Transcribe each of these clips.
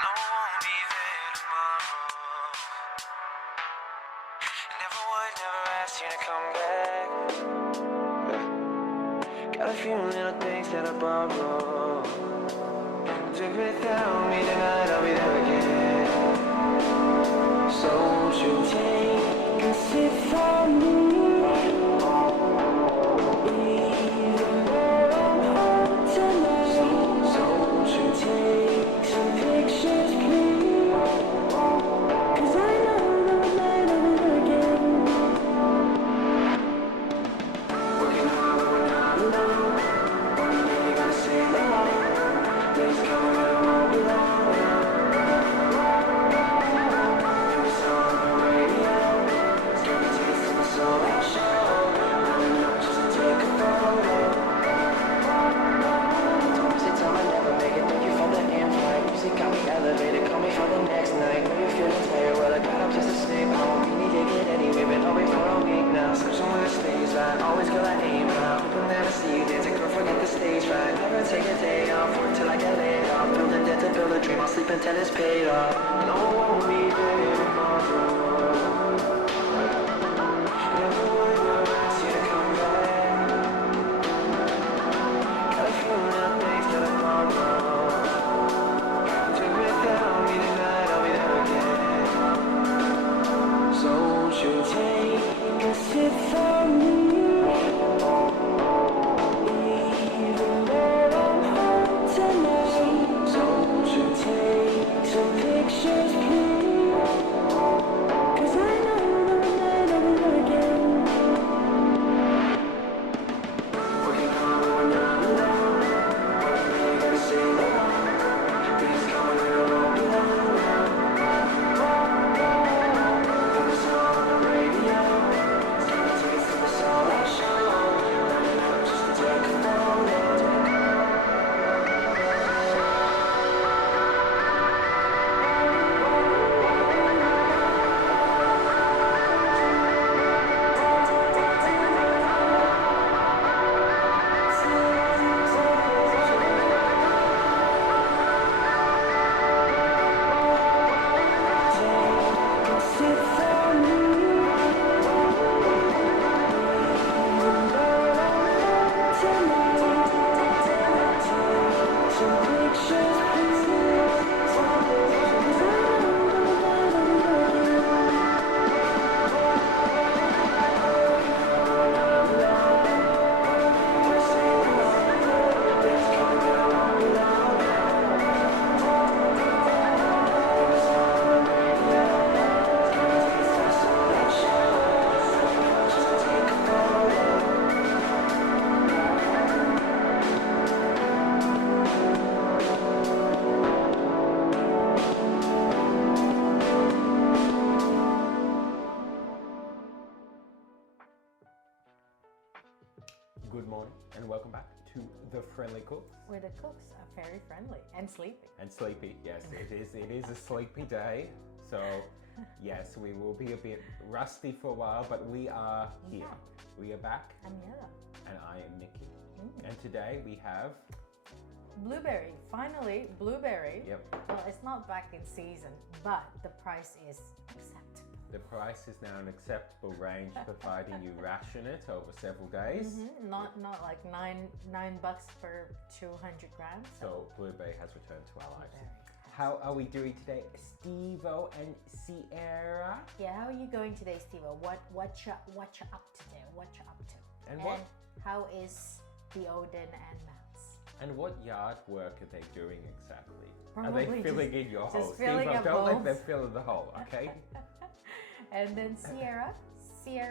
No, won't be there tomorrow. Never would, never ask you to come back. Got a few little things that I borrow. Do without me tonight, I'll be there again. So won't you take a sip from me? Even though I'm home tonight. So won't you take some pictures, please? 'Cause I know that I might have it again. Working hard but we're not alone. One day you're gonna say no. Days coming when it won't be long. Every song on the radio is gonna taste of my soul and show. Not enough just to take a photo. Say time I never make it, thank you for the invite. Music got me elevated, call me for the next night. Know you're feeling tired, well I got up just to sleep. I won't be needing it anyway, been away for a week now. Searching with the stage light, always gotta aim high. Hoping that I see you dancing, girl, forget the stage right. Never take a day off, work till I get laid off. Build a debt to build a dream, I'll sleep until it's paid off. No, won't be there tomorrow. Never would, never ask you to come back. Got a few little things that I borrow. Do without me tonight, I'll be there again. So won't you take a sip from me? Even though I'm home tonight. So won't you take some pictures, please? 'Cause I know that I might have it again. Working hard but we're not alone. One day you're gonna say no. Days coming when it won't be long. Every song on the radio is gonna taste of the soul I show. Not enough just to take a photo. Good morning and welcome back to The Friendly Cooks. Where the cooks are very friendly and sleepy. And sleepy, yes, it is a sleepy day. So yes, we will be a bit rusty for a while, but we are here. Yeah. We are back I'm Yella. and I am Nikki. And today we have, Blueberry, finally blueberry. yep, Well, it's not back in season, but the price is acceptable. the price is now an acceptable range providing you ration it over several days. Not like nine bucks for 200 grams. So Blueberry has returned to our lives. Blueberry. How are we doing today, Steve-O and Sierra? Yeah, how are you going today, Steve-O? What you up to today? What you up to? And what- how is the Odin and Max? And what yard work are they doing exactly? Are Probably they filling just- in your just hole? filling Steve-O, up don't let holes. them fill in the hole, okay? And then Sierra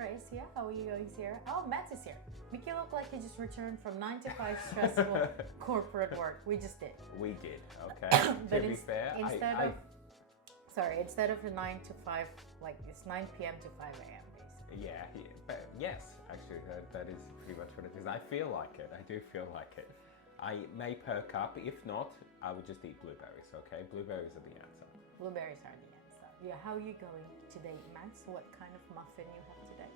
is here. How are you going, Sierra? Oh, Matt is here. Make you look like you just returned from 9 to 5 stressful corporate work. We just did. We did, okay? But to be fair, instead of the 9 to 5, like it's 9 p.m. to 5 a.m. basically. but yes, actually, that is pretty much what it is. I feel like it. I do feel like it. I may perk up. If not, I would just eat blueberries, okay? Blueberries are the answer. Blueberries are the answer. Yeah, how are you going today, Max? What kind of muffin you have today?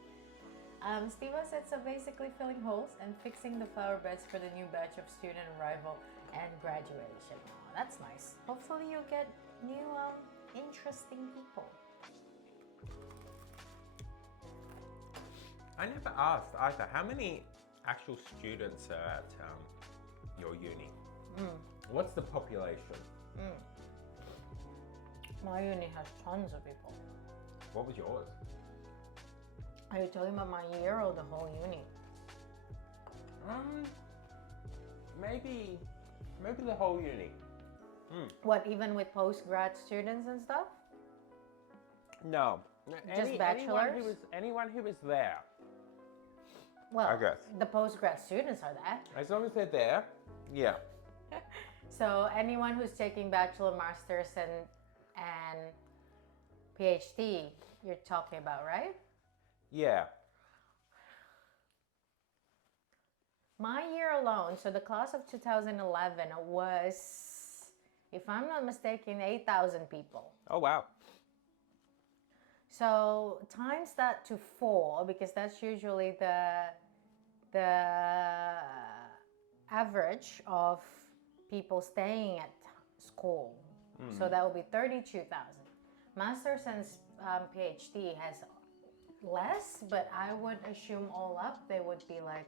Steve said, so basically filling holes and fixing the flower beds for the new batch of student arrival and graduation. Oh, that's nice. Hopefully you'll get new interesting people. I never asked either. How many actual students are at your uni? What's the population? My uni has tons of people. What was yours? Are you talking about my year or the whole uni? Maybe the whole uni. What, even with postgrad students and stuff? No, Just bachelors? Anyone who was there. Well, I guess. the postgrad students are there. As long as they're there, yeah. So anyone who's taking bachelor, masters, and PhD, you're talking about, right? Yeah. My year alone, so the class of 2011 was, if I'm not mistaken, 8,000 people. Oh, wow. So times that to 4, because that's usually the average of people staying at school. So that would be 32,000. Masters and PhD has less, but I would assume all up they would be like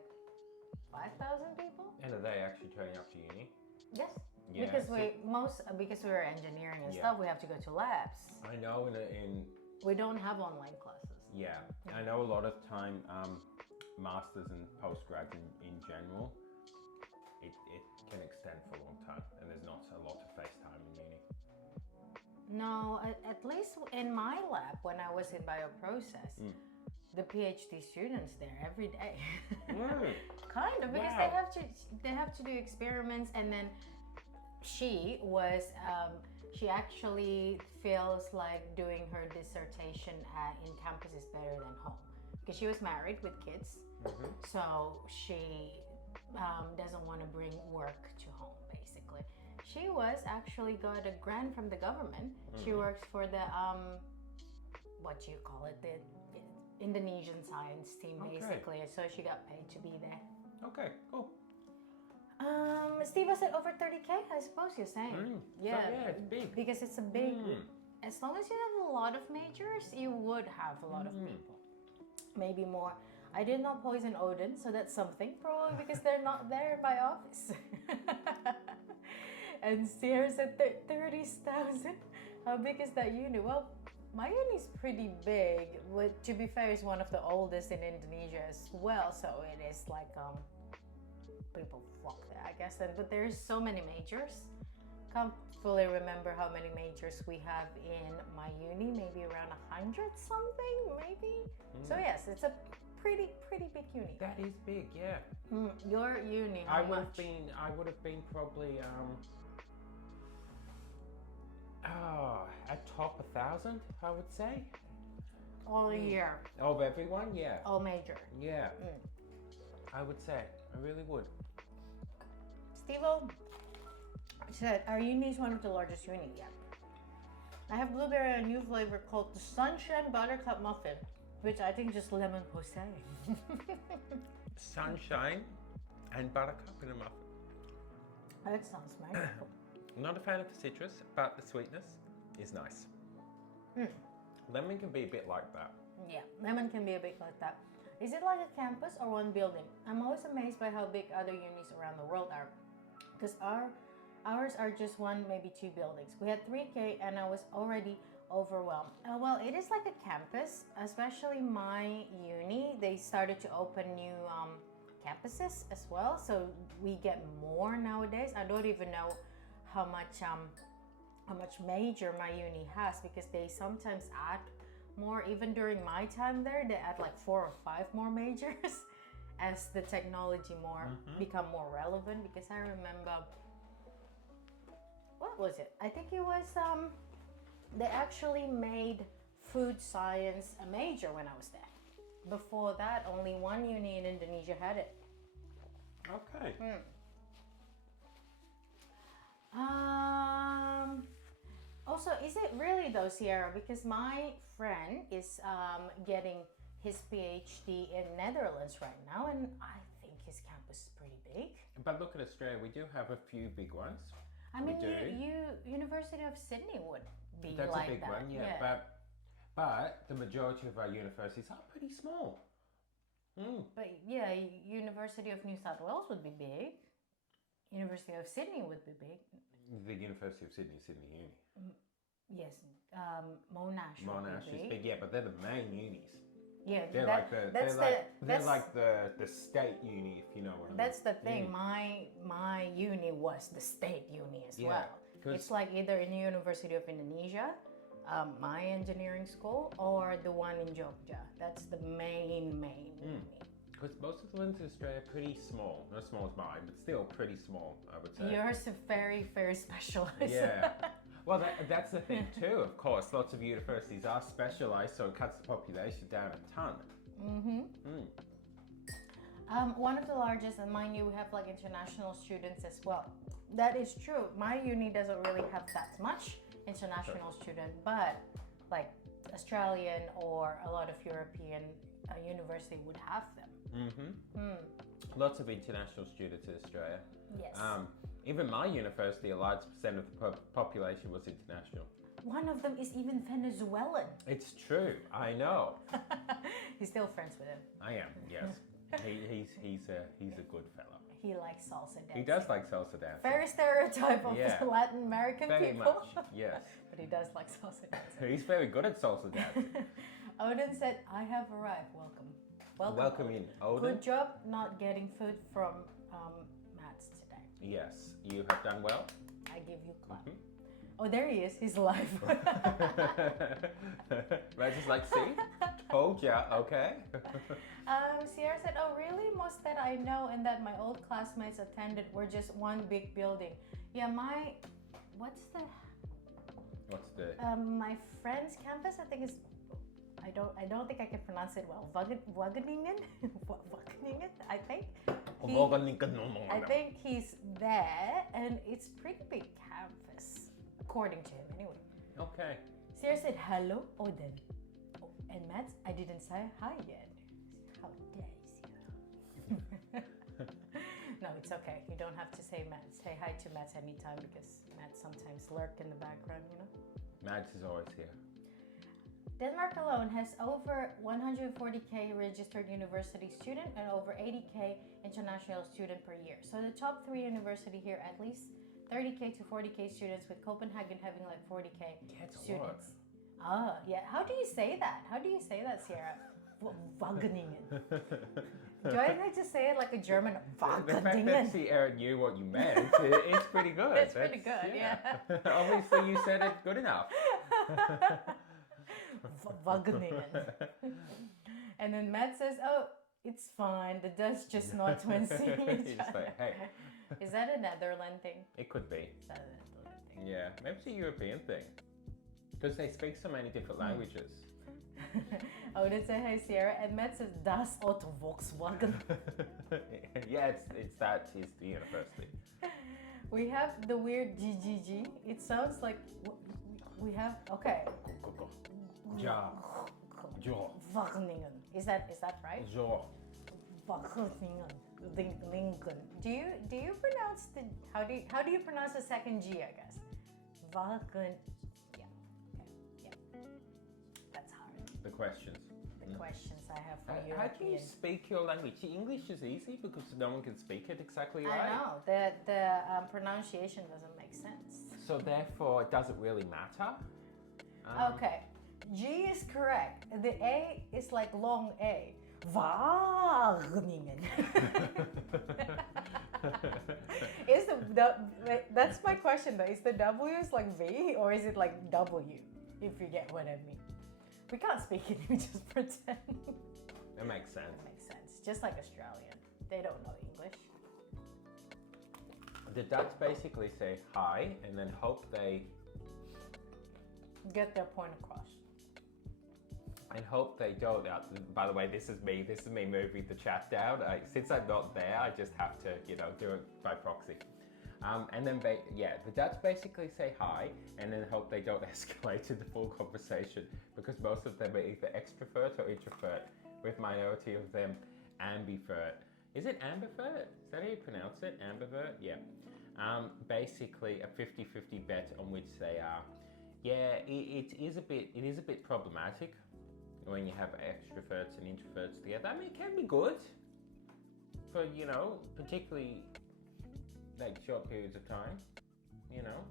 5,000 people. And are they actually turning up to uni? Yes. Yeah, because so- because we're engineering and Yeah. stuff, we have to go to labs. I know in We don't have online classes. yeah, I know a lot of time masters and postgrads in general, it can extend for a long time, and there's not a lot of FaceTime in uni. No, at least in my lab when I was in bioprocess, the PhD students there every day. Kind of, because Wow. they have to do experiments, and then she actually feels like doing her dissertation in campus is better than home, because she was married with kids, so she doesn't want to bring work to home. Basically, she was actually got a grant from the government. She works for the what do you call it, the Indonesian science team, Okay. basically. So she got paid to be there. Okay, cool. Steve was at over 30K, I suppose you're saying. So, yeah, it's big. Because it's a big. As long as you have a lot of majors, you would have a lot of people. Maybe more. I did not poison Odin, so that's something, probably because they're not there in my office. And Sierra's at 30,000. How big is that uni? Well, my uni's pretty big. To be fair, it's one of the oldest in Indonesia as well, so it is like people flock there, I guess. But there's so many majors. Can't fully remember how many majors we have in my uni. Maybe around 100 something, maybe. So yes, it's a pretty big uni. That is big, yeah. Your uni, I how would much? have been probably at top 1,000, I would say. All year, Of everyone, yeah. all major. Yeah. I would say. I really would. Steve-O said, our uni is one of the largest uni yet. I have blueberry and a new flavor called the Sunshine Buttercup Muffin, which I think just lemon posay. Sunshine and buttercup in a muffin. That sounds magical. Not a fan of the citrus, but the sweetness is nice. Lemon can be a bit like that. Yeah, lemon can be a bit like that. Is it like a campus or one building? I'm always amazed by how big other unis around the world are. Because ours are just one, maybe 2 buildings. We had 3K and I was already overwhelmed. Well, it is like a campus, especially my uni. They started to open new campuses as well, so we get more nowadays. I don't even know how much major my uni has, because they sometimes add more. Even during my time there, they add like 4 or 5 more majors as the technology become more relevant. Because I remember, what was it? I think it was they actually made food science a major when I was there. Before that, only one uni in Indonesia had it. Okay. Also, is it really though, Sierra? Because my friend is getting his PhD in Netherlands right now, and I think his campus is pretty big. But look at Australia, we do have a few big ones. I mean, do. University of Sydney would be That's like a big that. one, yeah. But the majority of our universities are pretty small. But yeah, University of New South Wales would be big. University of Sydney would be big. The University of Sydney, Sydney Uni. Yes, Monash. would Monash be is big. big, yeah, but they're the main unis. Yeah, They're that- like that's they're like the state uni, if you know what I mean. That's the thing. My uni was the state uni as Yeah, well. 'cause- It's like either in the University of Indonesia, my engineering school, or the one in Jogja. That's the main uni. Because most of the ones in Australia are pretty small. Not as small as mine, but still pretty small, I would say. Yours are very specialized. Yeah. Well, that's the thing too, of course. Lots of universities are specialised, so it cuts the population down a ton. One of the largest, and mind you, we have like international students as well. That is true. My uni doesn't really have that much international student, but like Australian or a lot of European university would have them. Lots of international students in Australia. Yes. Even my university, a large percent of the population was international. One of them is even Venezuelan. It's true. I know. He's still friends with him. I am. Yes. He's a good fellow. He likes salsa dancing. He does like salsa dancing. Very stereotype of Yeah. Latin American Very people. much. Yes. But he does like salsa dancing. He's very good at salsa dancing. Odin said, "I have arrived. Welcome." Welcome in, Odin. Good job not getting food from Matt's today. Yes, you have done well. I give you clap. Mm-hmm. Oh, there he is. He's alive. Right, just like, see? Told ya, okay? Sierra said, "Oh, really? Most that I know and that my old classmates attended were just one big building." Yeah, what's the my friend's campus? I think is. I don't think I can pronounce it well. Wageningen? Wageningen, I think. I think he's there, and it's pretty big campus, according to him, anyway. Okay. Sierra said, "Hello, Odin." Oh, and Matt, I didn't say hi yet. How dare you? No, it's okay. You don't have to say Matt. Say hi to Matt anytime because Matt sometimes lurk in the background, you know? Mads is always here. Denmark alone has over 140k registered university student and over 80k international student per year. So the top 3 university here, at least 30k to 40k students, with Copenhagen having like 40k it's a lot. students. Ah, yeah. How do you say that? How do you say that, Sierra? Wageningen. Do I need to say it like a German? The fact that Wageningen. Sierra knew what you meant, it's pretty good. It's pretty good, yeah. Obviously, you said it good enough. Wageningen. And then Matt says, "Oh, it's fine. The Dutch just not twins seeing each You're just other." like, hey. Is that a Netherlands thing? It could be. Is that a Netherlands thing? Yeah, maybe it's a European thing. Because they speak so many different languages. Odin said, "Hey Sierra," and Matt says, "Das Auto Volkswagen." Yeah, it's that is the university. We have the weird GGG. It sounds like we have. Okay. Ja. Jo. Wageningen. Is that right? Jo. Wageningen. Lincoln. Do you pronounce the how do you pronounce the second G? I guess. Wagen. Yeah. Okay. Yeah. That's hard. The questions. The questions I have for How do you European. speak your language? English is easy because no one can speak it exactly right. I know the pronunciation doesn't make sense. So therefore, it doesn't really matter. Okay, G is correct. The A is like long A. Wageningen. Is that's my question though. Is the W is like V or is it like W? If you get what I mean. We can't speak it. We just pretend. That makes sense. That makes sense. Just like Australian, they don't know English. The Dutch basically say hi and then hope they Get their point across. and hope they don't. By the way, this is me moving the chat down. Since I'm not there, I just have to, do it by proxy. And then, the Dutch basically say hi and then hope they don't escalate to the full conversation because most of them are either extrovert or introvert, with minority of them ambivert. Is it ambivert? Is that how you pronounce it? Ambivert? Yeah. Basically a 50-50 bet on which they are. Yeah, it is a bit problematic when you have extroverts and introverts together. I mean, it can be good for, you know, particularly like short periods of time, you know.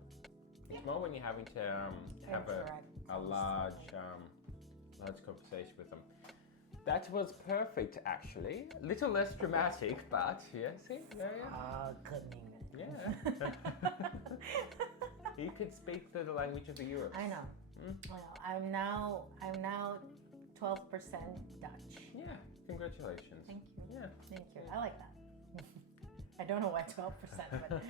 It's more when you're having to have a large conversation with them. That was perfect, actually. A little less dramatic, but yeah, see, there you are. Yeah. You could speak the language of the Europe. I know. I know. I'm now 12% Dutch. Yeah, congratulations. Thank you. Yeah. Thank you. I like that. I don't know why 12%, but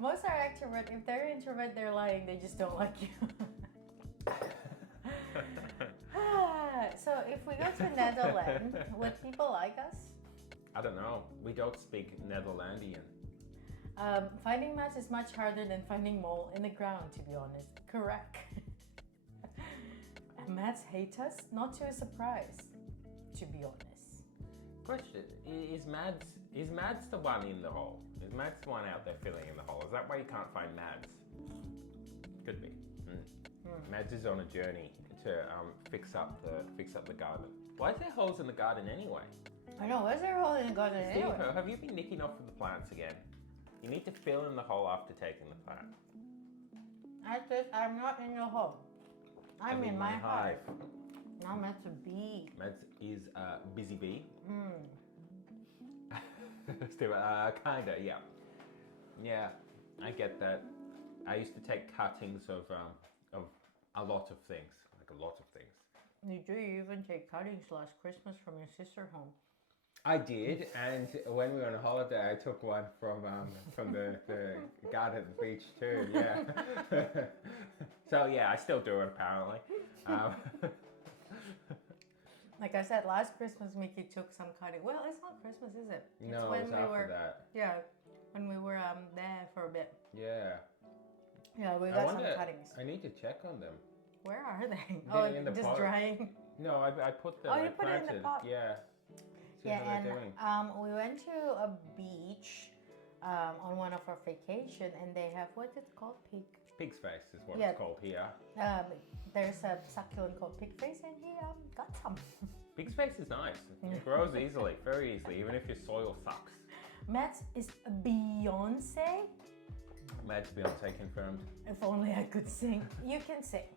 most are extrovert. If they're introvert, they're lying. They just don't like you. So if we go to Netherlands, would people like us? I don't know. We don't speak Netherlandian. Finding mats is much harder than finding mole in the ground, to be honest. Correct. And mats hate us? Not to a surprise, to be honest. Question: Is Mads the one in the hole? Is Mads the one out there filling in the hole? Is that why you can't find Mads? Could be. Mads is on a journey to fix up the garden. Why is there holes in the garden anyway? I know. Where's there a hole in the garden anyway? Steve, have you been nicking off of the plants again? You need to fill in the hole after taking the plant. I'm not in the hole. I'm in my hive. Now Mads a bee. Mads is a busy bee. Still, kinda, yeah. Yeah, I get that. I used to take cuttings of a lot of things, like a lot of things. You even take cuttings last Christmas from your sister home. I did, and when we were on holiday, I took one from the garden at the beach too. Yeah. So yeah, I still do it apparently. Like I said, last Christmas Mickey took some cutting. Well, it's not Christmas, is it? It's No, when it's after that. Yeah, when we were there for a bit. Yeah. Yeah, we got some cuttings. I need to check on them. Where are they? They're in the just pot. drying. No, I put them. Oh, you I put it in the planted. pot. Yeah. See Yeah, how and they're doing. we went to a beach on one of our vacation, and they have what is it called? Pig's face is what Yeah. it's called here. There's a succulent called pig face, and he got some. Pig's face is nice. It grows easily, very easily, even if your soil sucks. Mads is a Beyonce. Mads Beyonce confirmed. If only I could sing. You can sing.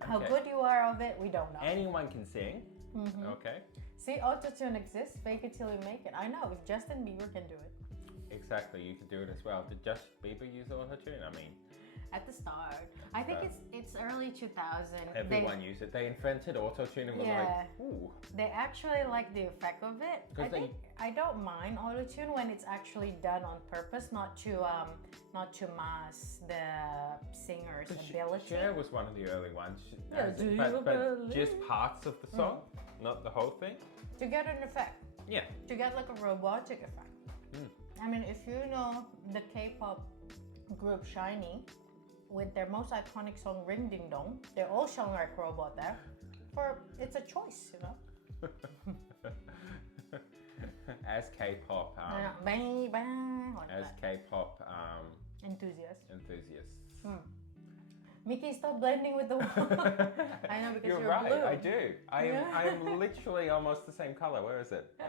How Okay. good you are of it, we don't know. Anyone can sing. Okay. See, autotune exists. Fake it till you make it. I know. If Justin Bieber can do it. Exactly, you can do it as well. Did Justin Bieber use autotune? I mean, At the start, I think it's early 2000. everyone used it. They invented autotune and was like, ooh. They actually like the effect of it. I don't mind autotune when it's actually done on purpose, not to mask the singer's ability. Cher was one of the early ones. Yeah, but just parts of the song, not the whole thing. To get an effect. Yeah. To get like a robotic effect. I mean, if you know the K-pop group SHINee, with their most iconic song Ring Ding Dong, they all sound like robot there. It's a choice, you know. As K-pop, as K-pop enthusiasts. Mickey, stop blending with the wall. I know because you're right. blue. I do. I'm literally almost the same color. Where is it? Yeah.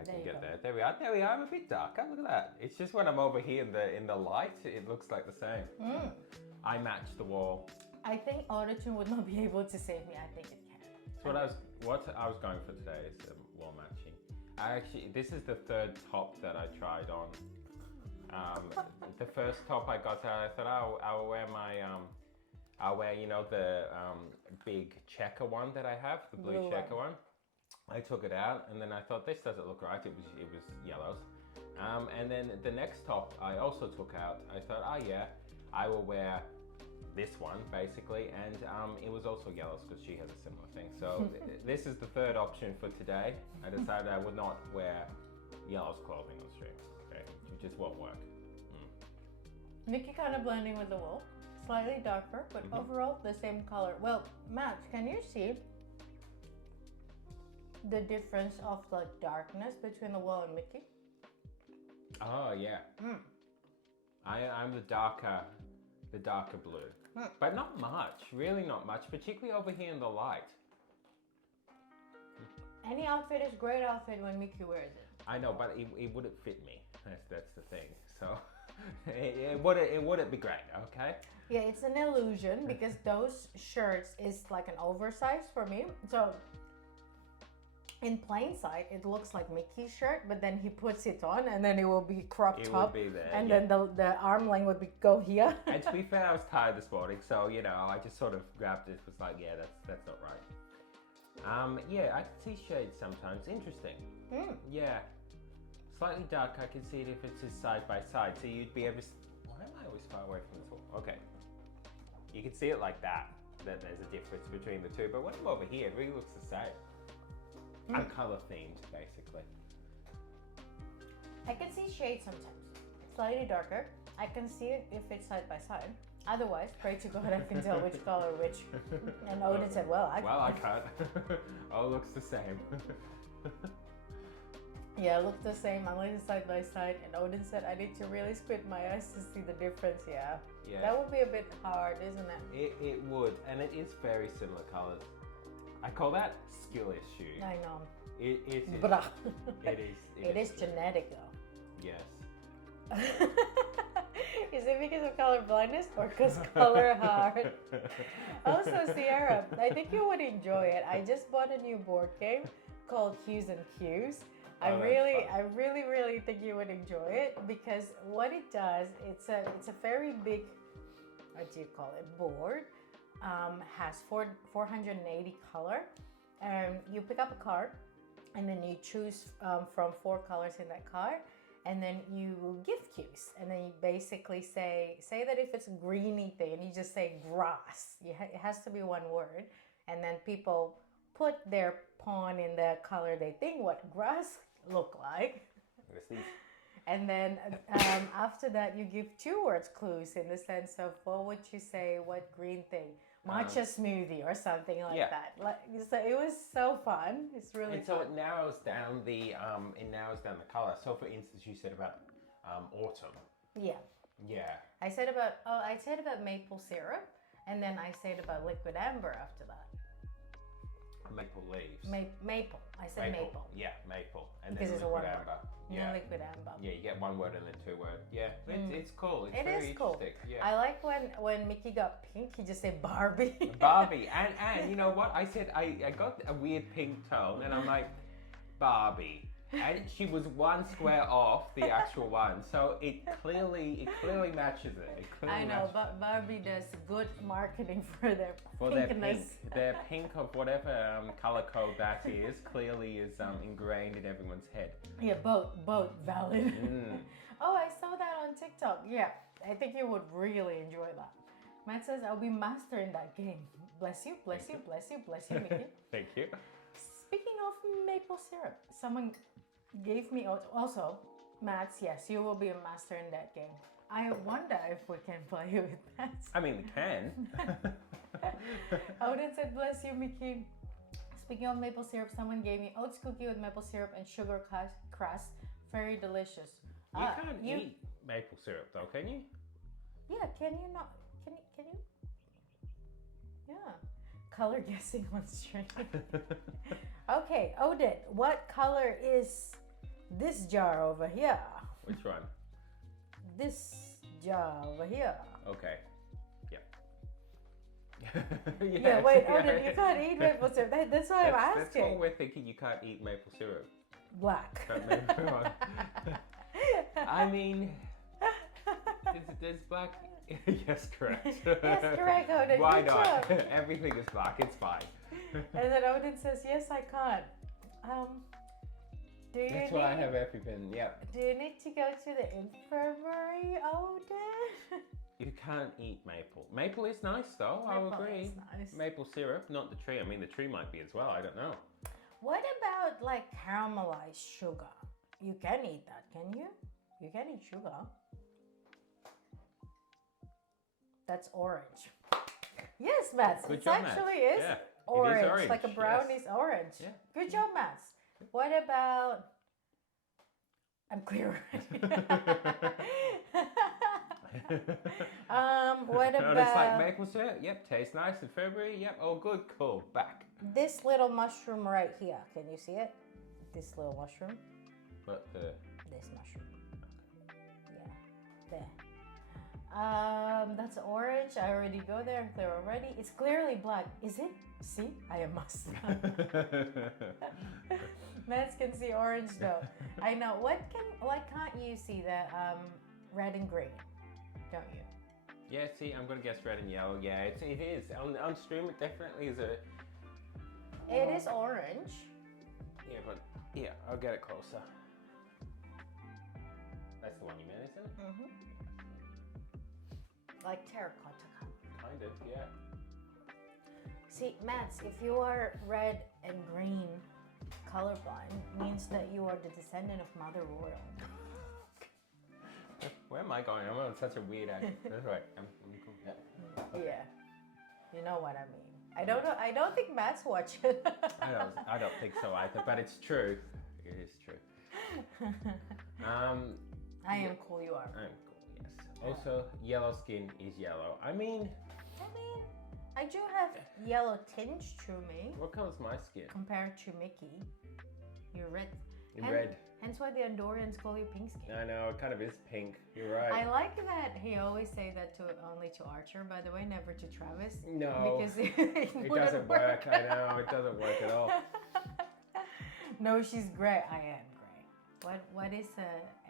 I can get there. There we are. There we are. I'm a bit darker. Look at that. It's just when I'm over here in the light, it looks like the same. I match the wall. I think autotune would not be able to save me. I think it can. So what I was going for today is wall matching. This is the third top that I tried on. The first top I got out, I thought I'll wear I'll wear the big checker one that I have, the blue checker one. I took it out and then I thought this doesn't look right. It was yellows. And then the next top I also took out. I thought, I will wear this one basically, and it was also yellows because she has a similar thing. So this is the third option for today. I decided I would not wear yellows clothing on stream. Okay, it just won't work. Mickey kind of blending with the wool, slightly darker, but overall the same color. Well, Max, can you see the difference of the darkness between the wool and Mickey? Oh yeah. I'm the darker blue. But not much, really not much, particularly over here in the light. Any outfit is great outfit when Mickey wears it. I know, but it wouldn't fit me. That's the thing. So it wouldn't be great, okay? Yeah, it's an illusion because those shirts is like an oversized for me. So in plain sight, it looks like Mickey's shirt, but then he puts it on and then it will be cropped It up. would be there. And yeah. then the arm length would be go here. And to be fair, I was tired this morning, so you know, I just sort of grabbed it. Was like, yeah, that's not right. Yeah, I can see shades sometimes. Interesting. Yeah, slightly dark. I can see it if it's just side by side. So you'd be able to. Why am I always far away from this wall? Okay, you can see it like that. That there's a difference between the two. But when I'm over here, it really looks the same. I'm color themed, basically. I can see shades sometimes, slightly darker. I can see it if it's side by side. Otherwise, pray to God, I can tell which color which. And Odin said, well, I can't. Oh, looks the same. Yeah, look the same. I'm like side by side. And Odin said, I need to really squint my eyes to see the difference. Yeah. That would be a bit hard, isn't it? It would, and it is very similar colors. I call that skill issue. I know. It is. Bruh. It is. It is genetic though. Yes. Is it because of color blindness or because color hard? Also, Sierra, I think you would enjoy it. I just bought a new board game called Q's and Q's. I really think you would enjoy it because what it does, it's a very big, what do you call it, board. Has 480 color, and you pick up a card, and then you choose from 4 colors in that card, and then you give cues, and then you basically say that if it's a greeny thing, and you just say grass. It has to be one word, and then people put their pawn in the color they think what grass look like. And then after that, you give 2 words clues in the sense of what would you say, what green thing, matcha smoothie or something like that. So it was so fun. It's really fun. So it narrows down the color. So for instance, you said about autumn. Yeah. Yeah. I said about maple syrup, and then I said about liquid amber after that. Maple leaves. Maple. I said maple. Yeah, maple. And because then it's a liquid one amber. word. Yeah. Liquid amber. Yeah, you get 1 word and then 2 words. Yeah, it's cool. It's It very is cool. interesting. Yeah. I like when Mickey got pink, he just said Barbie. Barbie. And you know what? I said I got a weird pink tone and I'm like, Barbie. And she was 1 square off the actual one. So it clearly matches it. I know, but Barbie does good marketing for their pinkness. Their pink of whatever color code that is clearly is ingrained in everyone's head. Yeah, both valid. Oh, I saw that on TikTok. Yeah, I think you would really enjoy that. Matt says, I'll be mastering that game. Bless you, bless you, bless you, bless you, Mickey. Thank you. Speaking of maple syrup, someone gave me also, Matt, yes, you will be a master in that game. I wonder if we can play with that. I mean, we can. Odin said, bless you, Mickey. Speaking of maple syrup, someone gave me oats cookie with maple syrup and sugar crust. Very delicious. You can't eat maple syrup though, can you? Yeah, can you not? Can you? Yeah. Color guessing on stream. Okay, Odin, what color is this jar over here? Which one? This jar over here. Okay. Yeah, wait, Odin, you can't eat maple syrup. That's why I'm asking. That's what we're thinking, you can't eat maple syrup. Black. I mean, there's black. Yes, correct. Yes, correct, Odin. Why Good not? job. Everything is black, it's fine. And then Odin says, yes, I can't. That's why I have EpiPen, yep. Do you need to go to the infirmary, Odin? You can't eat maple. Maple is nice though, I'll agree. Is nice. Maple syrup, not the tree. I mean, the tree might be as well, I don't know. What about like caramelized sugar? You can eat that, can you? You can eat sugar. That's orange. Yes, Mats. Good It job, actually Mats. is Yeah, orange, it is orange. like a brownie's orange. Yeah. Good job, Mats. What about? I'm clear. What And it's like about maple syrup. Yep, tastes nice in February. Yep, all good, cool. Back. this little mushroom right here? Can you see it? This little mushroom. But This mushroom. Yeah, there. That's orange. I already go there. There already. It's clearly black. Is it? See, I am mustard. Mans can see orange though. I know. Why can't you see the red and green? Don't you? yeah, see, I'm gonna guess red and yellow. Yeah, it is. On stream, it definitely is a. It is orange. Yeah, but yeah, I'll get it closer. That's the one you meant, isn't it? Mm-hmm. Like terracotta color. Kind of, yeah. See, Mats, if you are red and green colorblind, means that you are the descendant of Mother Royal. Where am I going? I'm on such a weird accent. That's right. I'm cool. Yeah. Yeah, you know what I mean. I don't know. I don't think Mats watch it. I don't think so either, but it's true. It is true. I am cool. You are. I'm cool, yes. Also, yellow skin is yellow. I mean, I do have yellow tinge to me what color's my skin? compared to Mickey. You're red. Red. Hence why the Andorians call you pink skin. I know, it kind of is pink. You're right. I like that he always say that only to Archer, by the way, never to Travis. No, Because it it doesn't work. I know, it doesn't work at all. No, she's gray. I am gray. What is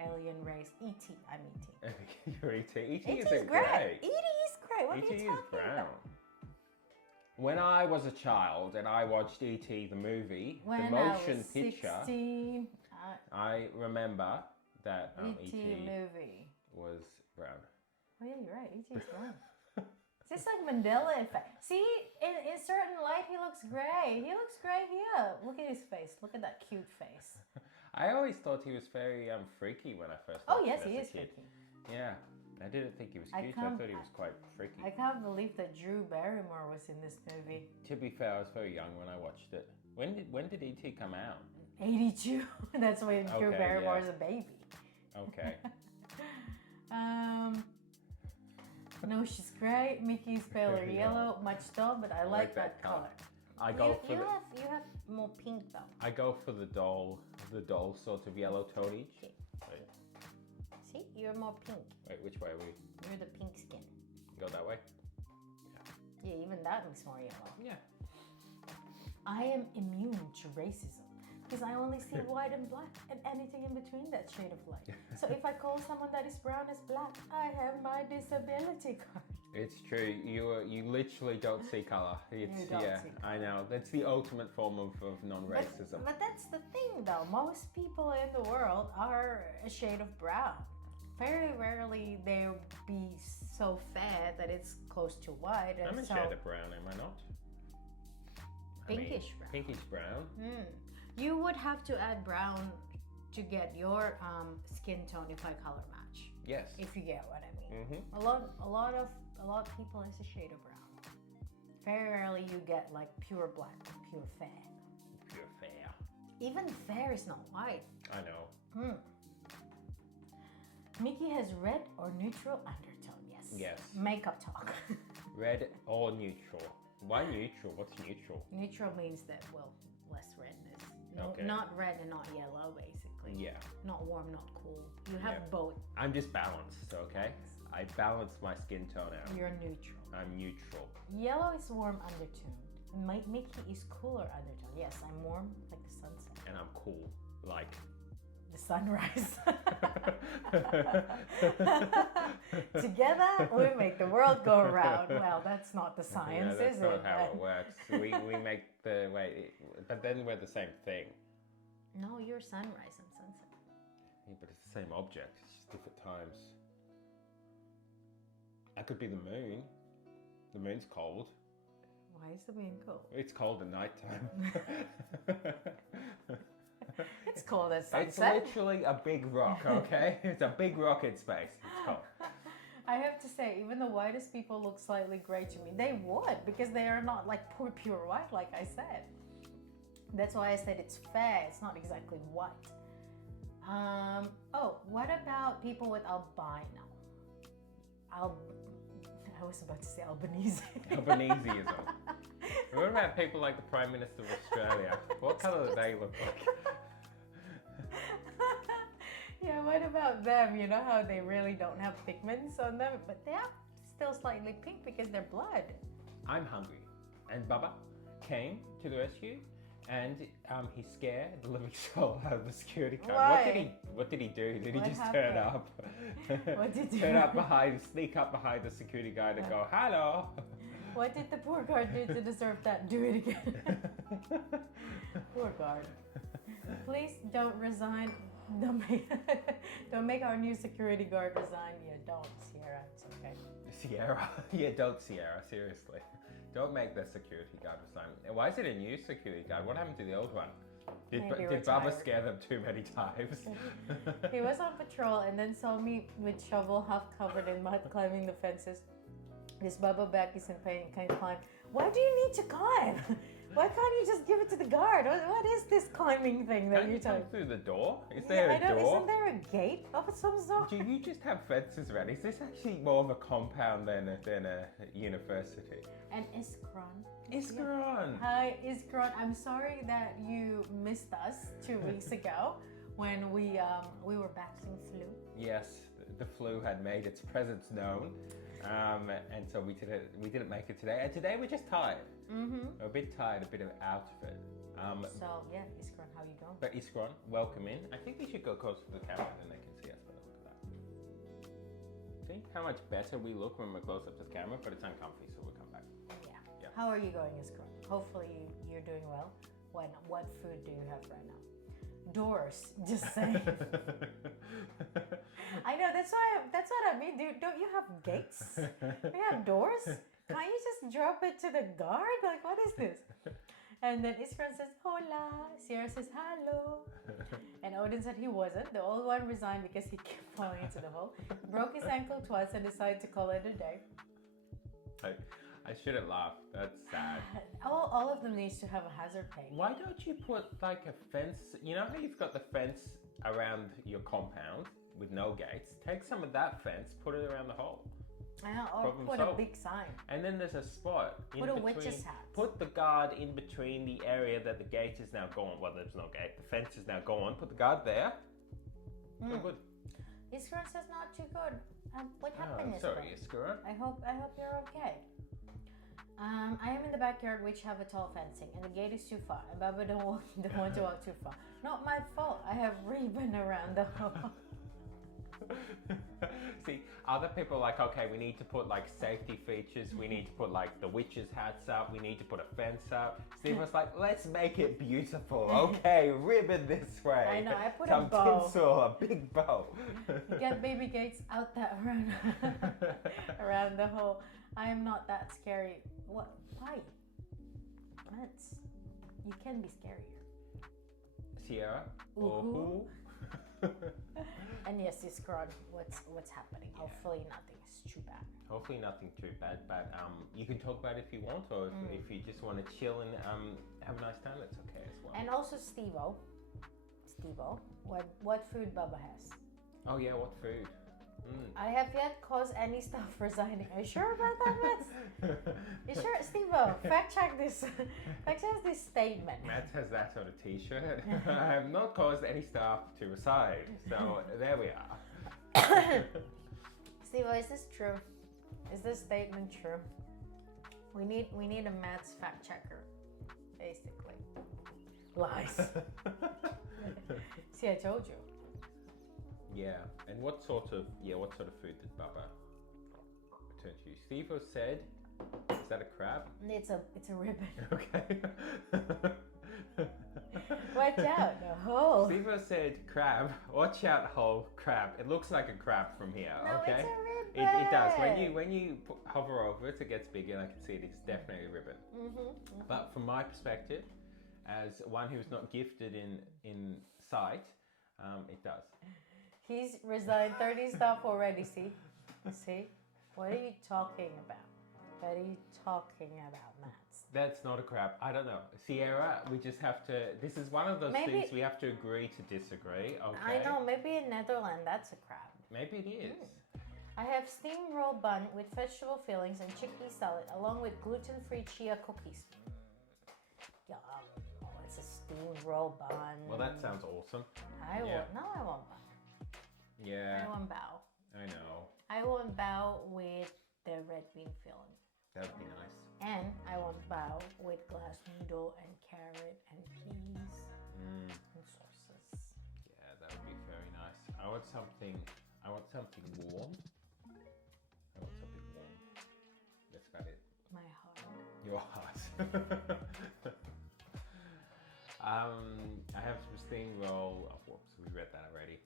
alien race? E.T. I'm E.T. You're E.T. E.T. E.T. is isn't gray. grey. E.T. is gray. What E.T. are you is talking brown. about? When I was a child and I watched E.T. the movie, When the I motion was picture, 16, I remember that E.T. E.T. movie. was brown. Oh yeah, you're right. E.T. is brown. It's just like Mandela effect. See, in certain light, he looks gray. He looks gray here. Look at his face. Look at that cute face. I always thought he was very freaky when I first Oh watched yes, it he as is a kid. freaky. Yeah, I didn't think he was I cute. I can't- thought he was quite freaky. I can't believe that Drew Barrymore was in this movie. To be fair, I was very young when I watched it. When did E.T. come out? 82. That's when Drew Okay, Barrymore yeah. is a baby. Okay. No, she's great. Mickey's paler yellow, much dull, but I like that color. I go for you the have more pink though. I go for the doll sort of yellow tone each. Okay. Wait, See, you're more pink. which way are we? You're the pink skin. Go that way? Yeah, even that makes more yellow. Yeah. I am immune to racism because I only see white and black and anything in between that shade of light. So if I call someone that is brown as black, I have my disability card. It's true. You literally don't see color. It's You don't yeah. see I know. That's the ultimate form of non-racism. But that's the thing though. Most people in the world are a shade of brown. Very rarely they'll be so fair that it's close to white. And I'm a so shade of brown, am I not? I mean, pinkish brown. Pinkish brown. You would have to add brown to get your skin tone if I color match. Yes. If you get what I mean. Mm-hmm. A lot of people is a shade of brown. Very rarely you get like pure black, pure fair. Pure fair. Even fair is not white. I know. Mickey has red or neutral undertone. Yes. Yes. Makeup talk. Red or neutral? Why neutral? What's neutral? Neutral means that less redness. No, Okay. Not red and not yellow, basically. Yeah. Not warm, not cool. You have Yeah. both. I'm just balanced, okay? I balance my skin tone out. You're neutral. I'm neutral. Yellow is warm undertone. Mickey is cooler undertone. Yes, I'm warm like the sunset. And I'm cool. Like. The sunrise. Together, we make the world go around. Well, that's not the science, that's is not it? how it works. We make the but then we're the same thing. No, you're sunrise and sunset. Yeah, but it's the same object. It's just different times. That could be the moon. The moon's cold. Why is the moon cold? It's cold at nighttime. It's cold as It's sunset. literally a big rock, okay? It's a big rock in space. It's cold. I have to say, even the whitest people look slightly gray to me. They would, because they are not like pure white, like I said. That's why I said it's fair. It's not exactly white. Oh, what about people with albino? I was about to say Albanese. Albaneseism. What about people like the Prime Minister of Australia? What colour do they look like? Yeah, what about them? You know how they really don't have pigments on them, but they are still slightly pink because they're blood. I'm hungry. And Bubba came to the rescue and he scared the living soul out of the security guard. Why? What did he do? Did he What just happened? turn up? What did turn you- up sneak up behind the security guard and go, hello? What did the poor guard do to deserve that? Do it again. Poor guard. Please don't resign. Don't make our new security guard resign. Yeah, don't, Sierra. It's okay. Sierra? Yeah, don't Sierra, seriously. Don't make the security guard resign. And why is it a new security guard? What happened to the old one? Did Maybe Bubba retired. scare them too many times? He was on patrol and then saw me with shovel half covered in mud climbing the fences. This Bubba back is in pain, can't climb. Why do you need to climb? Why can't you just give it to the guard? What is this climbing thing that Can't you're you come talking? through the door? Is there I a know. door? Isn't there a gate of some sort? Do you just have fences around? Is this actually more of a compound than a university? And Iskron. Iskaron! Hi, Iskron. I'm sorry that you missed us 2 weeks ago when we were battling flu. Yes, the flu had made its presence known, and so we didn't make it today. And today we're just tired. Mm-hmm. A bit tired, a bit out of it. So yeah, Iskron, how you going? But Iskron, welcome in. I think we should go closer to the camera, then they can see us better. Look at that. See how much better we look when we're close up to the camera, but it's uncomfy, so we'll come back. Yeah. Yeah. How are you going, Iskron? Hopefully you're doing well. What food do you have right now? Doors. Just saying. I know that's what I mean, dude. Don't you have gates? You have doors? Can't you just drop it to the guard? Like, what is this? And then Iskron says, hola. Sierra says, hello. And Odin said he wasn't. The old one resigned because he kept falling into the hole. Broke his ankle twice and decided to call it a day. I shouldn't laugh. That's sad. All of them needs to have a hazard pay. Why don't you put like a fence? You know how you've got the fence around your compound with no gates? Take some of that fence, put it around the hole. Or Problem put solved. a big sign. And then there's a spot in Put a between. witch's hat. Put the guard in between the area that the gate is now gone. Well, there's no gate. The fence is now gone. Put the guard there. So good. Iskron says not too good. What happened, Oh, Iskron? sorry, Iskura. I hope you're okay. I am in the backyard, which have a tall fencing, and the gate is too far. And Baba don't want to walk too far. Not my fault. I have ribbon around the hole. See, other people are like, okay, we need to put like safety features, we need to put like the witches' hats up, we need to put a fence up. Steve was like, let's make it beautiful. Okay, ribbon this way. I know, I put a some bow. tinsel, a big bow. Get baby gates out that around the hole. I am not that scary. What? Why? Mats, you can be scarier. Sierra. Ooh. Oh. And yes, Iskron, what's happening? Hopefully nothing is too bad. Hopefully nothing too bad, but you can talk about it if you want, or if you just want to chill and have a nice time, that's okay as well. And also Stevo, what food Baba has? Oh yeah, what food? I have yet caused any staff resigning. Are you sure about that, Mats? You sure, Stevo? Fact check this. Fact check this statement. Matt has that sort of t-shirt. I have not caused any staff to resign, so there we are. Stevo, is this true? Is this statement true? We need a Mats fact checker, basically. Lies. See, I told you. Yeah, and what sort of food did Baba return to you? Steve said, is that a crab? It's a ribbon. Okay. Watch out, the hole. Steve said crab. Watch out, whole crab. It looks like a crab from here. No, okay. it's a ribbon. It does. When you hover over it, it gets bigger. And I can see it. It's definitely a ribbon. But from my perspective, as one who's not gifted in sight, it does. He's resigned 30 staff already, see? See? What are you talking about? What are you talking about, Mats? That's not a crab. I don't know. Sierra, we just have to... This is one of those Maybe- things we have to agree to disagree, okay? I know, maybe in Netherlands that's a crab. Maybe it is. I have steamroll bun with vegetable fillings and chickpea salad, along with gluten-free chia cookies. Yum. Oh, it's a steamroll bun. Well, that sounds awesome. I yeah. want. No, I want bun. Yeah, I want bao. I know. I want bao with the red bean filling. That would be nice. And I want bao with glass noodle and carrot and peas Mm. and sauces. Yeah, that would be very nice. I want something warm. I want something warm. That's about it. My heart. Your heart. I have some steamroll. Oh, whoops, we read that already.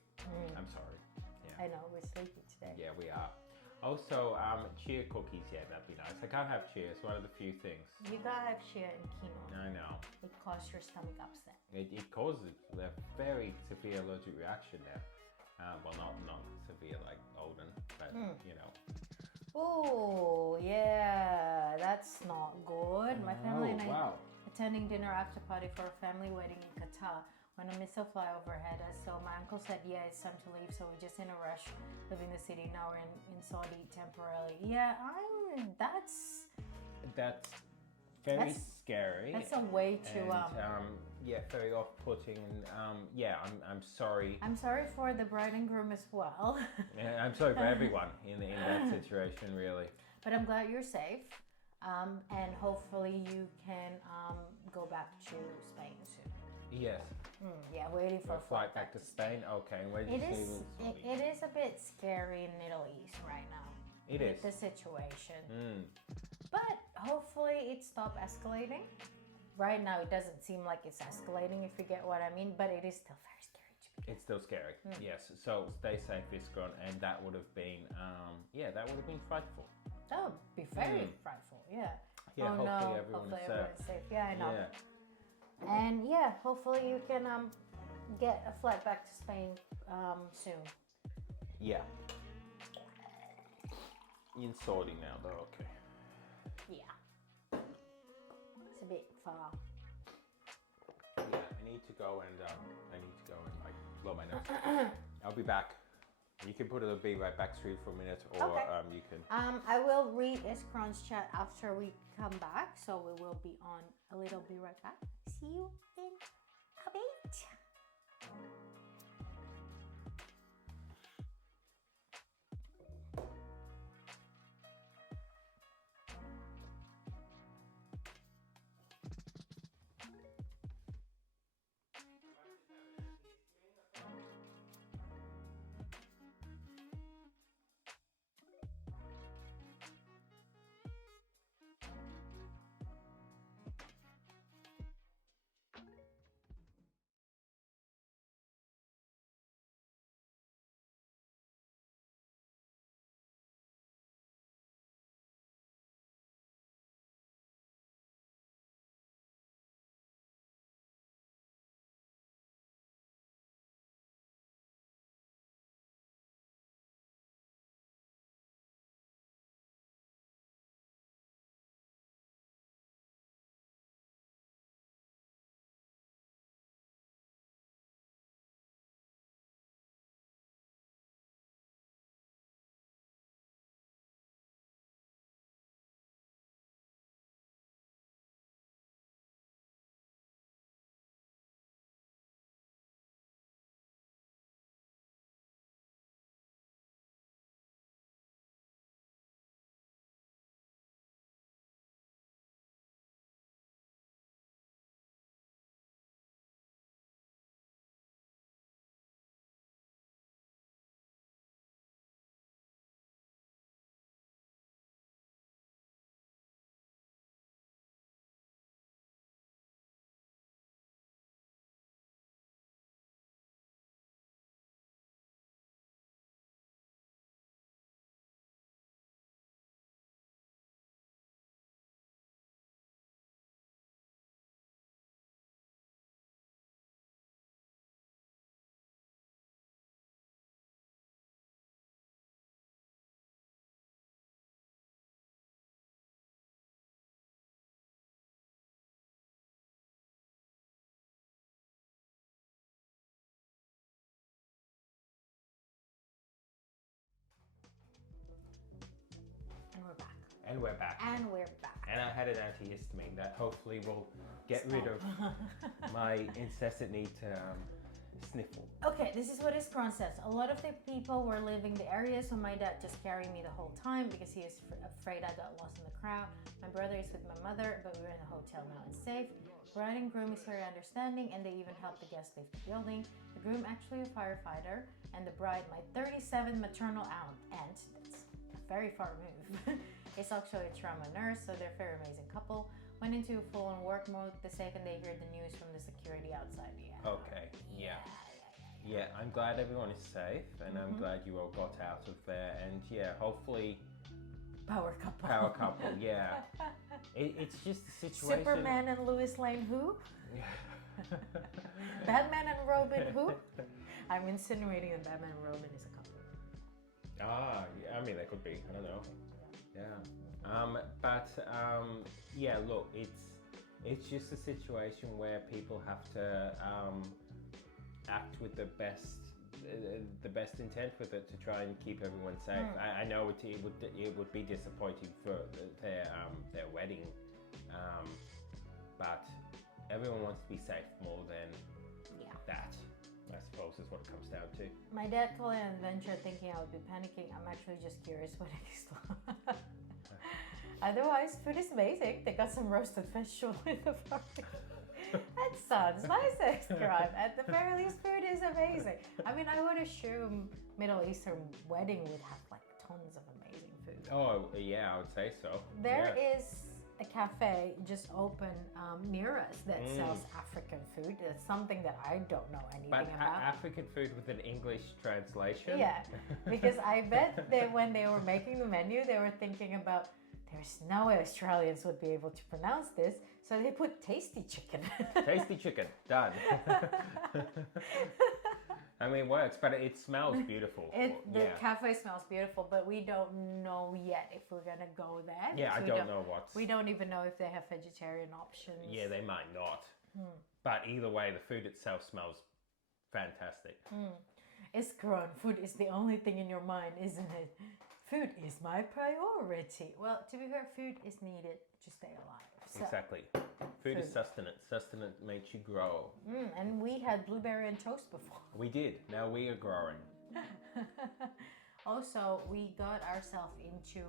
I'm sorry. Yeah. I know, we're sleepy today. Yeah, we are. Also, chia cookies. Yeah, that'd be nice. I can't have chia. It's one of the few things. You gotta have chia and quinoa. I know. It causes your stomach upset. It causes a very severe allergic reaction there. Well, not severe like Olden, but you know. Oh, yeah, that's not good. My family and I wow. attending dinner after party for a family wedding in Qatar when a missile fly overhead us. So my uncle said, yeah, it's time to leave. So we're just in a rush, leaving the city. Now we're in Saudi temporarily. Yeah, that's very That's- scary. that's a way to and, yeah, very off-putting. Yeah, I'm sorry. I'm sorry for the bride and groom as well. Yeah, I'm sorry for everyone in that situation, really. But I'm glad you're safe. And hopefully you can go back to Spain soon. Yes. Yeah, waiting for A flight back to Spain. Okay, and where did It you is. see It is a bit scary in Middle East right now. It with is. the situation, Mm. but hopefully it stopped escalating. Right now, it doesn't seem like it's escalating. If you get what I mean, but it is still very scary to be. It's still scary. Yes. So stay safe, Viscon, and that would have been, that would have been frightful. That would be very frightful. Yeah. Yeah. Oh hopefully no! everyone Hopefully is everyone's safe. Yeah, I know. Yeah. And yeah, hopefully you can get a flight back to Spain soon. Yeah. In Saudi now, though. Okay. Yeah. It's a bit far. Yeah, I need to go and like blow my nose. I'll be back. You can put it be right back to you for a minute, or Okay. you can. I will read Iskron's chat after we come back, so we will be on a little. Be right back. See you in a bit. And we're back. And we're back. And I had an antihistamine that hopefully will get rid of my incessant need to sniffle. Okay, this is what his Crohn says. A lot of the people were leaving the area, so my dad just carried me the whole time because he is afraid I got lost in the crowd. My brother is with my mother, but we're in the hotel now and safe. Bride and groom is very understanding, and they even helped the guests leave the building. The groom actually a firefighter, and the bride my 37 maternal aunt. That's very far removed. Is actually a trauma nurse, so they're a very amazing couple. Went into full-on work mode the second they heard the news from the security outside. Yeah. Okay, yeah. Yeah, I'm glad everyone is safe, and I'm glad you all got out of there, and yeah, hopefully... Power couple. Power couple, yeah. It's just a situation... Superman and Lois Lane who? Batman and Robin who? I'm insinuating that Batman and Robin is a couple. Ah, yeah, I mean, they could be, I don't know. Yeah. Yeah, look, it's just a situation where people have to act with the best intent with it to try and keep everyone safe. I know it would be disappointing for their wedding, but everyone wants to be safe more than that. I suppose is what it comes down to. My dad called it an adventure, thinking I would be panicking. I'm actually just curious what it is. Otherwise, food is amazing. They got some roasted vegetable in the party. That sounds nice, Scribe. At the very least, food is amazing. I mean, I would assume Middle Eastern wedding would have like tons of amazing food. Oh, yeah, I would say so. There is a cafe just opened near us that sells African food. That's something that I don't know anything about. African food with an English translation? Yeah, because I bet that when they were making the menu, they were thinking about, there's no way Australians would be able to pronounce this, so they put tasty chicken. Tasty chicken, done. I mean, it works, but it smells beautiful. The cafe smells beautiful, but we don't know yet if we're gonna go there. Yeah, I don't know what. We don't even know if they have vegetarian options. Yeah, they might not. But either way, the food itself smells fantastic. It's grown. Food is the only thing in your mind, isn't it? Food is my priority. Well, to be fair, food is needed to stay alive. So, exactly. Food is sustenance. Sustenance makes you grow. And we had blueberry and toast before. We did. Now we are growing. Also, we got ourselves into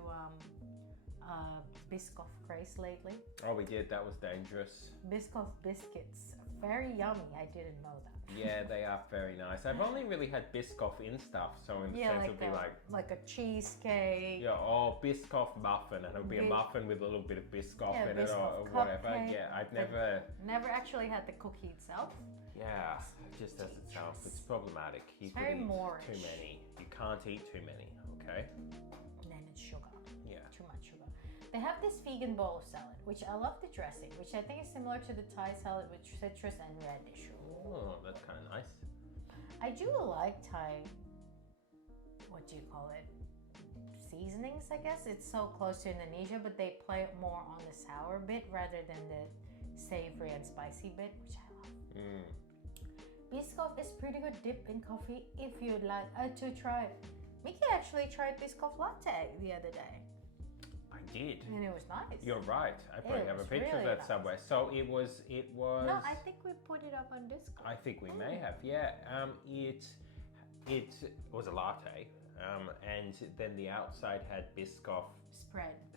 Biscoff craze lately. Oh, we did. That was dangerous. Biscoff biscuits. Very yummy. I didn't know that. Yeah, they are very nice. I've only really had Biscoff in stuff, so in the sense it would be like a cheesecake. Yeah, or Biscoff muffin, and it would be a muffin with a little bit of Biscoff in it or Biscoff whatever. cupcake. Yeah, I've never actually had the cookie itself. Yeah, it just as itself. It's problematic. You very could eat Moorish. too many. You can't eat too many, okay? And then it's sugar. Yeah. Too much sugar. They have this vegan bowl of salad, which I love the dressing, which I think is similar to the Thai salad with citrus and radish. Oh, that's kind of nice. I do like Thai, what do you call it? Seasonings, I guess. It's so close to Indonesia, but they play it more on the sour bit rather than the savory and spicy bit, which I love. Biscoff is pretty good dip in coffee if you'd like to try it. Mickey actually tried Biscoff latte the other day. I did. And it was nice. You're right. I probably have a picture of that somewhere. So it was. No, I think we put it up on Discord. I think we may have. Yeah. It was a latte, and then the outside had Biscoff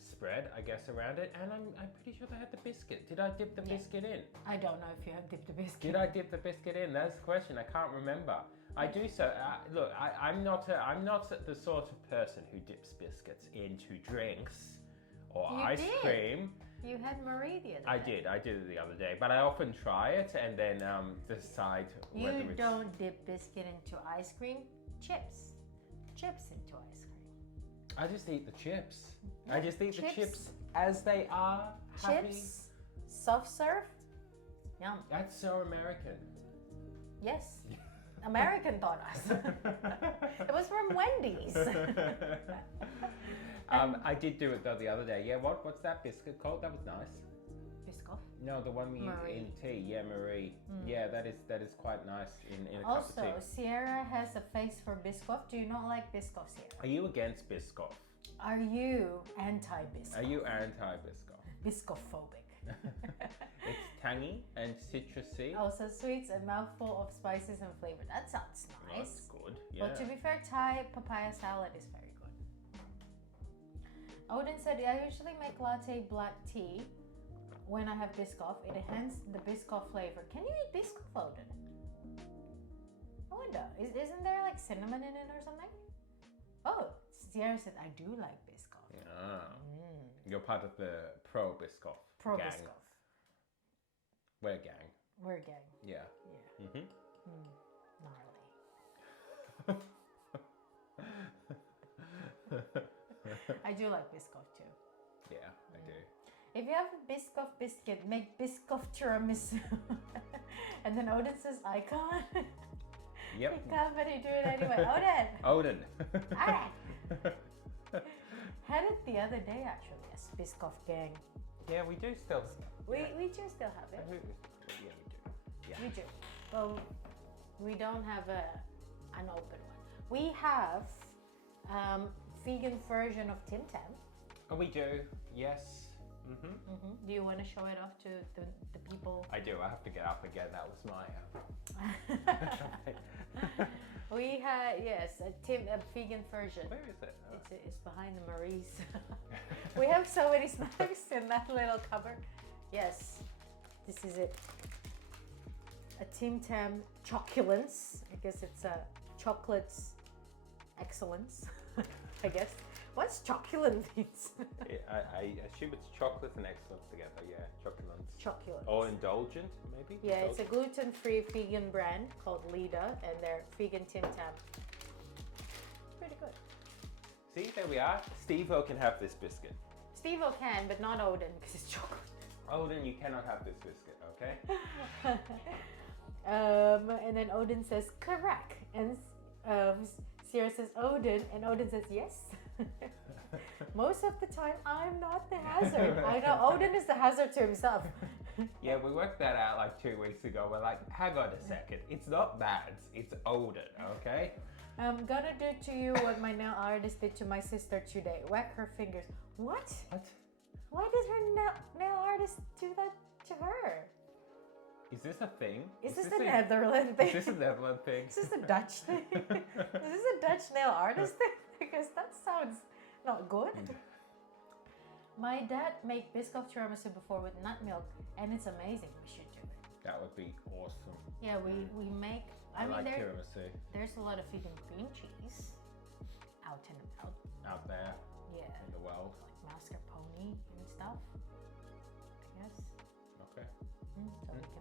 spread, I guess, around it, and I'm pretty sure they had the biscuit. Did I dip the biscuit in? I don't know if you have dipped the biscuit. Did I dip the biscuit in? That's the question. I can't remember. I do so. Look, I'm not the sort of person who dips biscuits into drinks or ice cream. You had Marie the other day. I did it the other day, but I often try it and then decide whether it's... You don't dip biscuit into ice cream, chips into ice cream. I just eat the chips. Yeah, I just eat the chips as they are. Chips, soft serve, yum. That's so American. Yes. American taught us. It was from Wendy's. I did do it though the other day. Yeah, what's that biscuit called? That was nice. Biscoff? No, the one we use in tea. Yeah, Marie. Yeah, that is quite nice in a cup of tea. Also, Sierra has a face for Biscoff. Do you not like Biscoff, Sierra? Are you against Biscoff? Are you anti-Biscoff? Are you anti-Biscoff? Biscoff-phobic. It's tangy and citrusy. Also sweets and mouthful of spices and flavor. That sounds That's nice. good. Yeah. But to be fair, Thai papaya salad is very good. Odin said, I usually make latte black tea when I have Biscoff. It enhances the Biscoff flavor. Can you eat Biscoff, Odin? I wonder. Isn't there like cinnamon in it or something? Oh, Sierra said, I do like Biscoff. Ah. You're part of the pro Biscoff Pro gang. Biscoff. We're a gang. We're a gang. Yeah. Yeah. Mm-hmm. Gnarly. I do like Biscoff too. Yeah, I do. If you have a Biscoff biscuit, make Biscoff tiramisu. And then Odin says icon. Yep. You can't, but you do it anyway. Odin! Odin. Alright. Had it the other day actually, yes, Biscoff gang. Yeah, we do still. We do still have it. Yeah, we do. Yeah. We do. Well, we don't have an open one. We have vegan version of Tim Tam. Oh, we do. Yes. Mm-hmm. Do you want to show it off to the people? I do. I have to get up again. That was my. We had, yes, a vegan version. Where is it? Oh. It's behind the Marie's. We have so many snacks in that little cupboard. Yes, this is it. A Tim Tam chocolance. I guess it's a chocolate's excellence. I guess. What's chocolate means? I assume it's chocolate and excellence together. Yeah, chocolate. Chocolate. Or indulgent, maybe? Yeah, it's a gluten-free vegan brand called Lida, and they're vegan Tim Tam. Pretty good. See, there we are. Steve-O can have this biscuit. Steve-O can, but not Odin, because it's chocolate. Odin, you cannot have this biscuit, okay? And then Odin says, correct. And Sierra says, Odin, and Odin says, yes. Most of the time, I'm not the hazard. I know Odin is the hazard to himself. Yeah, we worked that out like 2 weeks ago. We're like, hang on a second. It's not Mads, it's Odin, okay? I'm gonna do to you what my nail artist did to my sister today. Whack her fingers. What? What? Why does her nail artist do that to her? Is this a thing? Is this a Netherlands thing? Is this a Netherlands thing? Is this a Dutch thing? Is this a Dutch nail artist thing? Because that sounds not good. My dad made Biscoff tiramisu before with nut milk, and it's amazing. We should do it. That would be awesome. Yeah, we make. I mean, like tiramisu. there's a lot of vegan cream cheese out and about. Out there Yeah, in the world. like mascarpone and stuff. Yes. Okay. So we can make it.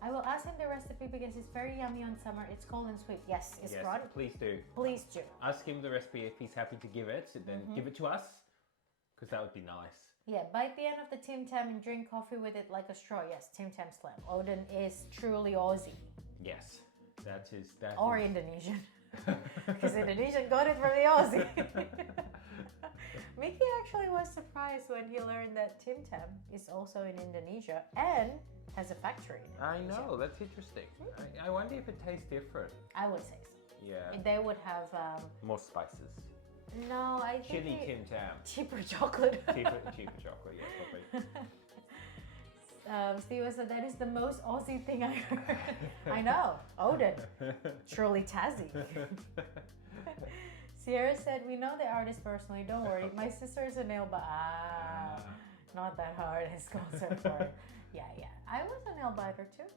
I will ask him the recipe because it's very yummy on summer. It's cold and sweet. Yes, it's Yes, Ron. please do. Please do. Ask him the recipe if he's happy to give it, then give it to us, because that would be nice. Yeah, bite the end of the Tim Tam and drink coffee with it like a straw. Yes, Tim Tam slam. Odin is truly Aussie. Yes, that is that. Or Indonesian. Because Indonesian got it from the Aussie. Mickey actually was surprised when he learned that Tim Tam is also in Indonesia and has a factory in I Indonesia. know, that's interesting. I wonder if it tastes different. I would say so. Yeah. They would have, More spices. no, I think Chili Tim Tam. cheaper chocolate. Cheaper chocolate, yeah, probably. Steve said that is the most Aussie thing I heard. I know, Odin, truly Tassie. Sierra said, we know the artist personally, don't worry. My sister is a nail not that hard as concert for it. Yeah. I was a nail biter too.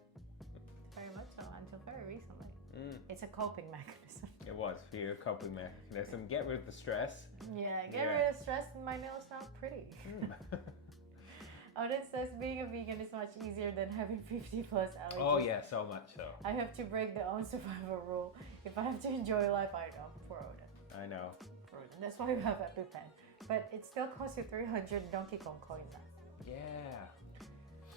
Very much so, until very recently. It's a coping mechanism. It was for your coping mechanism. Get rid of the stress. Yeah, get rid of stress and my nails now pretty. Odin says being a vegan is much easier than having 50 plus allergies. Oh yeah, so much so. I have to break the own survival rule. If I have to enjoy life, I know. For Odin. I know. For Odin. That's why we have EpiPen. But it still costs you 300 Donkey Kong coins now. Yeah.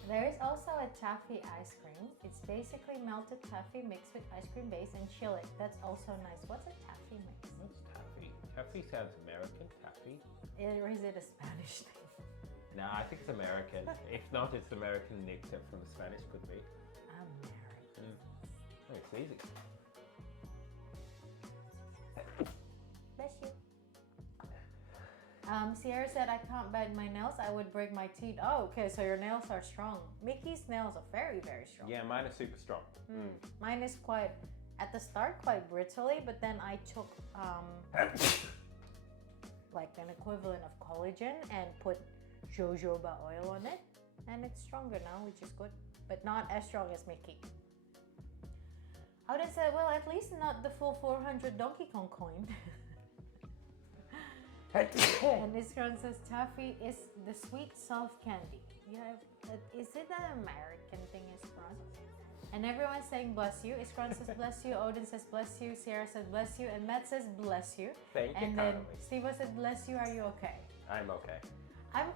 There is also a taffy ice cream. It's basically melted taffy mixed with ice cream base and chill it. That's also nice. What's a taffy mix? What's taffy? Taffy sounds American. Taffy? Or is it a Spanish thing? No, I think it's American. If not, it's American nicked up from the Spanish, could be. American. Oh, it's easy. Bless you. Sierra said, I can't bite my nails. I would break my teeth. Oh, okay. So your nails are strong. Mickey's nails are very, very strong. Yeah, mine are super strong. Mine is quite, at the start, quite brittly, but then I took like an equivalent of collagen and put jojoba oil on it, and it's stronger now, which is good, but not as strong as Mickey. Auden said, well, at least not the full 400 Donkey Kong coin. And Iskron says, taffy is the sweet soft candy. Yeah, is it an American thing, Iskron? And everyone's saying bless you. Iskron says bless you, Odin says bless you, Sierra says bless you, and Matt says bless you. Thank you And then kindly. Steve said bless you, are you okay? I'm okay.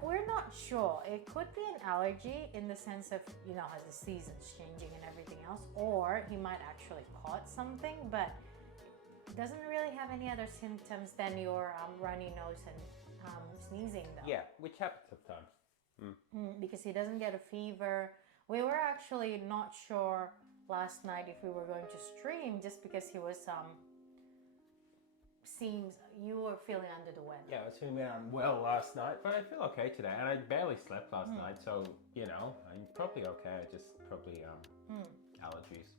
We're not sure. It could be an allergy in the sense of, you know, as the season's changing and everything else, or he might actually caught something, but doesn't really have any other symptoms than your runny nose and sneezing though. Yeah, which happens sometimes. Because he doesn't get a fever. We were actually not sure last night if we were going to stream just because he was seems you were feeling under the weather. Yeah, I was feeling unwell last night, but I feel okay today. And I barely slept last night, so, you know, I'm probably okay. I just probably allergies.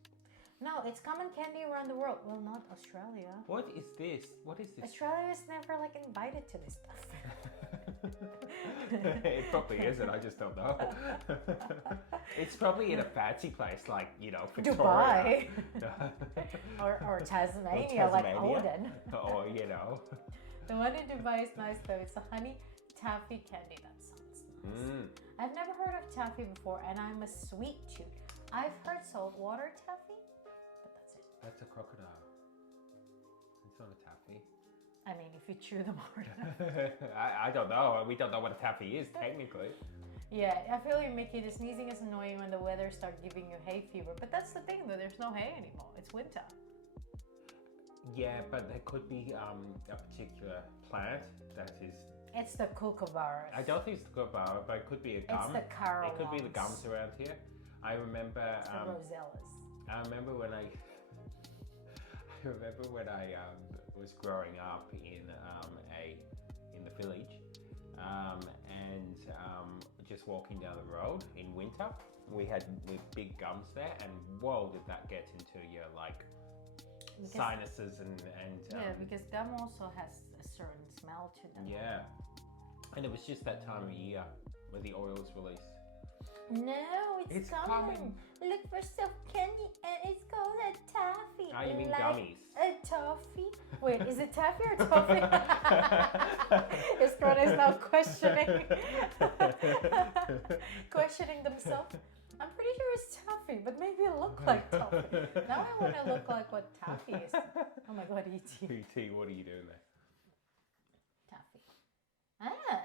No, it's common candy around the world. Well, not Australia. What is this? What is this? Australia is never like invited to this stuff. It probably isn't. I just don't know. It's probably in a fancy place like, you know, Victoria. Dubai. or Tasmania, like Odin. Or, you know. The one in Dubai is nice though. It's a honey taffy candy. That sounds nice. I've never heard of taffy before, and I'm a sweet tooth. I've heard saltwater taffy, but that's it. That's a crocodile. It's not a taffy. I mean, if you chew them hard enough. I don't know. We don't know what a taffy is, technically. Yeah, I feel you, Mickey. The sneezing is annoying when the weather starts giving you hay fever. But that's the thing, though. There's no hay anymore. It's winter. Yeah, but there could be a particular plant that is... It's the kookaburras. I don't think it's the kookaburra, but it could be a gum. It's the carols. It could be the gums around here. I remember... It's the rosellas. I remember when I... was growing up in the village, and just walking down the road in winter, we had big gums there, and whoa, did that get into your like sinuses and yeah, because gum also has a certain smell to them. yeah, and it was just that time of year where the oils release. No, it's coming. Look for soft candy, and it's called a toffee. Oh, you mean like gummies? A toffee? Wait, is it taffy or toffee? Iskron is now questioning themselves. I'm pretty sure it's taffy, but maybe it look like toffee. Now I want to look like what taffy is. Oh my god, E.T. E.T., what are you doing there? Taffy.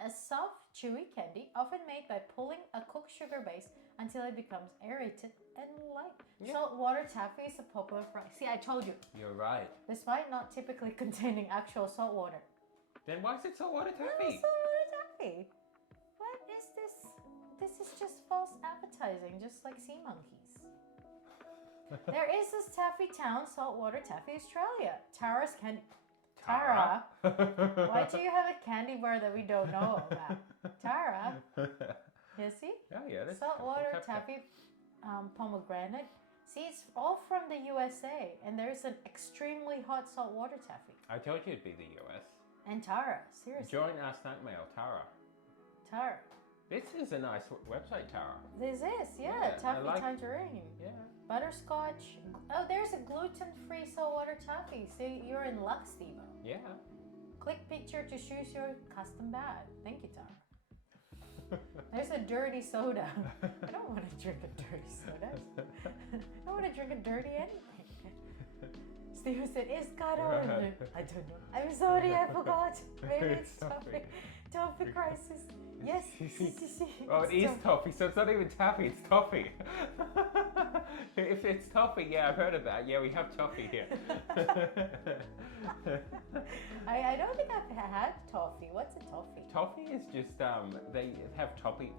A soft, chewy candy, often made by pulling a cooked sugar base until it becomes aerated and light. Yeah. Saltwater taffy is a popular variety. See, I told you. You're right. Despite not typically containing actual salt water. Then why is it saltwater Why taffy? is saltwater taffy? What is this? This is just false advertising, just like sea monkeys. There is this taffy town, Saltwater Taffy, Australia. Tara's candy. Tara, why do you have a candy bar that we don't know about? Tara, you see? Oh yeah, that's Saltwater taffy, pomegranate. See, it's all from the USA, and there's an extremely hot saltwater taffy. I told you it'd be the US. And Tara, seriously. Join our snack mail, Tara. Tara. This is a nice website, Tara. This is, yeah, Yeah, I taffy like- tangerine. Yeah. Butterscotch. Oh, there's a gluten-free saltwater taffy. See, you're in luck, Steve. Yeah. Click picture to choose your custom bag. Thank you, Tara. There's a dirty soda. I don't want to drink a dirty soda. I don't want to drink a dirty anything. Steven said, it's got orange. I don't know. I'm sorry, I forgot. Maybe it's toffee. Toffee crisis. Yes. Oh, it is toffee, so it's not even taffy, it's toffee. If it's toffee, yeah, I've heard of that. Yeah, we have toffee here. I don't think I've had toffee. What's a toffee? Toffee is just, they have toffee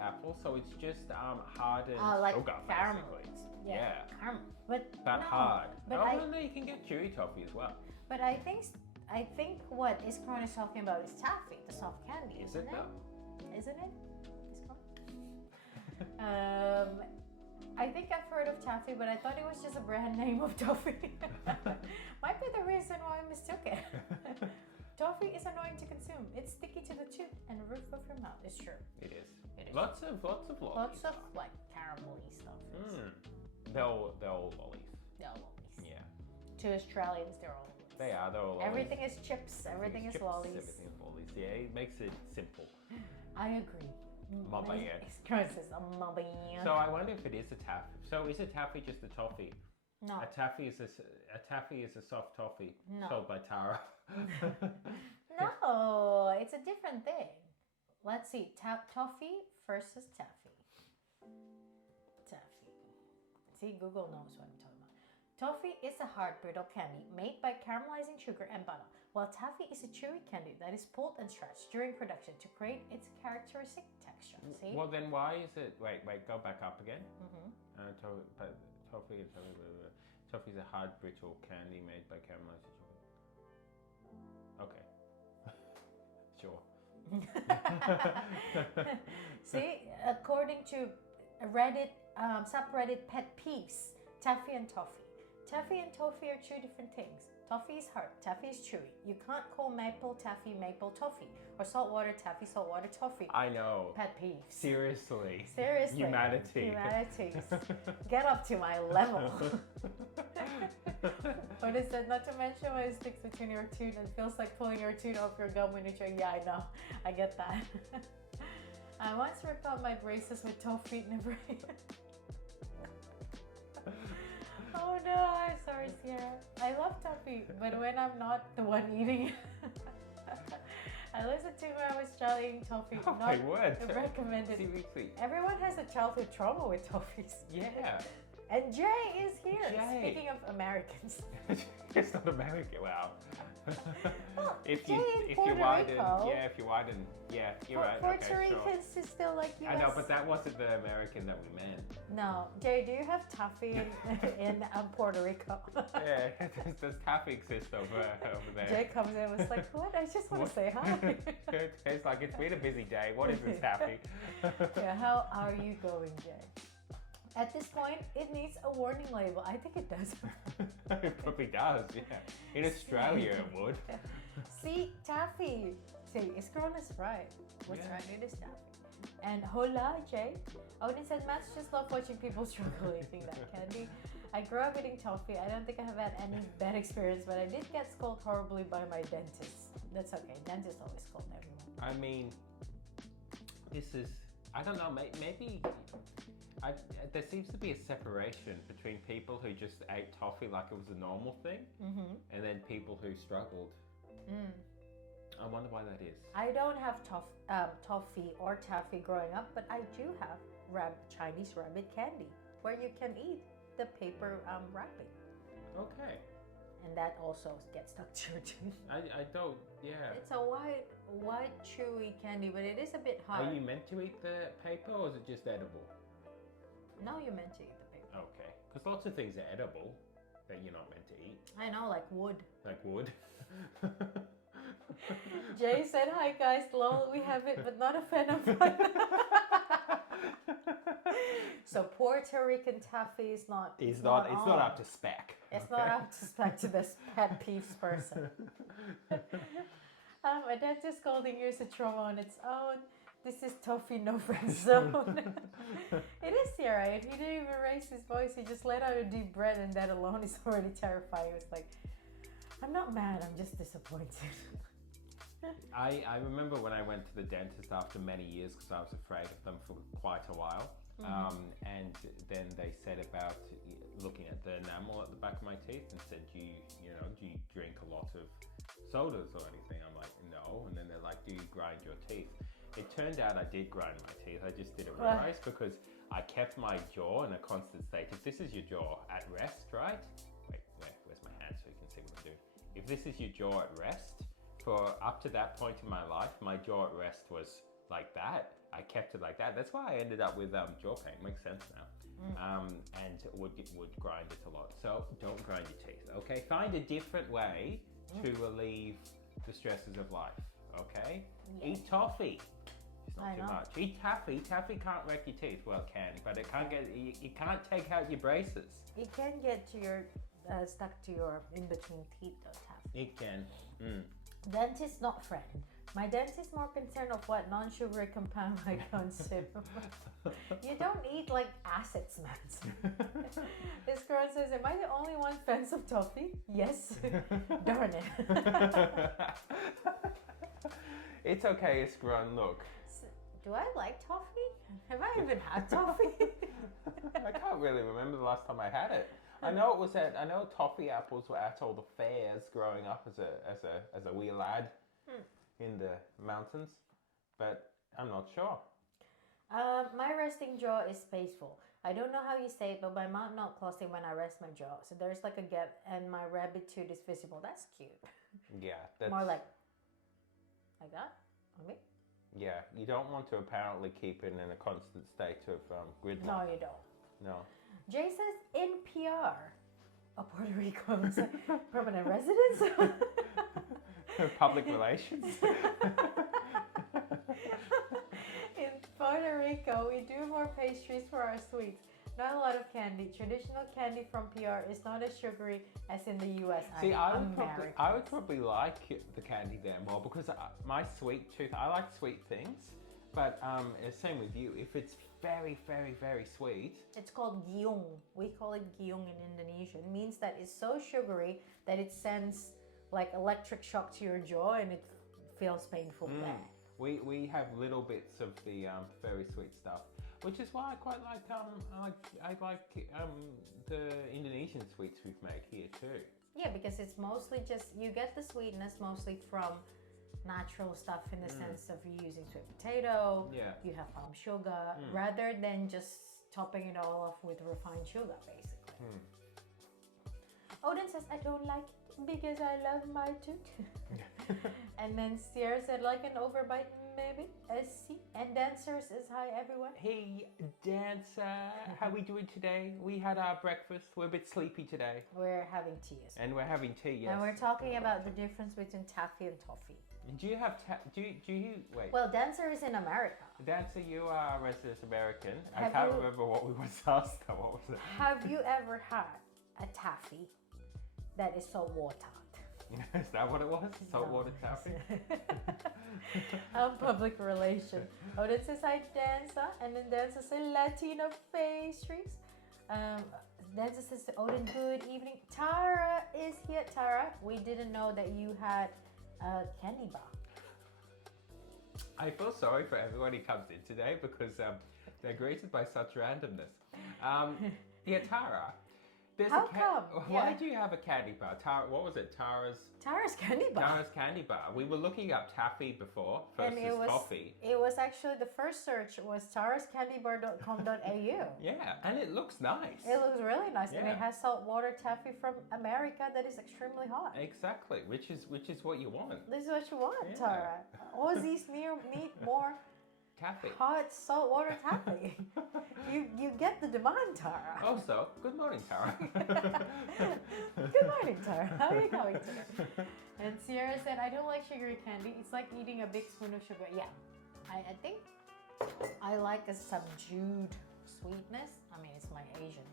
apple, so it's just hardened Like sugar, caramel. basically. Yeah. Caramel. But But no, hard. But Oh, no, you can get chewy toffee as well. But I think I think what Iskron is talking about is taffy, the soft candy. Is it though? Isn't it? I think I've heard of taffy, but I thought it was just a brand name of toffee. Might be the reason why I mistook it. Toffee is annoying to consume. It's sticky to the tooth and the roof of your mouth. It's true. It is. It is. Lots of lollies. Lots of like caramelly stuff. They're all lollies. They're all lollies. Yeah. To Australians, they're all lollies. They're all lollies. Everything is chips. Everything is Chips, lollies. Everything is lollies. Yeah, it makes it simple. I agree. My bad. Iskron says, my bad. So I wonder if it is a taffy. So is a taffy just a toffee? No. A taffy is a soft toffee No. sold by Tara. No, it's a different thing. Let's see. Toffee versus taffy. Taffy. See, Google knows what I'm talking about. Toffee is a hard, brittle candy made by caramelizing sugar and butter, while taffy is a chewy candy that is pulled and stretched during production to create its characteristic texture. See? Well, then why is it? Wait, go back up again. Toffee is a hard, brittle candy made by caramelizing sugar. Okay. Sure. See, according to Reddit, subreddit Pet Peeves, taffy and toffee. Taffy and toffee are two different things. Toffee is hard, taffy is chewy. You can't call maple taffy maple toffee or saltwater taffy saltwater toffee. I know. Pet peeves. Seriously. Seriously. Humanities. Get up to my level. What is that? Not to mention when it sticks between your tooth and feels like pulling your tooth off your gum when you chew. Yeah, I know. I get that. I once ripped out my braces with toffee in the brain. Oh no, I'm sorry, Sierra. I love toffee, but when I'm not the one eating it, I listened to when I was child eating toffee. Oh my word. Recommended. Seriously. Everyone has a childhood trauma with toffees. Yeah. And Jay is here. Jay. Speaking of Americans. It's not American. Wow. Well, if Jay you in Puerto widen, Rico. yeah, you're right. Puerto Okay, sure. Ricans is still like US. I know, but that wasn't the American that we meant. No. Jay, do you have toffee in Puerto Rico? Yeah, does taffy exist over there? Jay comes in and was like, what? I just want to say hi. It's like, it's been a busy day. What is this taffy? Yeah, how are you going, Jay? At this point, it needs a warning label. I think it does. It probably does, yeah. In Australia, it would. See, taffy. See, Iskron is right. What's Yeah. right? It is taffy. And hola, Jay. Odin said, Matt's just love watching people struggle eating that candy. I grew up eating toffee. I don't think I have had any bad experience, but I did get scolded horribly by my dentist. That's okay. Dentists always scold everyone. I mean, this is, I don't know, maybe there seems to be a separation between people who just ate toffee like it was a normal thing, and then people who struggled. I wonder why that is. I don't have toffee or taffy growing up, but I do have Chinese rabbit candy where you can eat the paper wrapping. Okay. And that also gets stuck to your tooth. I don't, yeah. It's a white chewy candy, but it is a bit hard. Are you meant to eat the paper or is it just edible? No, you're meant to eat the paper. Okay. Because lots of things are edible that you're not meant to eat. I know, like wood. Like wood. Jay said, hi guys, lol, we have it, but not a fan of fun. So Puerto Rican taffy is not. It's not up to spec. It's not up to spec to this pet peeves person. A dentist scolding you is a trauma on its own. This is toffee, no friend zone. It is Sierra, and he didn't even raise his voice. He just let out a deep breath, and that alone is already terrifying. It was like, I'm not mad, I'm just disappointed. I remember when I went to the dentist after many years because I was afraid of them for quite a while. And then they said about looking at the enamel at the back of my teeth and said, do you drink a lot of sodas or anything? I'm like, no. And then they're like, do you grind your teeth? It turned out I did grind my teeth. I just didn't realize because I kept my jaw in a constant state. If this is your jaw at rest, right? Wait, where's my hand so you can see what I'm doing? If this is your jaw at rest, for up to that point in my life, my jaw at rest was like that. I kept it like that. That's why I ended up with jaw pain. Makes sense now. And would grind it a lot. So don't grind your teeth. Okay, find a different way to relieve the stresses of life. Okay? Yes. Eat toffee. It's not I too know. much. Eat taffy. Taffy can't wreck your teeth. Well, it can, but it can't get. You can't take out your braces. It can get to your stuck to your in between teeth though, taffy. It can. Mm. Dentist not friend. My dentist more concerned of what non-sugary compound I consume. You don't eat like acids, man. This girl says, "Am I the only one fans of toffee?" Yes. Darn it. It's okay, Scrun. Look, Do I like toffee? Have I even had toffee? I can't really remember the last time I had it. I know it was at. I know toffee apples were at all the fairs growing up as a wee lad in the mountains, but I'm not sure. My resting jaw is spaceful. I don't know how you say it, but my mouth not closing when I rest my jaw. So there's like a gap, and my rabbit tooth is visible. That's cute. Yeah, that's More like that. Okay. yeah. You don't want to apparently keep it in a constant state of gridlock. No, you don't. No. Jay says in PR, Puerto Rico is a permanent residence. Public relations. In Puerto Rico, we do more pastries for our sweets. Not a lot of candy. Traditional candy from PR is not as sugary as in the US. See, I would Americans. probably like the candy there more because my sweet tooth. I like sweet things, but same with you. If it's very, very, very sweet, It's called giung. We call it giung in Indonesia. It means that it's so sugary that it sends like electric shock to your jaw and it feels painful there. we have little bits of the very sweet stuff, which is why I quite like I like the Indonesian sweets we've made here too. Yeah, because it's mostly just you get the sweetness mostly from natural stuff in the sense of you using sweet potato. Yeah. You have palm sugar rather than just topping it all off with refined sugar, basically. Odin says, I don't like it because I love my tooth. And then Sierra said, like an overbite, maybe. SC. And Dancer says, hi, everyone. Hey, Dancer, how we doing today? We had our breakfast. We're a bit sleepy today, We're having tea. and we're having tea. Yes. And we're talking about the difference between taffy and toffee. Do you have do you wait? Well, Dancer is in America. Dancer, you are a resident American. I Have can't you- remember what we was asked. What was it? Have you ever had a taffy that is saltwater? Is that what it was? Saltwater taffy? Public relation. Odin says hi Dancer, and then Dancer says Latino pastries. Dancer says to Odin, good evening. Tara is here. Tara, we didn't know that you had a candy bar. I feel sorry for everyone who comes in today because they're greeted by such randomness. Yeah, Tara. There's How a come? Why Yeah. do you have a candy bar? Tara, what was it? Tara's Candy bar. Tara's candy bar. We were looking up taffy before And versus it was coffee. It was actually the first search was tarascandybar.com.au. Yeah, and it looks nice. It looks really nice, and Yeah. it has saltwater taffy from America that is extremely hot. Exactly, which is what you want. This is what you want, Yeah. Tara. Aussies need more Taffy. hot saltwater taffy. you get the demand, Tara. Also, good morning, Tara. Good morning, Tara. How are you going today? And Sierra said, I don't like sugary candy. It's like eating a big spoon of sugar. Yeah, I think I like a subdued sweetness. I mean, it's my Asian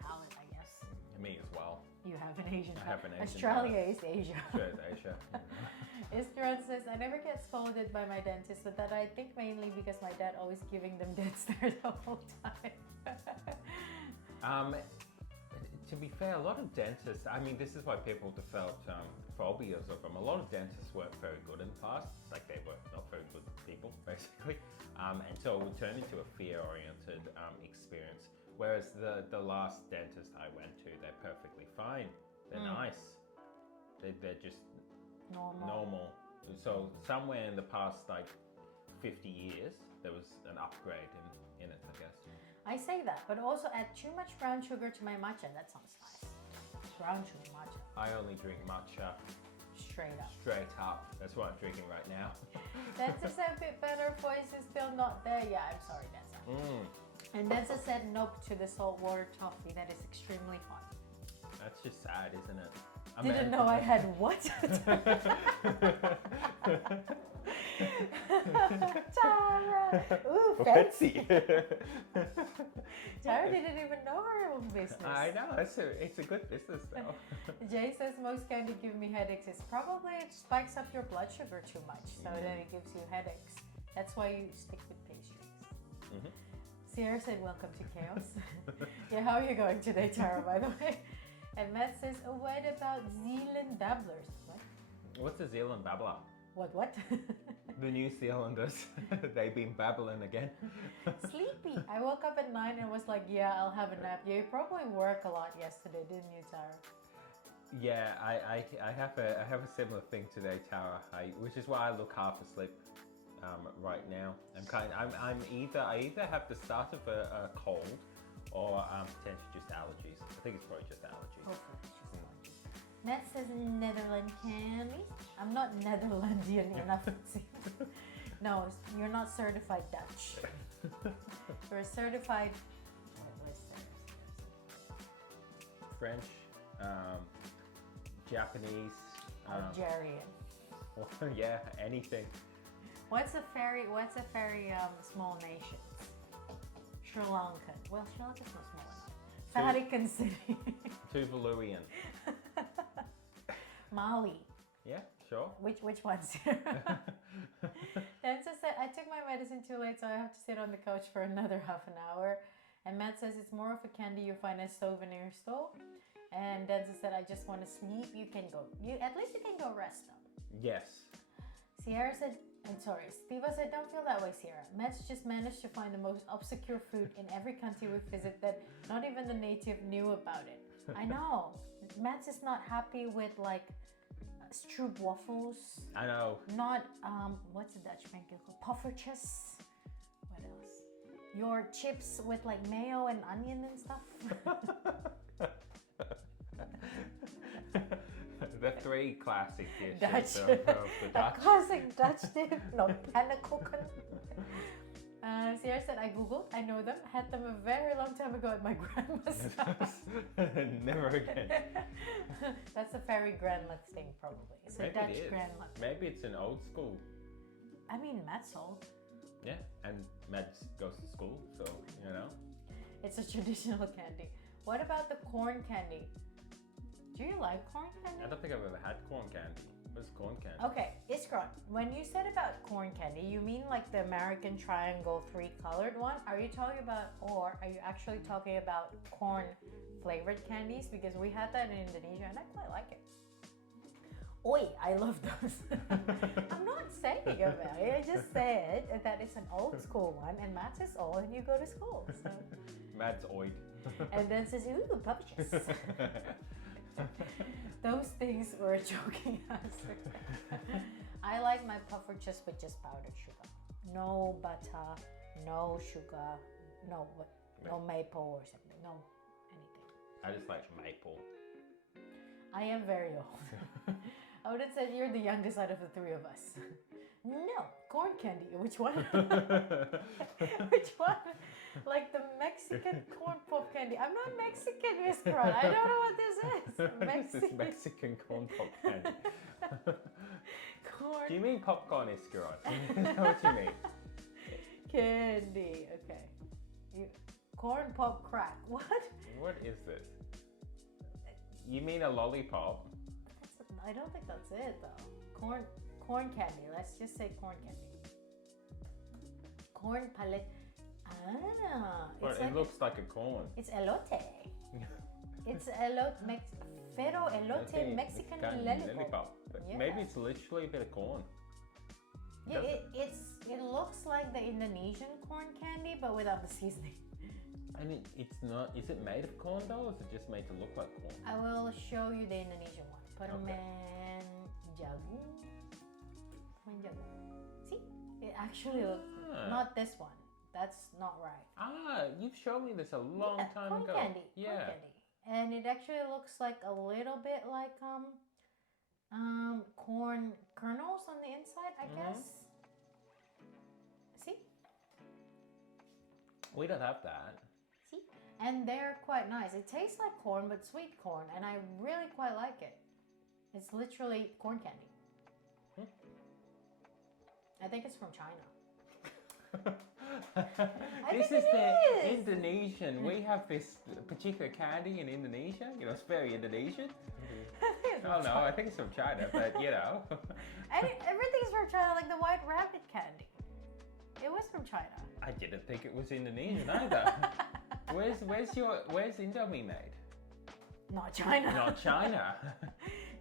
palate, I guess. Me as well. You have an Asian I have palate. an Asian Australia is Asia. Sure, it's Asia. Istran says, I never get scolded by my dentist, but that I think mainly because my dad always giving them dead stares the whole time. To be fair, a lot of dentists, I mean, this is why people developed phobias of them. A lot of dentists weren't very good in the past, like they were not very good people, basically. And so it turned into a fear-oriented experience. Whereas the last dentist I went to, they're perfectly fine. They're nice. They're just normal. So somewhere in the past, like 50 years, there was an upgrade in it, I guess. I say that, but also add too much brown sugar to my matcha. That sounds nice. Brown sugar matcha. I only drink matcha Straight up. straight up. That's what I'm drinking right now. Dancer said a bit better, voice is still not there. Yeah, I'm sorry, Dancer. And Dancer said nope to the saltwater toffee that is extremely hot. That's just sad, isn't it? Didn't know I had what? Tara! Ooh, fancy! Tara didn't even know her own business. I know, it's a good business though. Jay says most candy give me headaches. It's probably it spikes up your blood sugar too much, so then it gives you headaches. That's why you stick with pastries. Sierra said, welcome to chaos. Yeah, how are you going today, Tara, by the way? And Matt says, oh, what about Zealand dabblers? What? What's a Zealand babbler? What? The New Zealanders. They've been babbling again. Sleepy. I woke up at 9 and was like, yeah, I'll have a nap. Yeah, you probably work a lot yesterday, didn't you, Tara? Yeah, I have a similar thing today, Tara. Which is why I look half asleep right now. I either have the start of a cold or potentially just allergies. I think it's probably just allergies. Hopefully it's just allergies. Matt says Netherlands candy. I'm not Netherlandian enough, it seems. No, you're not certified Dutch. You're a certified. What is that? French, Japanese, Algerian. yeah, anything. What's a very small nation? Sri Lankan. Well, Sri Lanka's not small enough. Vatican City. Tuvaluian. Mali. Yeah, sure. Which one's here? Danza said, I took my medicine too late, so I have to sit on the couch for another half an hour. And Matt says it's more of a candy you find at souvenir store. And Danza said, I just want to sleep. You can go. At least you can go rest though. Yes. Sierra said, I'm sorry, Steva said, don't feel that way, Sierra. Matt's just managed to find the most obscure food in every country we visit that not even the native knew about it. I know. Matt's is not happy with like stroop waffles. I know. Not, what's the Dutch pancake called? Poffertjes. What else? Your chips with like mayo and onion and stuff. The three classic dishes Dutch. of the A Dutch. classic Dutch dish. No, pannenkoeken. Sierra said, I googled, I know them, had them a very long time ago at my grandma's house. Never again. That's a very grandma thing, probably. It's a Maybe Dutch it is. grandma. Maybe it's an old school. I mean, Matt's old. Yeah, and Mads goes to school, so you know. It's a traditional candy. What about the corn candy? Do you like corn candy? I don't think I've ever had corn candy. What's corn candy? Okay, Iskron, when you said about corn candy, you mean like the American triangle 3-colored one? Are you talking about, or are you actually talking about corn flavored candies? Because we had that in Indonesia and I quite like it. Oi, I love those. I'm not saying about it, I just said that it's an old school one and Matt is old and you go to school. So. Mads oid. And then says, ooh, puppies. Those things were joking answer. I like my puffer just with just powdered sugar. No butter, no sugar, no maple or something, no anything. I just like maple. I am very old. I would have said you're the youngest out of the three of us. No, corn candy. Which one? Which one? Like the Mexican corn pop candy. I'm not Mexican, Miss Cron. I don't know what this is. This is Mexican corn pop candy. Corn Do you mean popcorn, Iscaron? Is that what you mean? candy. Okay. Corn pop crack. What? What is this? You mean a lollipop? I don't think that's it though. Corn candy. Let's just say corn candy. Corn palette. Ah, Well, it's it like looks like a corn. it's elote. It's elote, pero I elote think Mexican it's kind of lollipop. But Yeah. maybe it's literally a bit of corn. Yeah, it looks like the Indonesian corn candy, but without the seasoning. And it's not. Is it made of corn though, or is it just made to look like corn? I will show you the Indonesian one. Permen jagung. Permen jagung. See, it actually looks not this one. That's not right. Ah, you've shown me this a long time corn ago. candy. Yeah. Corn candy. And it actually looks like a little bit like corn kernels on the inside, I guess. See? We don't have that. See? And they're quite nice. It tastes like corn, but sweet corn, and I really quite like it. It's literally corn candy. Hmm. I think it's from China. This think is it the is. Indonesian. We have this particular candy in Indonesia. You know, it's very Indonesian. Oh no, I think it's from China, but you know. Everything's from China, like the white rabbit candy. It was from China. I didn't think it was Indonesian either. Where's Indomie made? Not China. Not China.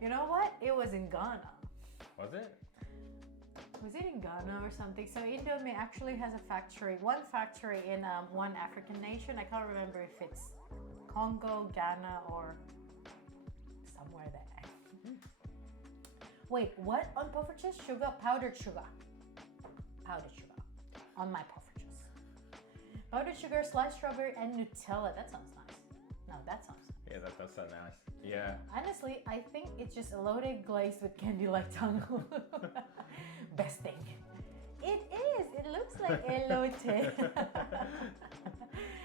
You know what? It was in Ghana. Was it? Was it in Ghana or something? So Indomie actually has one factory in one African nation. I can't remember if it's Congo, Ghana, or somewhere there. Wait, what on poffertjes? Sugar, powdered sugar. Powdered sugar on my poffertjes. Powdered sugar, sliced strawberry, and Nutella. That sounds nice. No, that sounds nice. Yeah, that does sound nice. Yeah. Honestly, I think it's just a loaded glaze with candy like tango. Best thing. It is. It looks like elote.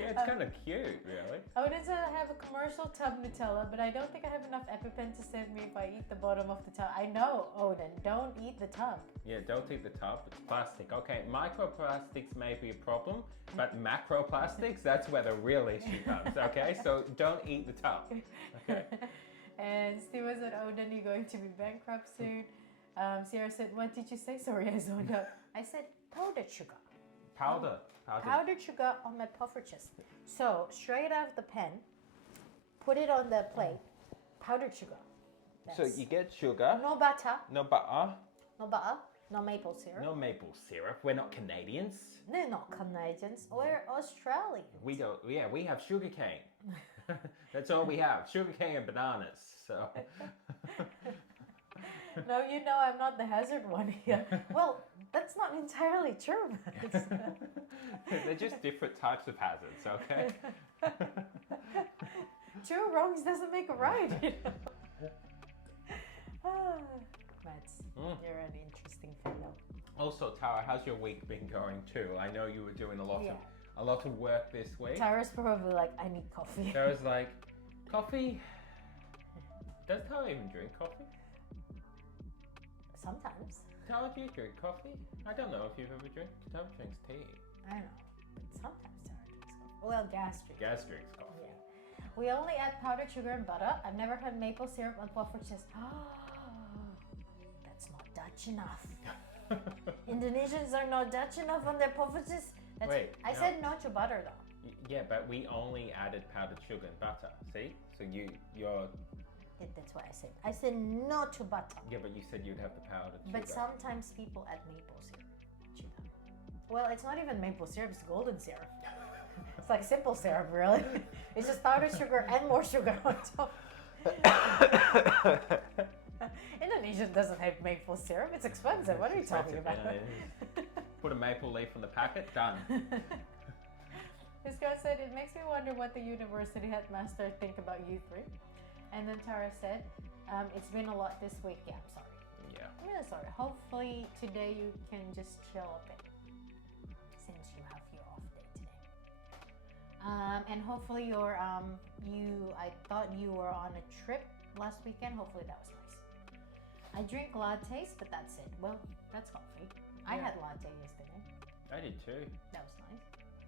Yeah, it's kind of cute, really. I would have a commercial tub Nutella, but I don't think I have enough EpiPen to save me if I eat the bottom of the tub. I know, Odin, don't eat the tub. Yeah, don't eat the top. It's plastic. Okay, microplastics may be a problem, but macroplastics, that's where the real issue comes, okay? So don't eat the top, okay? And Steve said, Odin, you're going to be bankrupt soon. Sierra said, what did you say? Sorry, I zoned out. I said powdered sugar. Powdered Sugar on my poffertjes. So straight out of the pan, put it on the plate. Powdered sugar. So you get sugar, No butter, no butter, no maple syrup. no maple syrup. We're not Canadians. They're not Canadians. We're Australians. We don't. Yeah, we have sugar cane. That's all we have: sugar cane and bananas. So. No, you know I'm not the hazard one here. Well, that's not entirely true. They're just different types of hazards, okay? Two wrongs doesn't make a right. You know? Mats, you're an interesting fellow. Also, Tara, how's your week been going too? I know you were doing a lot of work this week. Tara's probably like, I need coffee. Tara's like, coffee? Does Tara even drink coffee? Sometimes. Tara, do you drink coffee? I don't know if you've ever drank. Tara drinks tea. I don't know. But sometimes Tara drinks coffee. Well, gas drinks. Gas drinks coffee. Yeah. We only add powdered sugar and butter. I've never had maple syrup on poffertjes. That's not Dutch enough. Indonesians are not Dutch enough on their poffertjes. Wait, I no. said no to butter though. Yeah, but we only added powdered sugar and butter. See? So you're. Yeah, that's what I said. I said no to butter. Yeah, but you said you'd have the powdered sugar. But sometimes people add maple syrup. Do you know? Well, it's not even maple syrup, it's golden syrup. It's like simple syrup, really. It's just powdered sugar and more sugar on top. Indonesia doesn't have maple syrup. It's expensive. What are you talking about? Yeah. Put a maple leaf on the packet, done. This guy said, it makes me wonder what the university headmaster think about you three. And then Tara said, it's been a lot this week. Yeah, I'm sorry. Yeah. I'm really sorry. Hopefully today you can just chill a bit since you have your off day today. And hopefully I thought you were on a trip last weekend. Hopefully that was nice. I drink lattes, but that's it. Well, that's coffee. I had latte yesterday. I did too. That was nice.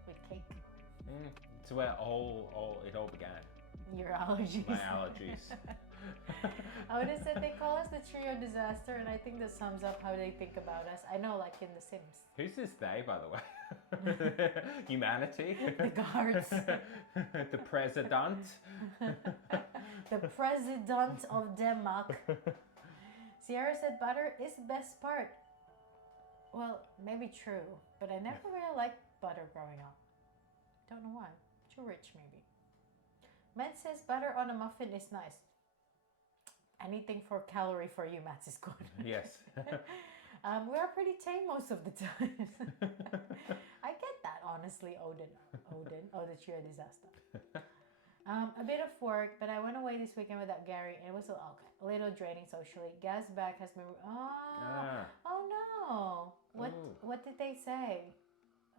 With cake. It's where it all began. Your allergies. My allergies. I would have said they call us the trio disaster, and I think that sums up how they think about us. I know, like in The Sims. Who's this they, by the way? Humanity? The guards. The president? The president of Denmark. Sierra said butter is the best part. Well, maybe true, but I never really liked butter growing up. Don't know why. Too rich, maybe. Matt says butter on a muffin is nice. Anything for calorie for you, Matt, is good. Yes. We are pretty tame most of the time. I get that, honestly, Odin. Oh, the cheer disaster. A bit of work, but I went away this weekend without Gary, and it was a little draining socially. Gaz bag has been. Oh no! What did they say?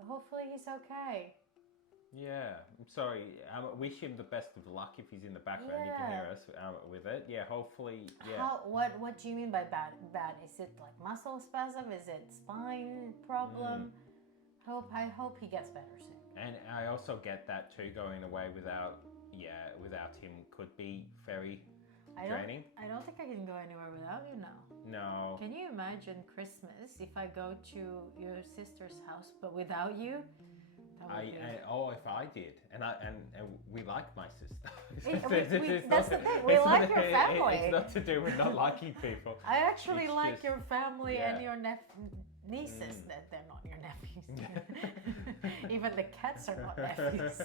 Hopefully he's okay. Yeah, I'm sorry. Wish him the best of luck if he's in the background. You can Yeah. hear us with it. Yeah, hopefully. Yeah. How? What do you mean by bad? Bad? Is it like muscle spasm? Is it spine problem? I hope he gets better soon. And I also get that too. Going away without him could be very draining. I don't think I can go anywhere without you now. No. Can you imagine Christmas if I go to your sister's house but without you? If I did, and we like my sister. That's the thing. We like your family. It's not to do with not liking people. I actually It's like just- your family yeah. and your nieces. That they're not your nephews. Even the cats are not nephews.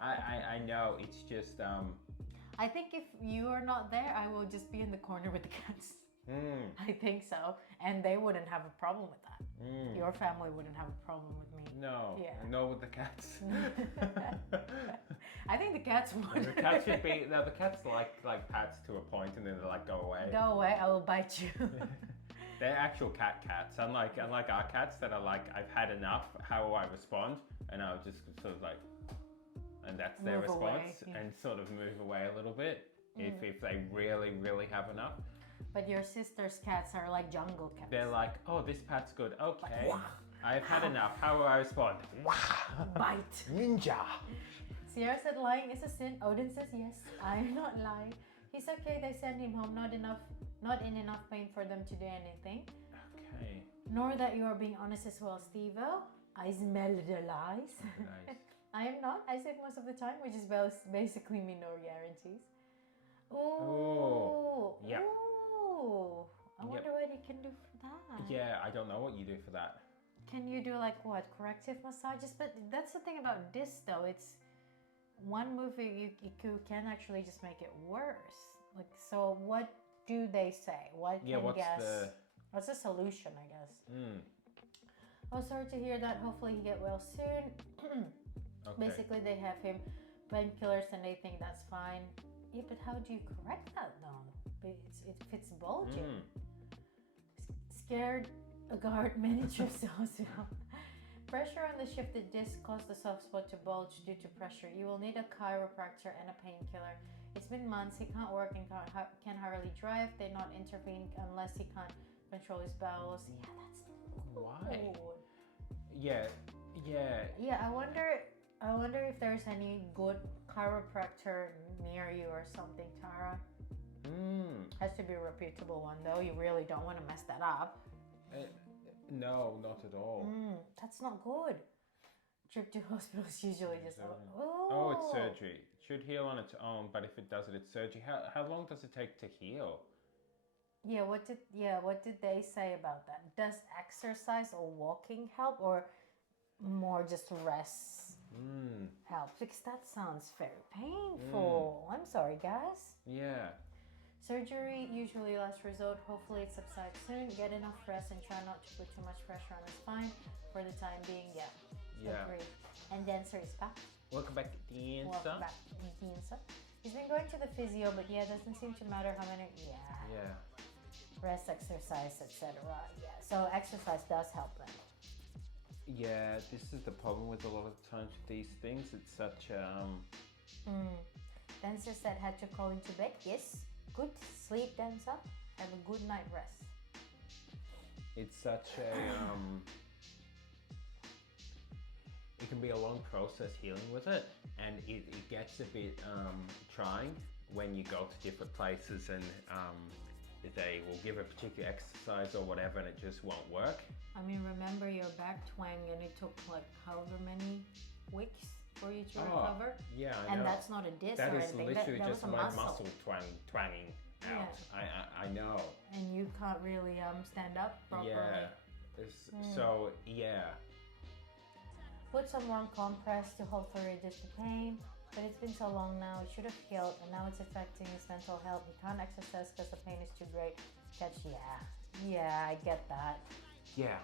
I know. It's just I think if you are not there, I will just be in the corner with the cats. I think so, and they wouldn't have a problem with that. Your family wouldn't have a problem with me. No. Yeah. No with the cats. I think the cats would. The cats should be. No, the cats like pats to a point, and then they're like, go away. Go away! I will bite you. They're actual cats. Unlike our cats that are like, I've had enough. How will I respond? And I'll just sort of like, and that's their Move away, response, yeah. and sort of move away a little bit if they really have enough. But your sister's cats are like jungle cats. They're like, oh, this pat's good. Okay, I've had enough. How will I respond? Bite. Ninja. Sierra said lying is a sin. Odin says yes. I'm not lying. He's okay. They send him home. Not in enough pain for them to do anything. Okay. Nor that you are being honest as well, Steve-O. I smell the lies. Nice. I am not. I say it most of the time, which is basically me no guarantees. Ooh. Ooh. Yep. Ooh. I Yep. wonder what you can do for that. Yeah, I don't know what you do for that. Can you do like what? Corrective massages? But that's the thing about this though. It's one move you can actually just make it worse. Like, so what do they say? What Yeah, can what's guess? the- What's the solution, I guess? Oh, sorry to hear that. Hopefully he get well soon. Okay. Basically, they have him painkillers and they think that's fine. Yeah, but how do you correct that though? If it's bulging. Scared a guard many trips to hospital. Pressure on the shifted disc caused the soft spot to bulge due to pressure. You will need a chiropractor and a painkiller. It's been months. He can't work and can hardly drive. They not intervene unless he can't control his bowels. Yeah, that's Why? cool. Yeah. Yeah, I wonder if there's any good chiropractor near you or something, Tara. Has to be a reputable one though. You really don't want to mess that up. No, not at all. That's not good. Trip to hospital is usually just Oh, it's surgery. It should heal on its own, but if it doesn't, it's surgery. How long does it take to heal? Yeah, what did they say about that? Does exercise or walking help, or more just rest help? Because that sounds very painful. I'm sorry, guys. Yeah. Surgery usually last resort. Hopefully it subsides soon. Get enough rest and try not to put too much pressure on the spine for the time being. Yeah. Agreed. And Dancer is back. Welcome back to the answer. Welcome back, Dancer. He's been going to the physio, but yeah, it doesn't seem to matter how many. Yeah. Rest, exercise, etc. Yeah. So exercise does help them. Yeah, this is the problem with a lot of times with these things. It's such Dancer said had to call into bed. Yes. Good sleep, Dancer. Have a good night rest. it's such a it can be a long process healing with it, and it gets a bit trying when you go to different places and they will give a particular exercise or whatever and it just won't work. I mean, remember your back twang, and it took like however many weeks for you to recover. Yeah, I And know. that's not a disc That or is anything. literally that just was a my muscle. twanging out. I know. And you can't really stand up properly. Yeah. So yeah. Put some warm compress to hopefully reduce the pain. But it's been so long now, it should have healed, and now it's affecting his mental health. He can't exercise because the pain is too great. Yeah, I get that. Yeah.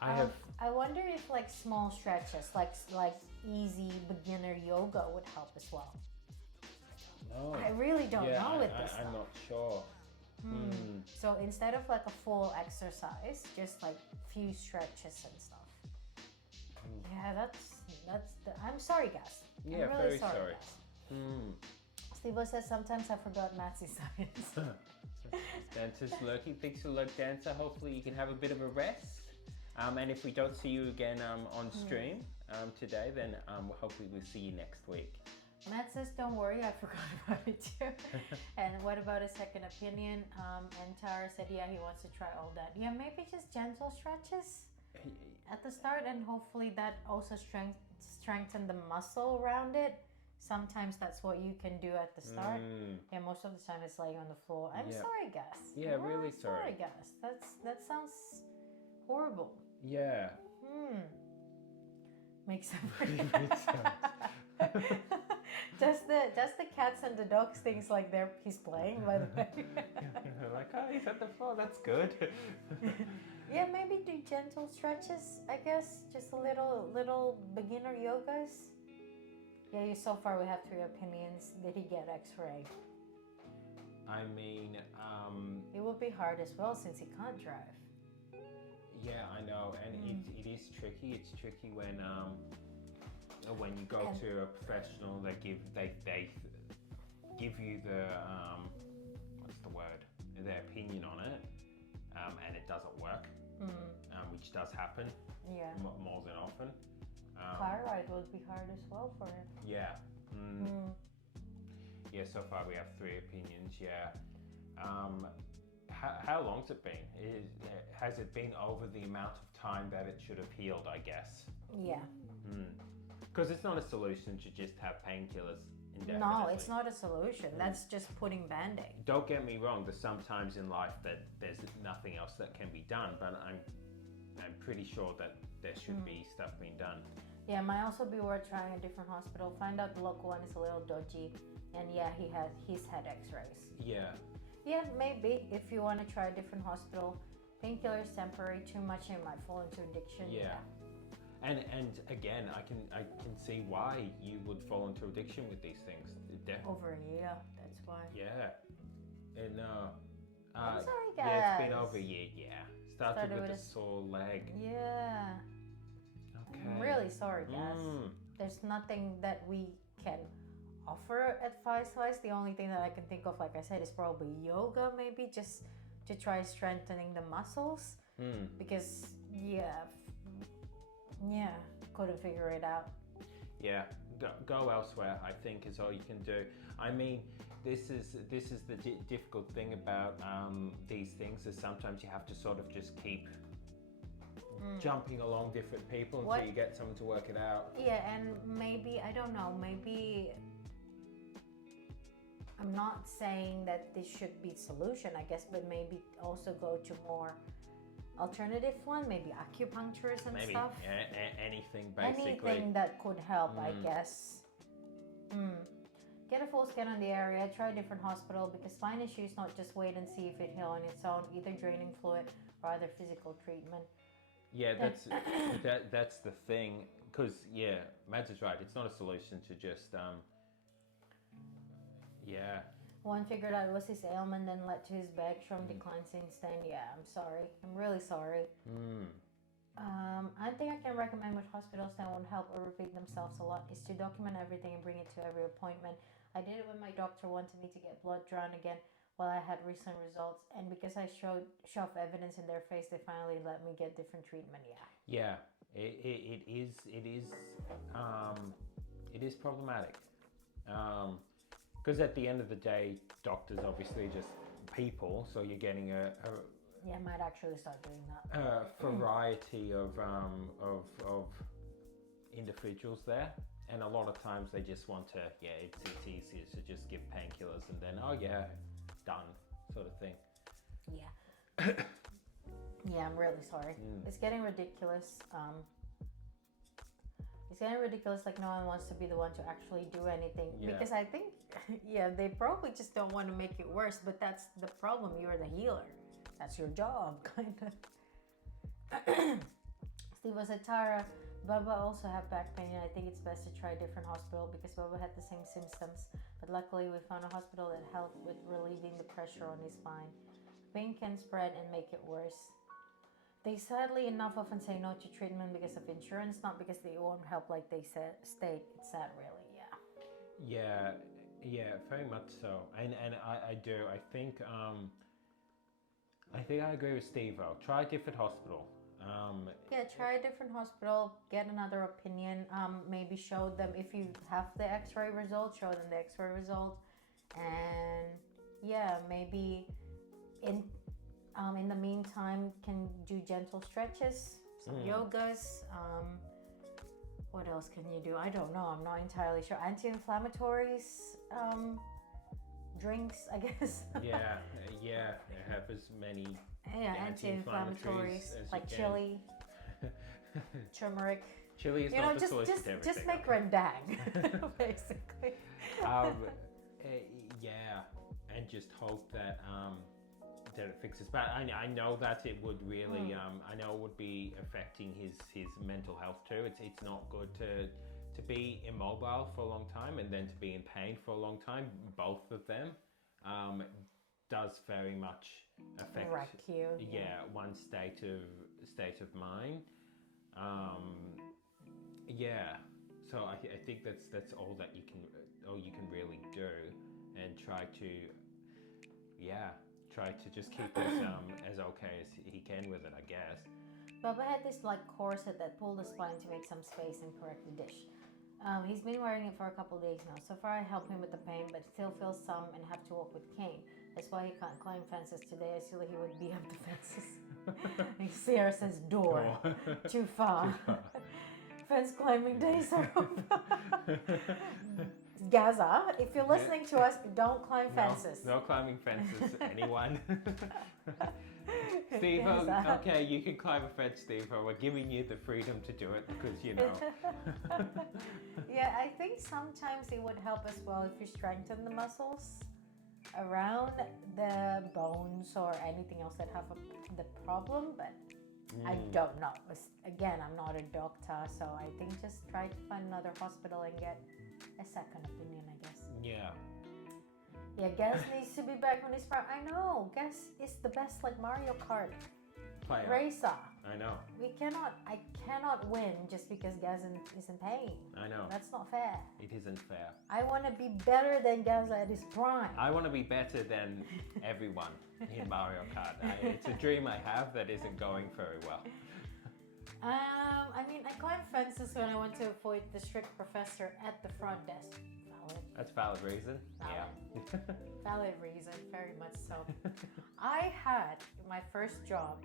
I wonder if like small stretches, like easy beginner yoga would help as well. No. I really don't know with this I'm stuff. not sure. So instead of like a full exercise, just like few stretches and stuff. Yeah, that's I'm sorry, guys. Yeah, I'm really very sorry. guys. Mm. Steve says sometimes I forgot maths is science. Dancer's lurking, thinks you'll lurk, Dancer. Hopefully you can have a bit of a rest. And if we don't see you again on stream today, then hopefully we'll see you next week. Matt says, don't worry, I forgot about it too. And what about a second opinion? And Tara said, yeah, he wants to try all that. Yeah, maybe just gentle stretches at the start, and hopefully that also strengthen the muscle around it. Sometimes that's what you can do at the start. Yeah, most of the time it's laying on the floor. I'm sorry, guys. Yeah, really sorry. Guys. That sounds horrible. Yeah. Makes sense. Does the cats and the dogs things like he's playing, by the way? Like, oh, he's at the floor, that's good. Yeah, maybe do gentle stretches, I guess. Just a little beginner yogas. Yeah, so far we have 3 opinions. Did he get x-ray? I mean, it would be hard as well since he can't drive. Yeah, I know, and it is tricky. It's tricky when you go to a professional, they give you the what's the word? Their opinion on it, and it doesn't work, which does happen. Yeah. More than often. Car ride would be hard as well for him. Yeah. Yeah. So far we have 3 opinions. Yeah. How long's it been? Has it been over the amount of time that it should have healed, I guess? Yeah. Because it's not a solution to just have painkillers indefinitely. No, it's not a solution. That's just putting Band-Aid. Don't get me wrong, there's sometimes in life that there's nothing else that can be done, but I'm pretty sure that there should be stuff being done. Yeah, it might also be worth trying a different hospital. Find out the local one is a little dodgy. And yeah, he's had x-rays. Yeah. Yeah, maybe if you want to try a different hospital. Painkillers temporary, too much and you might fall into addiction. Yeah. And again, I can see why you would fall into addiction with these things. Over a year, that's why. Yeah. And I'm sorry, guys. yeah, it's been over a year. Yeah. Started with a sore leg. Yeah. Okay. I'm really sorry, guys. There's nothing that we can offer advice-wise. The only thing that I can think of, like I said, is probably yoga, maybe just to try strengthening the muscles. Because couldn't figure it out. Yeah, go elsewhere, I think, is all you can do. I mean, this is the difficult thing about these things, is sometimes you have to sort of just keep jumping along different people until you get someone to work it out. Yeah, and maybe, I don't know, maybe I'm not saying that this should be the solution, I guess, but maybe also go to more alternative one, maybe acupuncturist and stuff. Anything basically. Anything that could help, I guess. Get a full scan on the area, try a different hospital, because spine issues, not just wait and see if it heals on its own, either draining fluid or other physical treatment. Yeah, that's the thing, because Mads is right, it's not a solution to just One figured out it was his ailment, then led to his back. Strom decline since then. Yeah, I'm sorry. I'm really sorry. I think I can recommend with hospitals that won't help or repeat themselves a lot is to document everything and bring it to every appointment. I did it when my doctor wanted me to get blood drawn again while I had recent results, and because I shoved evidence in their face, they finally let me get different treatment. Yeah, it is problematic. Because at the end of the day, doctors obviously just people, so you're getting a I might actually start doing that. Variety of individuals there, and a lot of times they just want to it's easier to just give painkillers and then done sort of thing. Yeah, I'm really sorry. It's getting ridiculous. It's getting ridiculous, like no one wants to be the one to actually do anything. Because I think, they probably just don't want to make it worse, but that's the problem. You're the healer. That's your job, kind of. Steve was at Tara. Bubba also had back pain, and I think it's best to try a different hospital because Bubba had the same symptoms. But luckily, we found a hospital that helped with relieving the pressure on his spine. Pain can spread and make it worse. they sadly enough often say no to treatment because of insurance, not because they won't help like they said state. It's sad, really. Yeah. Yeah, very much so. And I do. I think I agree with Steve-O. Try a different hospital. Yeah, try a different hospital, get another opinion. Maybe show them if you have the X-ray result, show them the X-ray result, and yeah, maybe in the meantime, can do gentle stretches, some yogas. What else can you do? I don't know. I'm not entirely sure. Anti-inflammatories, drinks, I guess. yeah. Have as many anti-inflammatories as like you can. chili, turmeric. Chili is not the solution to everything. Just make rendang, basically. Yeah, and just hope that that it fixes. But I know that it would really I know it would be affecting his mental health too. It's not good to be immobile for a long time and then to be in pain for a long time. Both of them does very much affect Wreck you. Yeah, one state of mind. Yeah. So I think that's all you can really do, and try to just keep as okay as he can with it, I guess. Baba had this like corset that pulled the spine to make some space and correct the dish. He's been wearing it for a couple days now. So far I help him with the pain, but still feels some and have to walk with cane. That's why he can't climb fences today. I feel like he would be up the fences. And Sierra says door. Too far. Fence climbing days are over. Gaza, if you're listening to us, don't climb fences. No climbing fences, anyone. Steve, Gaza. okay, you can climb a fence, Steve. We're giving you the freedom to do it because, you know. Yeah, I think sometimes it would help as well if you strengthen the muscles around the bones or anything else that have the problem, but I don't know. Again, I'm not a doctor, so I think just try to find another hospital and get a second opinion, I guess. Yeah. Yeah, Gas needs to be back on his prime. I know, Gas is the best, like Mario Kart Player. racer. I know. I cannot win just because Gas is in pain. I know. That's not fair. It isn't fair. I want to be better than Gaza at his prime. I want to be better than everyone in Mario Kart. It's a dream I have that isn't going very well. I mean, I climbed fences when I went to avoid the strict professor at the front desk. Valid. That's a valid reason. Valid. Yeah. Valid reason, very much so. I had my first job,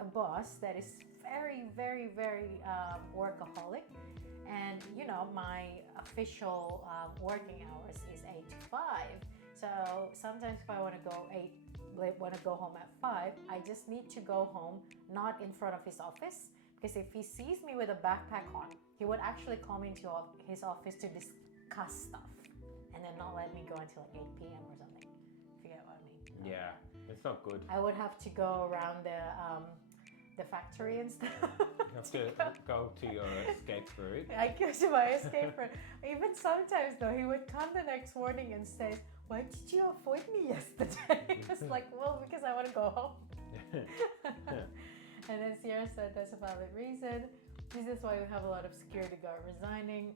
a boss that is very, very, very workaholic. And, you know, my official working hours is 8 to 5. So sometimes if I want to go home at 5, I just need to go home, not in front of his office, because if he sees me with a backpack on, he would actually call me into his office to discuss stuff and then not let me go until like 8 p.m. or something. If you get what I mean. No. Yeah, it's not good. I would have to go around the factory and stuff. You have to go to your escape route. I go to my escape route. Even sometimes though, he would come the next morning and say, "Why did you avoid me yesterday?" I was like, "Well, because I want to go home." And then Sierra said that's a valid reason. This is why we have a lot of security guard resigning.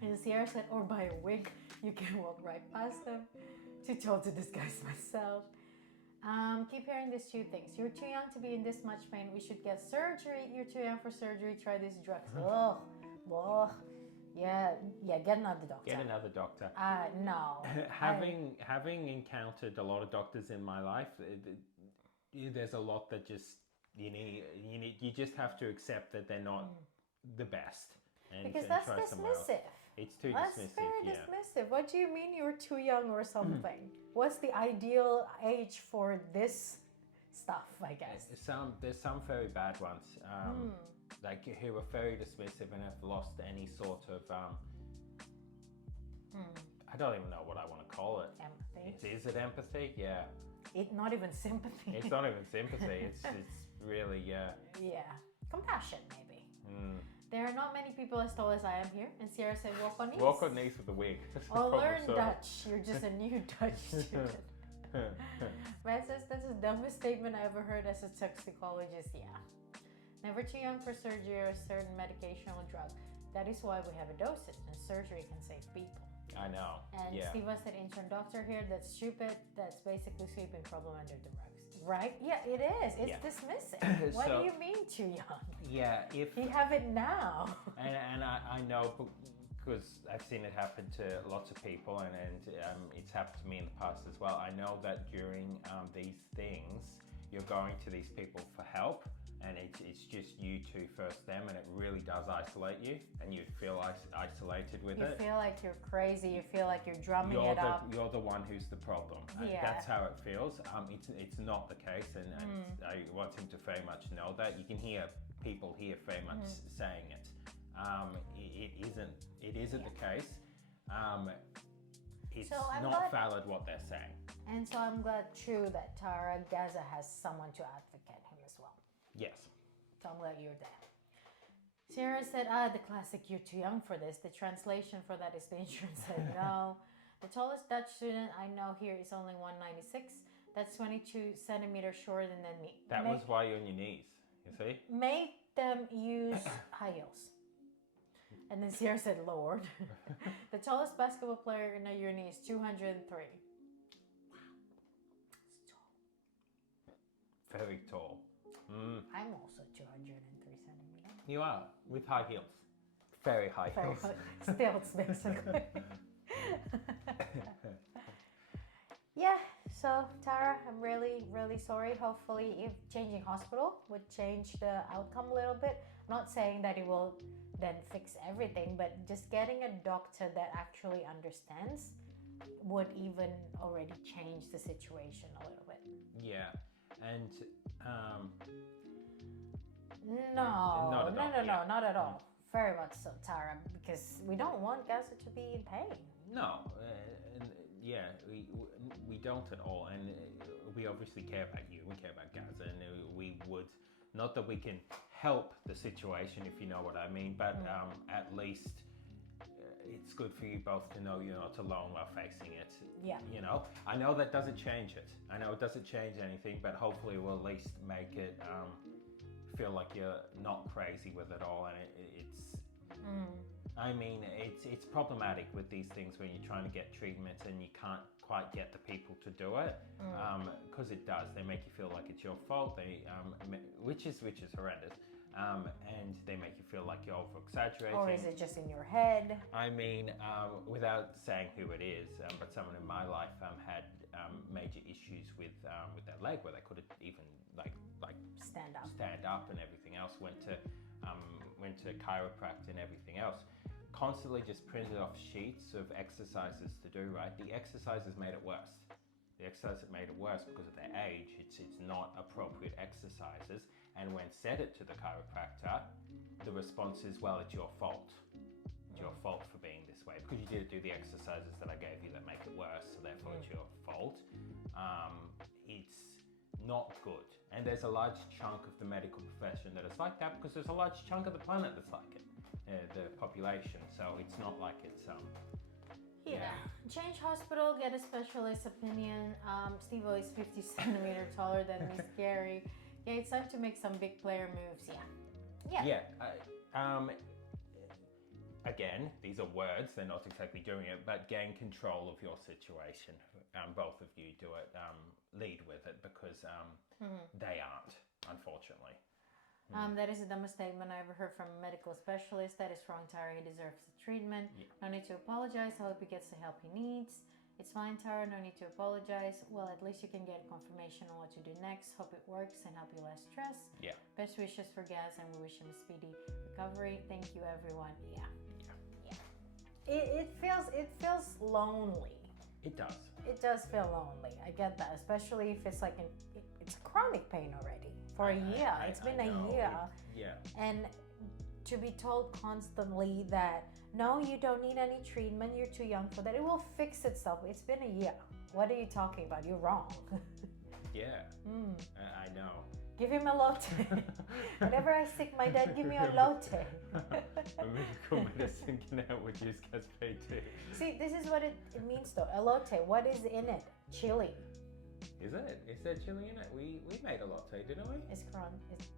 And Sierra said, or by a wig, you can walk right past them. Too tall to disguise myself. Keep hearing these two things. You're too young to be in this much pain. We should get surgery. You're too young for surgery. Try these drugs. Ugh. Yeah, get another doctor. Get another doctor. No. Having encountered a lot of doctors in my life, there's a lot that just you just have to accept that they're not the best. Because that's try somewhere else. dismissive. It's too That's dismissive. very dismissive. What do you mean you're too young or something? What's the ideal age for this stuff, I guess? There's some very bad ones, like who are very dismissive and have lost any sort of I don't even know what I want to call it. Empathy. Is it empathy? Yeah. Not even sympathy. It's not even sympathy. It's really Yeah. Compassion, maybe. There are not many people as tall as I am here. And Sierra said, walk on knees. Walk on knees with a wig. That's the Or problem learn solved. Dutch. You're just a new Dutch student. Matt says that's the dumbest statement I ever heard as a toxicologist. Yeah. Never too young for surgery or a certain medication or drug. That is why we have a dosage, and surgery can save people. I know. And Yeah. Steve said, intern doctor here, that's stupid. That's basically sweeping problem under the rugs. Right? Yeah, it is. It's Yeah. dismissing. What So- do you mean too young? Yeah, if You have it now. and I know because I've seen it happen to lots of people, and it's happened to me in the past as well. I know that during these things, you're going to these people for help, and it's just you two first them, and it really does isolate you, and you feel isolated with You it. feel like you're crazy. You feel like you're drumming it up. You're the one who's the problem. Yeah. That's how it feels. It's not the case, and I want him to very much know that. You can hear people here very much saying it. It isn't the case. It's So I'm not glad- valid what they're saying. And so I'm glad too that Tara Gaza has someone to advocate him as well. Yes. So I'm glad you're there. Sarah said, the classic, you're too young for this. The translation for that is the insurance said no. The tallest Dutch student I know here is only 196. That's 22 centimeters shorter than me. That was why you're on your knees. You see? Make them use high heels. And then Sierra said, Lord. The tallest basketball player in a uni is 203. Very tall. I'm also 203 centimeters. You are with high heels. Very high heels. Stilts, basically. Yeah, so Tara, I'm really, really sorry. Hopefully, if changing hospital would change the outcome a little bit. I'm not saying that it will then fix everything, but just getting a doctor that actually understands would even already change the situation a little bit. Yeah, and No, Not at all, yeah. not at all. Very much so, Tara, because we don't want Gaza to be in pain. no, and yeah, we don't at all, and we obviously care about you. We care about Gaza, and we would not that we can help the situation, if you know what I mean, but at least it's good for you both to know you're not alone while facing it. Yeah. You know, I know that doesn't change it. I know it doesn't change anything, but hopefully it will at least make it feel like you're not crazy with it all, and it's. I mean, it's problematic with these things when you're trying to get treatment and you can't quite get the people to do it, because it does. They make you feel like it's your fault. They, which is horrendous, and they make you feel like you're over exaggerating. Or is it just in your head? I mean, without saying who it is, but someone in my life had major issues with their leg, where they couldn't even like Stand up. and everything else. Went to chiropractor and everything else. Constantly just printed off sheets of exercises to do. Right, the exercises made it worse. The exercises made it worse because of their age. It's not appropriate exercises. And when said it to the chiropractor, the response is, well, it's your fault. It's your fault for being this way because you didn't do the exercises that I gave you that make it worse, so therefore it's your fault. It's not good. And there's a large chunk of the medical profession that is like that because there's a large chunk of the planet that's like it, the population. So it's not like it's Yeah. Change hospital, get a specialist opinion. Steve is 50 centimeters taller than Miss Gary. Yeah, it's time to make some big player moves. Yeah. Again, these are words, they're not exactly doing it, but gain control of your situation. Both of you do it, lead with it, because they aren't, unfortunately. That is the dumbest statement I ever heard from a medical specialist. That is wrong, Tara. He deserves the treatment. Yeah. No need to apologize. I hope he gets the help he needs. It's fine, Tara. No need to apologize. Well, at least you can get confirmation on what to do next. Hope it works and help you less stress. Yeah. Best wishes for Gaz, and we wish him a speedy recovery. Thank you, everyone. Yeah. It feels lonely. It does. It does feel lonely. I get that, especially if it's like it's chronic pain already for a year. It's been a year. Yeah. And to be told constantly that no, you don't need any treatment, you're too young for that, it will fix itself. It's been a year. What are you talking about? You're wrong. Yeah. I know. Give him a lotte. Whenever I sick my dad, give me a lotte. Medical medicine can help reduce gas pay too. See, this is what it means though. Elote, what is in it? Chili. Is it? Is there chili in it? We made a latte, didn't we? It's cron.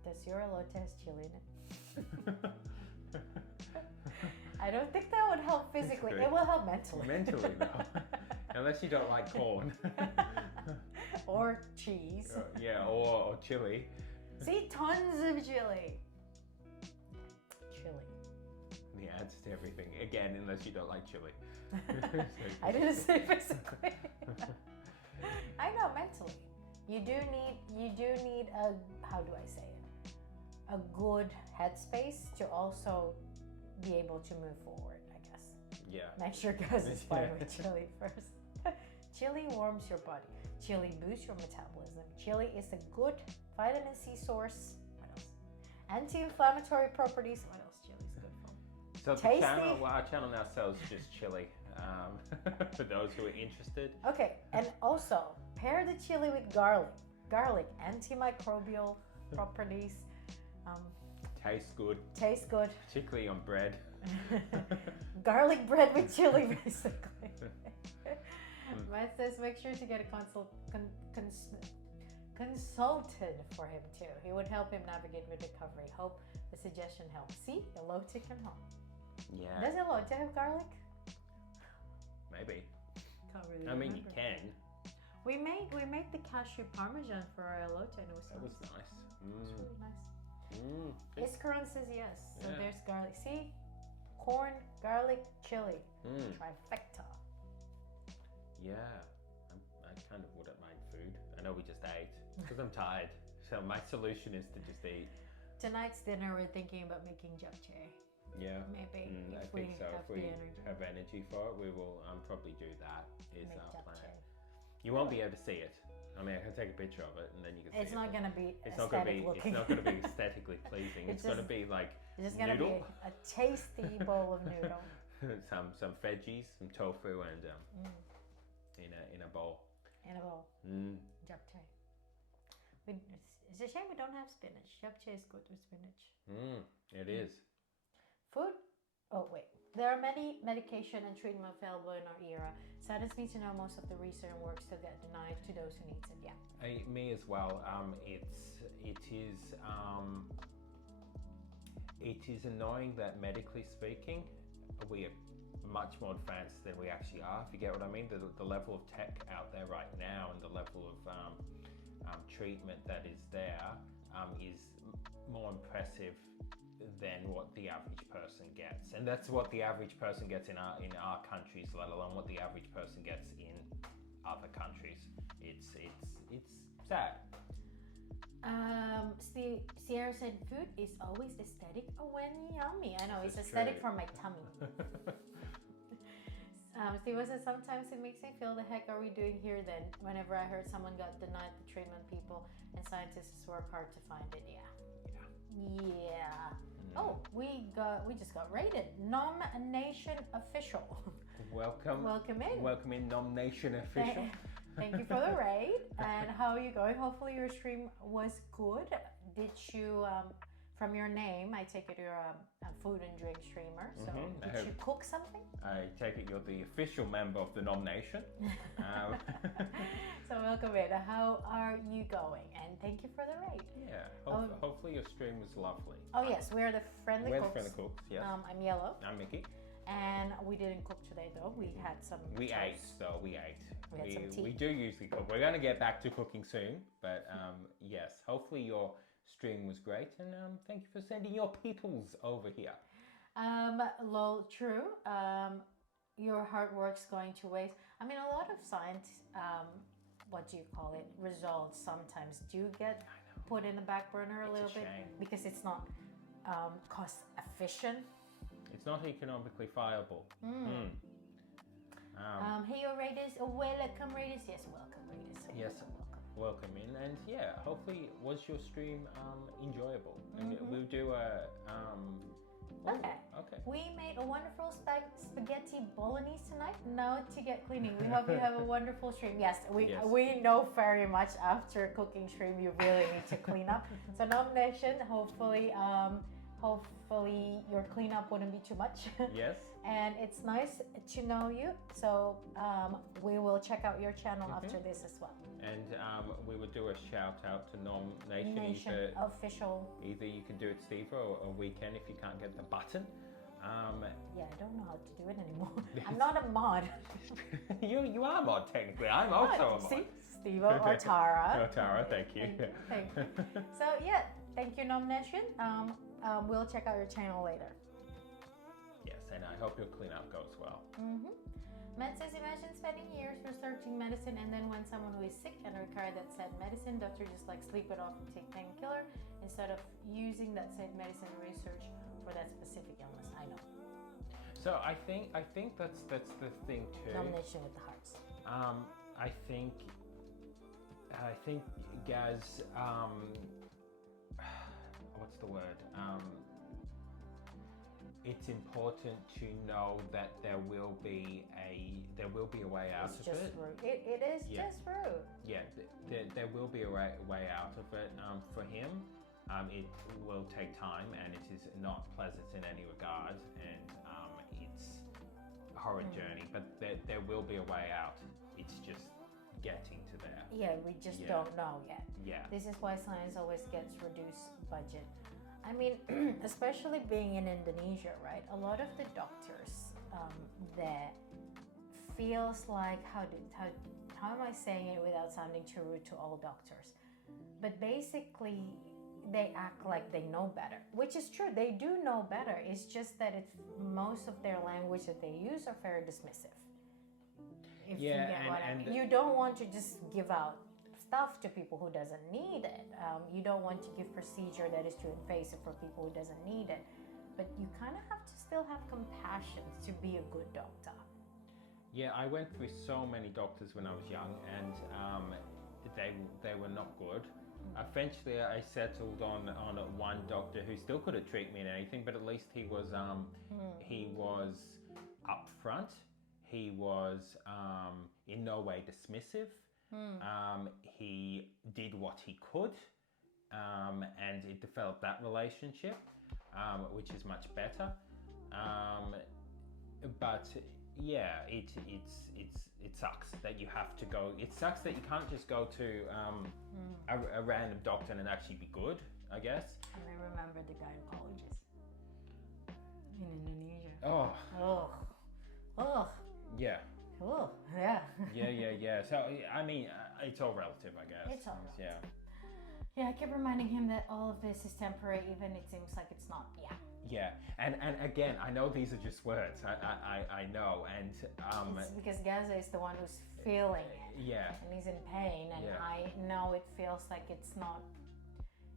Does your elote has chili in it? I don't think that would help physically. true. It will help mentally. Mentally, though. Unless you don't like corn. Or cheese. Yeah, or chili. See, tons of chili. Chili. The answer to everything. Again, unless you don't like chili. I didn't say physically. I know mentally. You do need a, how do I say it? A good headspace to also be able to move forward, I guess. Yeah. Make sure guys is fine with chili first. Chili warms your body. Chili boosts your metabolism. Chili is a good vitamin C source. What else? Anti-inflammatory properties. What else chili is good for? So the Tasty. channel, well, our channel now sells just chili. For those who are interested. Okay, and also pair the chili with garlic. Garlic, antimicrobial properties. Tastes good, Tastes good. particularly on bread. Garlic bread with chili, basically. Matt says make sure to get a consulted for him too. He would help him navigate with recovery. Hope the suggestion helps. See, elote can help. Yeah, Does elote have garlic? maybe. Can't really I mean, you remember. can. We made the cashew parmesan for our elote and it was That was nice. nice. It was really nice. Good. Iscaron says yes. So Yeah. there's garlic. See? Corn, garlic, chili. Mm. Trifecta. Yeah, I kind of wouldn't mind food. I know we just ate because I'm tired. So my solution is to just eat. Tonight's dinner, we're thinking about making japchae. Yeah. Maybe I if we think so. have If we the energy. have energy for it, we will probably do that. Is Make our plan. japchae. You won't be able to see it. I mean, I can take a picture of it and then you can It's see not it. gonna be It's not gonna aesthetic be. looking. It's not gonna be aesthetically pleasing. It's It's gonna just- be like It's just gonna noodle. be a tasty bowl of noodle. some veggies, some tofu, and in a bowl. In a bowl. Mm. Japchae. It's a shame we don't have spinach. Japchae is good with spinach. It is. Food? Oh, wait. There are many medication and treatment available in our era. Saddens me to know most of the research and work still get denied to those who needs it. Yeah. Me as well. It is annoying that medically speaking, we are much more advanced than we actually are. If you get what I mean, the level of tech out there right now and the level of treatment that is there is more impressive than what the average person gets, and that's what the average person gets in our countries, let alone what the average person gets in other countries. It's sad. Sierra said food is always aesthetic when yummy. I know, it's That's aesthetic true. for my tummy. Steve said sometimes it makes me feel the heck are we doing here then? Whenever I heard someone got denied the treatment, people and scientists work hard to find it. Yeah. Oh, we just got rated. Nom Nation official. Welcome in Nom Nation official. Thank you for the raid. And how are you going? Hopefully your stream was good. Did you, from your name, I take it you're a food and drink streamer. So did you cook something? I take it you're the official member of the Nom Nation. So welcome in. How are you going? And thank you for the raid. Yeah. Hopefully your stream was lovely. Oh yes, we're the Friendly We're Cooks. the Friendly Cooks. Yes. I'm Yellow, I'm Mickey. and we didn't cook today though. We had some. We toast. ate, though. We ate. We had some tea. We do usually cook. We're going to get back to cooking soon, but yes, hopefully your stream was great, and thank you for sending your peoples over here. Lol, true. Your hard work's going to waste. I mean, a lot of science, what do you call it, results sometimes do get put in the back burner a little bit shame. because it's not cost efficient. It's not economically viable. Hey, your Raiders, welcome Raiders. Yes, welcome Raiders. Yes, welcome in, and yeah, hopefully was your stream enjoyable, and we'll do a Okay. We made a wonderful spaghetti bolognese tonight. Now to get cleaning. We hope you have a wonderful stream. Yes, we know very much after cooking stream you really need to clean up. So nomination, hopefully your cleanup wouldn't be too much. Yes. And it's nice to know you. So we will check out your channel after this as well. And we would do a shout out to Nom Nation. Nation official. Either you can do it, Steve, or we can if you can't get the button. Yeah, I don't know how to do it anymore. I'm not a mod. you are a mod technically. I'm also a mod. See, Steve or Tara. Oh, Tara, thank you. Thank you. So yeah, thank you, Nom Nation. We'll check out your channel later. Yes, and I hope your cleanup goes well. Matt says, imagine spending years researching medicine and then when someone who is sick and require that said medicine, doctor just like sleep it off and take painkiller instead of using that said medicine research for that specific illness. I know. So I think that's the thing too. Nomination with the hearts. I think Gaz, what's the word? It's important to know that there will be a way out It's of just it. rude. It is just rude. Yeah, there will be a way out of it. For him, it will take time, and it is not pleasant in any regard, and it's a horrid journey. But there will be a way out. It's just getting to there. Yeah, we just don't know yet. Yeah. This is why science always gets reduced budget. I mean, especially being in Indonesia, right? A lot of the doctors there feels like how am I saying it without sounding too rude to all doctors? But basically, they act like they know better, which is true. They do know better. It's just that it's most of their language that they use are very dismissive. If you get what I mean. You don't want to just give out stuff to people who doesn't need it. You don't want to give procedure that is too invasive for people who doesn't need it. But you kind of have to still have compassion to be a good doctor. Yeah, I went through so many doctors when I was young, and they were not good. Eventually, I settled on one doctor who still couldn't treat me in anything, but at least he was upfront. He was in no way dismissive. He did what he could, and it developed that relationship, which is much better. But yeah, it sucks that you have to go. It sucks that you can't just go to a random doctor and actually be good, I guess. And I remember the gynecologist in Indonesia. Oh, yeah. Oh, yeah. Yeah. So, I mean, it's all relative, I guess. It's all relative. Yeah. Yeah, I keep reminding him that all of this is temporary, even it seems like it's not. Yeah. Yeah, and again, I know these are just words. I know, and it's because Gaza is the one who's feeling it. Yeah. And he's in pain, and I know it feels like it's not.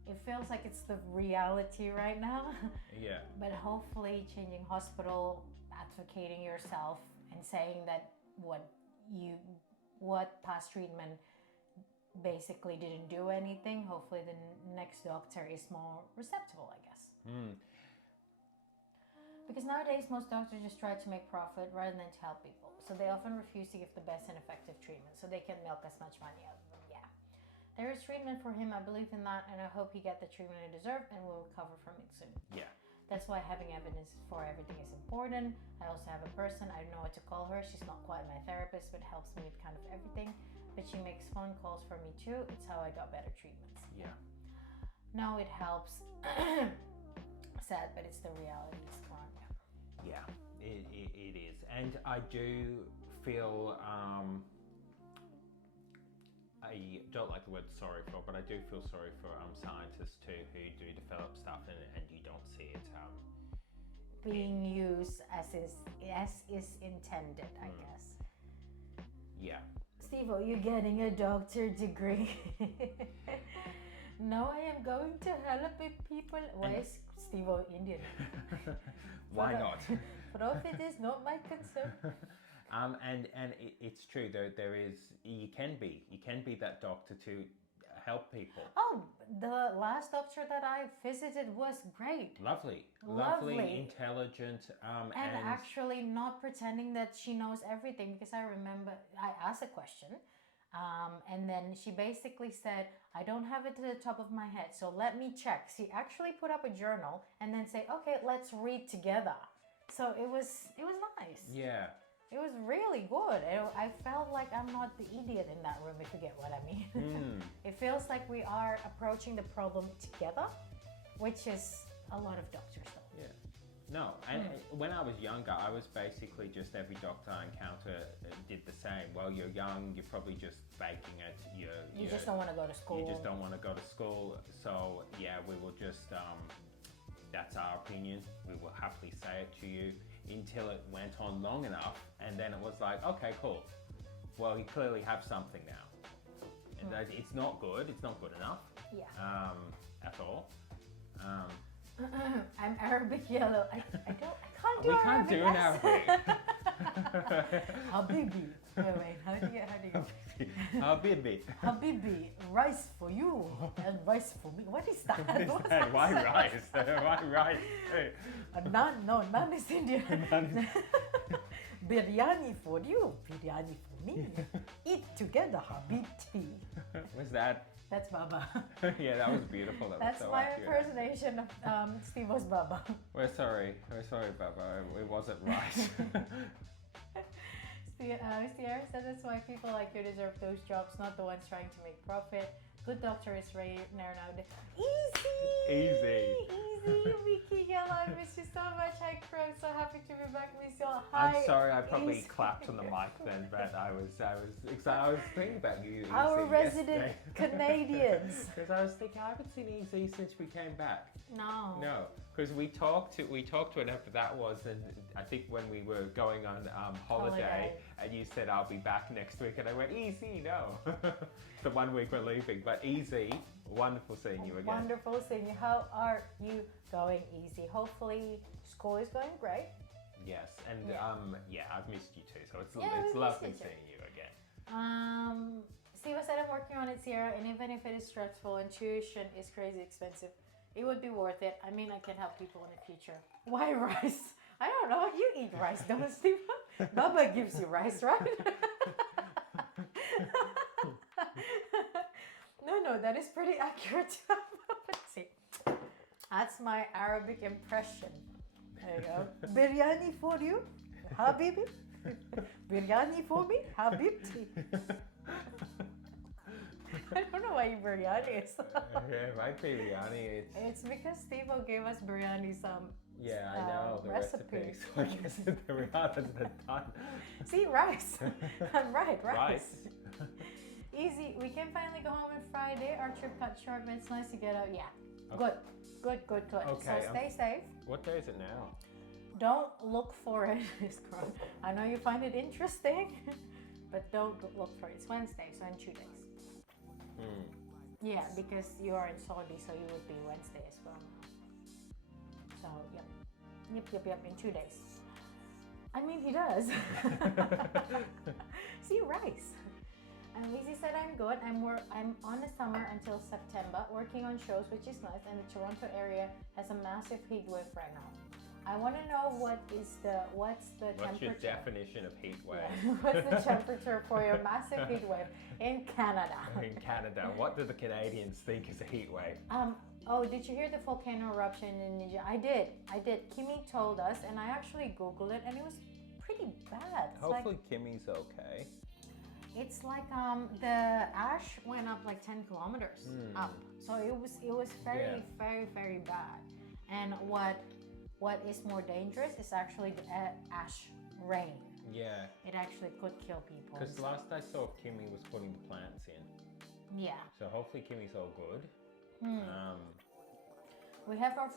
It feels like it's the reality right now. Yeah. But hopefully, changing hospital, advocating yourself, and saying that what past treatment basically didn't do anything. Hopefully, the next doctor is more receptive, I guess. Because nowadays, most doctors just try to make profit rather than to help people. So they often refuse to give the best and effective treatment so they can milk as much money out of them. Yeah. There is treatment for him. I believe in that, and I hope he get the treatment he deserves and will recover from it soon. Yeah. That's why having evidence for everything is important. I also have a person, I don't know what to call her. She's not quite my therapist, but helps me with kind of everything. But she makes phone calls for me too. It's how I got better treatments. Yeah. No, it helps. Sad, but it's the reality. It's gone. Yeah, it is. And I do feel, I don't like the word sorry for, but I do feel sorry for scientists too who do develop stuff and you don't see it being used as is intended, I guess. Yeah. Steve-o, you're getting a doctor degree. No, I am going to help people. Why is Steve-o Indian? Why not? Profit is not my concern. And it's true though. You can be that doctor to help people. Oh, the last doctor that I visited was great. Lovely, intelligent, and actually not pretending that she knows everything, because I remember I asked a question. And then she basically said, I don't have it to the top of my head, so let me check. She actually put up a journal and then say, okay, let's read together. So it was nice. Yeah. It was really good. I felt like I'm not the idiot in that room, if you get what I mean. It feels like we are approaching the problem together, which is a lot of doctors though. Yeah. No, and when I was younger, I was basically just every doctor I encounter did the same. Well, you're young, you're probably just faking it. You just don't want to go to school. You just don't want to go to school. So yeah, we will just, that's our opinion. We will happily say it to you until it went on long enough. And then it was like, okay, cool. Well, you clearly have something now. And it's not good. It's not good enough. Yeah. At all. I'm Arabic yellow. I can't do We can't do an accent. Arabic. Habibi. Wait, how do you? Habibi. Habibi, rice for you and rice for me. What is that? What's that? Why rice? Why rice? None is Indian. Biryani for you, biryani for me. Eat together, Habibti. Was that? That's Baba. Yeah, that was beautiful. That That's was so my accurate. impersonation of Steve-O's Baba. We're sorry, Baba. It wasn't rice. Sierra said that's why people like you deserve those jobs, not the ones trying to make profit. Good doctor is rare now. Easy! Easy, Vicky Yellow. I miss you so much. Hi, Craig. So happy to be back. Miss you all. Hi. I'm sorry, I probably Easy. clapped on the mic then, but I was thinking about you. Easy Our resident yesterday. Canadians. Because I was thinking I haven't seen Easy since we came back. No. No, because we talked to whenever that was, and I think when we were going on holiday, and you said I'll be back next week, and I went Easy, no. The 1 week we're leaving, but Easy, wonderful seeing you again. Wonderful seeing you. How are you going, Easy? Hopefully school is going great. Yes, and Yeah. I've missed you too, so it's Yeah, we it's missed lovely you too. seeing you again. Steve said I'm working on it, Sierra, and even if it is stressful and tuition is crazy expensive, it would be worth it. I mean, I can help people in the future. Why rice? I don't know. You eat rice, don't you, Steve? Baba gives you rice, right? No, that is pretty accurate. Let's see. That's my Arabic impression. There you go. Biryani for you, Habibi. Biryani for me, Habibti. I don't know why biryani is. Yeah, my biryani, It's because Steve-O gave us biryani some. yeah, I know the recipe. recipe. So I guess the rather than done. See, rice. I'm right, rice. Rice. Easy. We can finally go home on Friday. Our trip cut short, but it's nice to get out. Yeah. Okay. Good. Okay, So stay safe. What day is it now? Don't look for it. I know you find it interesting, but don't look for it. It's Wednesday, so in 2 days. Yeah, because you are in Saudi, so you would be Wednesday as well. So, yep, in 2 days. I mean, he does. See, rice. And Lizzie said, I'm good. I'm on the summer until September, working on shows, which is nice. And the Toronto area has a massive heat wave right now. I want to know what's the temperature. What's your definition of heat wave? Yeah. What's the temperature for your massive heat wave in Canada? In Canada, what do the Canadians think is a heat wave? Oh, did you hear the volcano eruption in Indonesia? I did. Kimmy told us, and I actually Googled it, and it was pretty bad. Hopefully Kimmy's okay. It's like the ash went up like 10 kilometers up, so it was very very bad. And what is more dangerous is actually the ash rain. Yeah. It actually could kill people. Because last I saw, Kimmy was putting the plants in. Yeah. So hopefully Kimmy's all good. We have our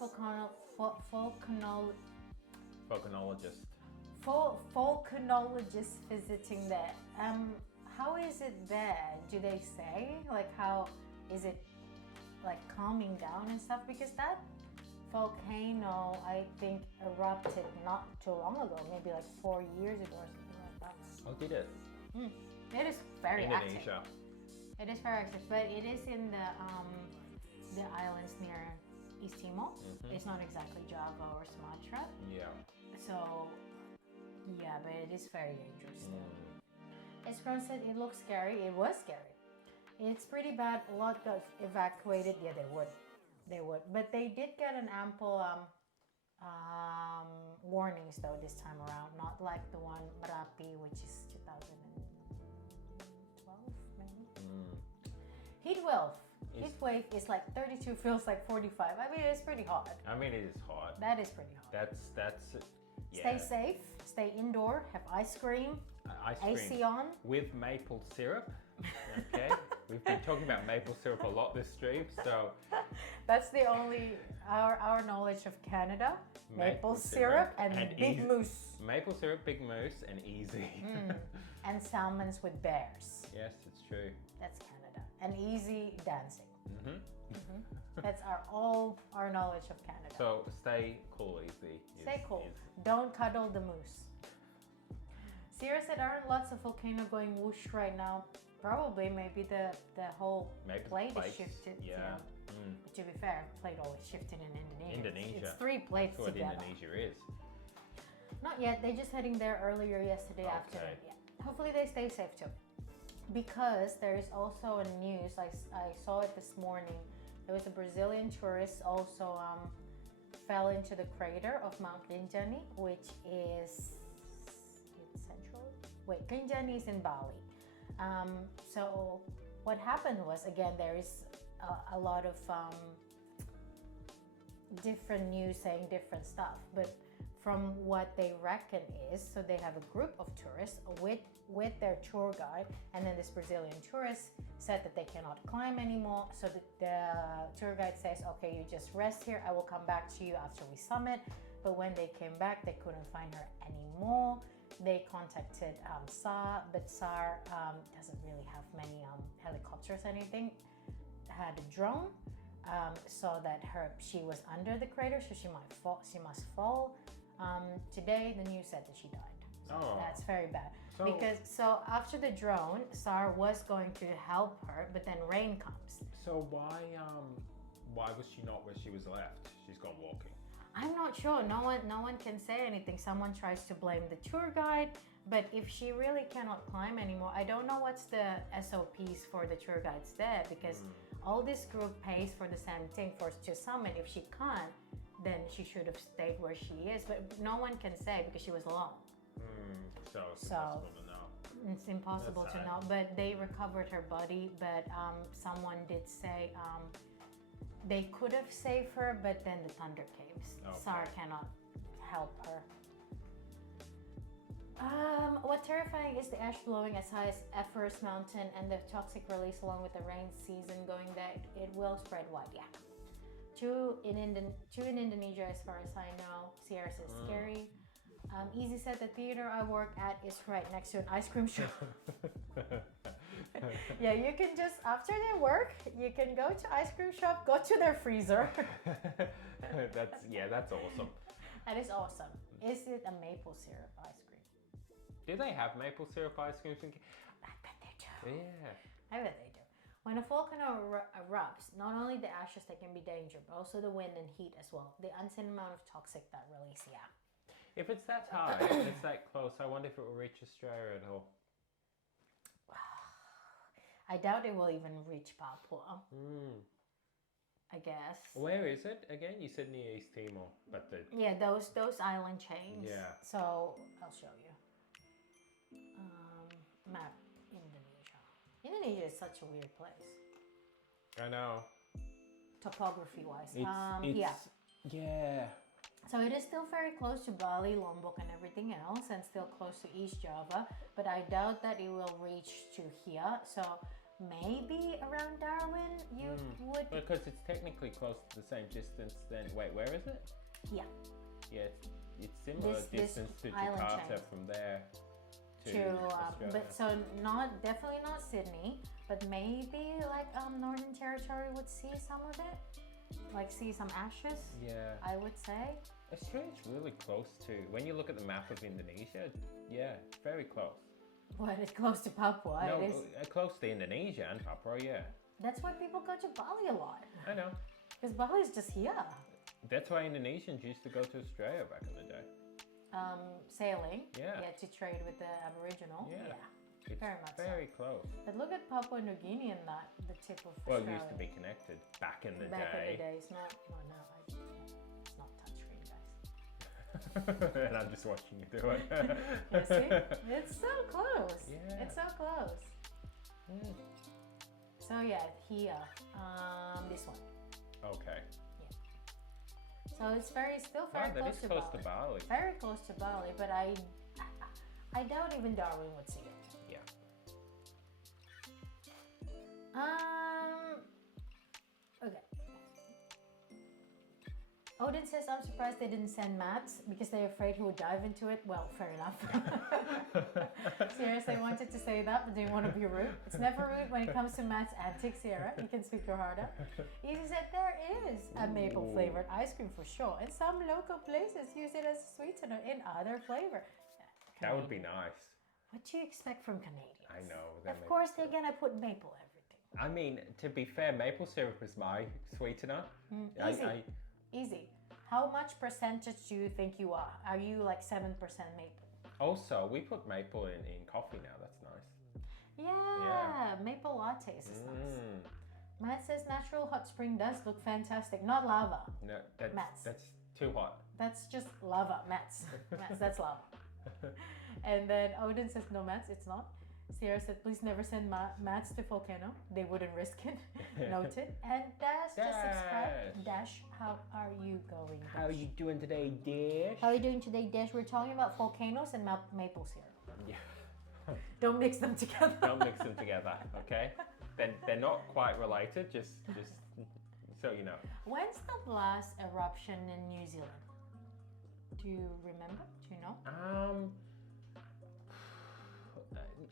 volcanologist visiting there. How is it there? Do they say like how is it like calming down and stuff? Because that volcano I think erupted not too long ago, maybe like 4 years ago or something like that. Oh, did it? It is very Indonesia. active. It is very active, but it is in the islands near East Timor. It's not exactly Java or Sumatra. Yeah. So yeah, but it is very dangerous still. Escron said it looks scary. It was scary. It's pretty bad. A lot got evacuated. Yeah, they would. But they did get an ample warnings though this time around, not like the one Merapi, which is 2012 maybe. Heat wave. Heat wave is like 32, feels like 45. I mean, it's pretty hot. I mean, it is hot. That is pretty hot. That's yeah. Stay safe. Stay indoor. Have ice cream. Ice cream AC on. with maple syrup. Okay, we've been talking about maple syrup a lot this stream, so That's the only our knowledge of Canada. Maple syrup and big easy. moose. Maple syrup, big moose, and easy. And salmons with bears. Yes, it's true. That's Canada. And easy dancing. Mm-hmm. That's all our knowledge of Canada. So stay cool, easy. Stay cool. Don't cuddle the moose. Sierra said, aren't lots of volcano going whoosh right now? Probably, maybe the whole Maybe the plate plates, is shifted. yeah. But to be fair, plate always shifted in Indonesia. Indonesia. It's 3 plates That's what together. Indonesia is. Not yet. They're just heading there earlier yesterday afternoon. Yeah. Hopefully they stay safe too. Because there is also a news. I saw it this morning. There was a Brazilian tourist also fell into the crater of Mount Rinjani, which is central. Wait, Rinjani is in Bali. So what happened was, again, there is a lot of different news saying different stuff, but from what they reckon is, so they have a group of tourists with their tour guide, and then this Brazilian tourist said that they cannot climb anymore. So the tour guide says, okay, you just rest here, I will come back to you after we summit. But when they came back, they couldn't find her anymore. They contacted SAR, but SAR doesn't really have many helicopters or anything. Had a drone, saw that she was under the crater, so she must fall. Today the news said that she died. So that's very bad. So after the drone, SAR was going to help her, but then rain comes. So why was she not where she was left? She's gone walking. I'm not sure. No one can say anything. Someone tries to blame the tour guide, but if she really cannot climb anymore, I don't know what's the SOPs for the tour guides there, because all this group pays for the same thing to summit. If she can't, then she should have stayed where she is. But no one can say because she was alone. So it's impossible to know. It's impossible to know. But they recovered her body. But someone did say they could have saved her, but then the thunder caves. Okay. SAR cannot help her. What terrifying is the ash blowing as high as Everest Mountain and the toxic release along with the rain season going that it will spread wide. Yeah. Two in Indonesia as far as I know. Sierra says scary. Easy said the theater I work at is right next to an ice cream shop. Yeah, you can just, after their work, you can go to ice cream shop, go to their freezer. That's awesome. That is awesome. Is it a maple syrup ice cream? Do they have maple syrup ice creams? I bet they do. Yeah. I bet they do. When a volcano erupts, not only the ashes that can be dangerous, but also the wind and heat as well. The unseen amount of toxic that release, yeah. If it's that high, it's that close, I wonder if it will reach Australia at all. I doubt it will even reach Papua. I guess. Where is it again? You said near East Timor, but yeah, those island chains. Yeah. So I'll show you. Map Indonesia. Indonesia is such a weird place. I know. Topography wise. Yeah. So it is still very close to Bali, Lombok, and everything else, and still close to East Java. But I doubt that it will reach to here. So maybe around Darwin, you would. Because it's technically close to the same distance. Then wait, where is it? Here. Yeah, it's similar distance to Jakarta from there to Australia. But so definitely not Sydney, but maybe like Northern Territory would see some of it. Like see some ashes. Yeah. I would say. Australia's really close to. When you look at the map of Indonesia, yeah, very close. What, it's close to Papua? No, it is close to Indonesia and Papua, yeah. That's why people go to Bali a lot. I know. Because Bali is just here. That's why Indonesians used to go to Australia back in the day. Sailing. Yeah. Yeah, to trade with the Aboriginal. Yeah. It's very much very close. But look at Papua New Guinea and that, the tip of Well, Australia. it used to be connected back in the day. Back in the day, it's not, it's not touchscreen, guys. and I'm just watching you do it. You see? It's so close. Yeah. It's so close. Mm. So yeah, here, this one. Okay. So it's still very Wow, that close is to close Bali. to Bali. Very close to Bali, but I doubt even Darwin would see it. Yeah. Okay. Odin says, I'm surprised they didn't send Mats because they're afraid he would dive into it. Well, fair enough. Sierra, I wanted to say that, but didn't want to be rude. It's never rude when it comes to Mats antics, Sierra. You can speak your heart out. Easy said, there is a maple flavored ice cream for sure. And some local places use it as a sweetener in other flavor. That would be nice. What do you expect from Canadians? I know. Of course, they're going to put maple everything. I mean, to be fair, maple syrup is my sweetener. Easy. Easy. How much percentage do you think you are? Are you like 7% maple? Also, we put maple in coffee now. That's nice. Yeah. Maple lattes is nice. Mm. Matt says natural hot spring does look fantastic. Not lava. No, Mats. that's too hot. That's just lava. Mats. Mats, that's lava. And then Odin says, no, Mats, it's not. Sierra said, please never send Mats to Volcano. They wouldn't risk it. Noted. And Dash just subscribed. Dash, how are you going? How are you doing today, Dash? How are you doing today, Dash? We're talking about volcanoes and maple syrup. Yeah. Don't mix them together. Don't mix them together, okay? They're not quite related, just so you know. When's the last eruption in New Zealand? Do you remember? Do you know?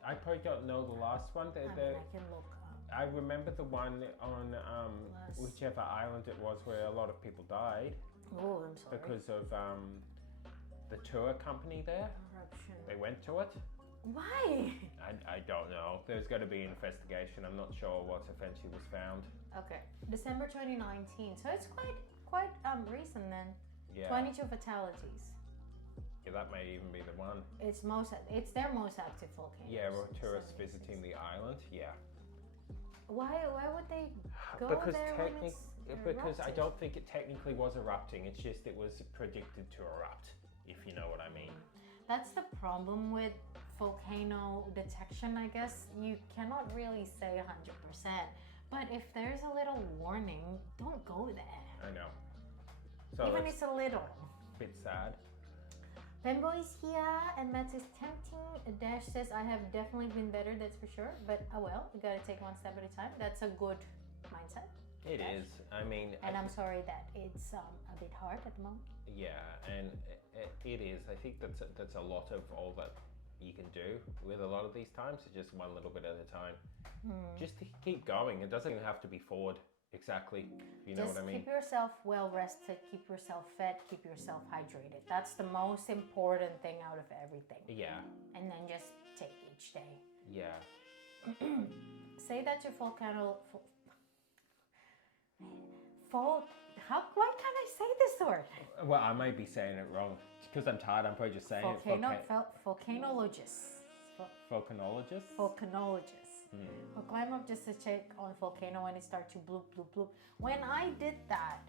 I probably don't know the last one. I can look up. I remember the one on whichever island it was where a lot of people died Oh, I'm sorry. because of the tour company there. Eruption. They went to it. Why? I don't know. There's got to be an investigation. I'm not sure what eventually was found. Okay, December 2019. So it's quite recent then. Yeah. 22 fatalities. Yeah, that may even be the one. It's their most active volcano. Yeah, or tourists visiting the island. Yeah. Why would they go Because there when it's because I erupted? don't think it technically was erupting. It's just it was predicted to erupt, if you know what I mean. That's the problem with volcano detection, I guess. You cannot really say 100%. But if there's a little warning, don't go there. I know. So Even it's it's a little. a bit sad. Bembo is here and Matt is tempting. Dash says, I have definitely been better, that's for sure. But oh well, we gotta take one step at a time. That's a good mindset. It is. I mean, And I'm sorry that it's a bit hard at the moment. yeah, and it is. I think that's a lot of all that you can do with a lot of these times. It's just one little bit at a time. Just to keep going. It doesn't have to be forward exactly. You know Just what I mean? keep yourself well rested, keep yourself fed, keep yourself hydrated. That's the most important thing out of everything. Yeah, And then just take each day. yeah. Say that to volcano. Why can't I say this word? Well, I might be saying it wrong because I'm tired. I'm probably just saying Volcanologists. Volcanologists. Volcanologists. I'll climb up just to check on volcano when it starts to bloop, bloop, bloop. When I did that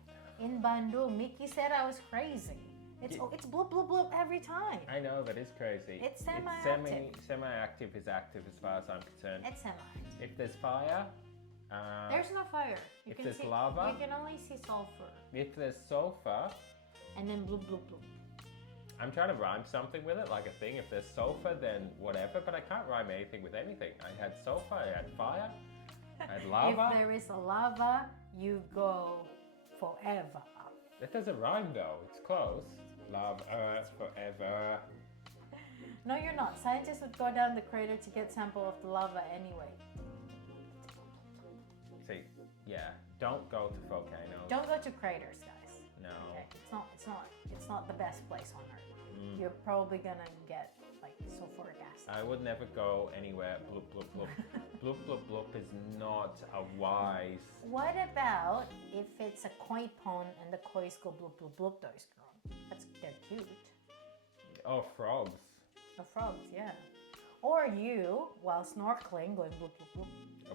in Bandung, Mickey said I was crazy. It's bloop, bloop, bloop every time. I know, that is crazy. It's semi-active. Semi-active is active as far as I'm concerned. It's semi. If there's fire, There's no fire. if there's lava? You can only see sulfur. if there's sulfur, And then bloop, bloop, bloop. I'm trying to rhyme something with it, like a thing. If there's sulfur, then whatever, but I can't rhyme anything with anything. I had sulfur, I had fire, I had lava. If there is a lava, you go forever up. That doesn't rhyme though, it's close. Lava, forever. No, you're not. Scientists would go down the crater to get sample of the lava anyway. See, yeah, don't go to volcanoes. Don't go to craters, guys. No. Okay? It's not the best place on Earth. You're probably gonna get like sulfuric acid. I would never go anywhere. Bloop, bloop, bloop. Bloop, bloop, bloop is not a wise. What about if it's a koi pond and the kois go bloop, bloop, bloop, those grown? They're cute. Oh, frogs. The frogs, yeah. Or you, while snorkeling, going bloop, bloop, bloop.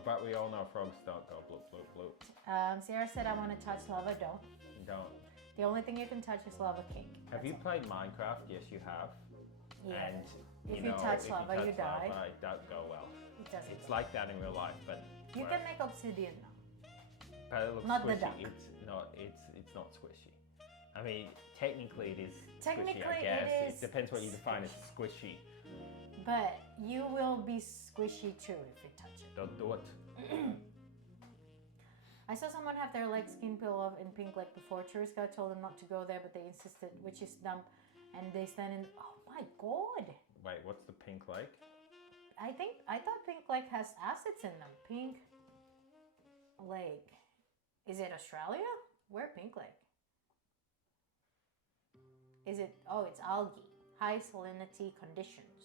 But we all know frogs don't go bloop, bloop, bloop. Sierra said, I want to touch lava. Don't. Don't. The only thing you can touch is lava cake. Have you played Minecraft? Yes, you have. Yeah. And If you touch lava, you die. Lava, it don't go well. It doesn't. It's like that in real life, but You well, can make obsidian now. but it looks not the squishy. duck. It's not squishy. I mean, technically it is Technically, squishy, I guess. it is depends what you define as squishy. But you will be squishy too if you touch it. Don't do it. I saw someone have their leg skin peel off in Pink Lake before. Tourist guide told them not to go there, but they insisted, which is dumb. And they stand in. Oh my god! Wait, what's the Pink Lake? I thought Pink Lake has acids in them. Pink Lake. Is it Australia? Where Pink Lake? Is it? Oh, it's algae. High salinity conditions.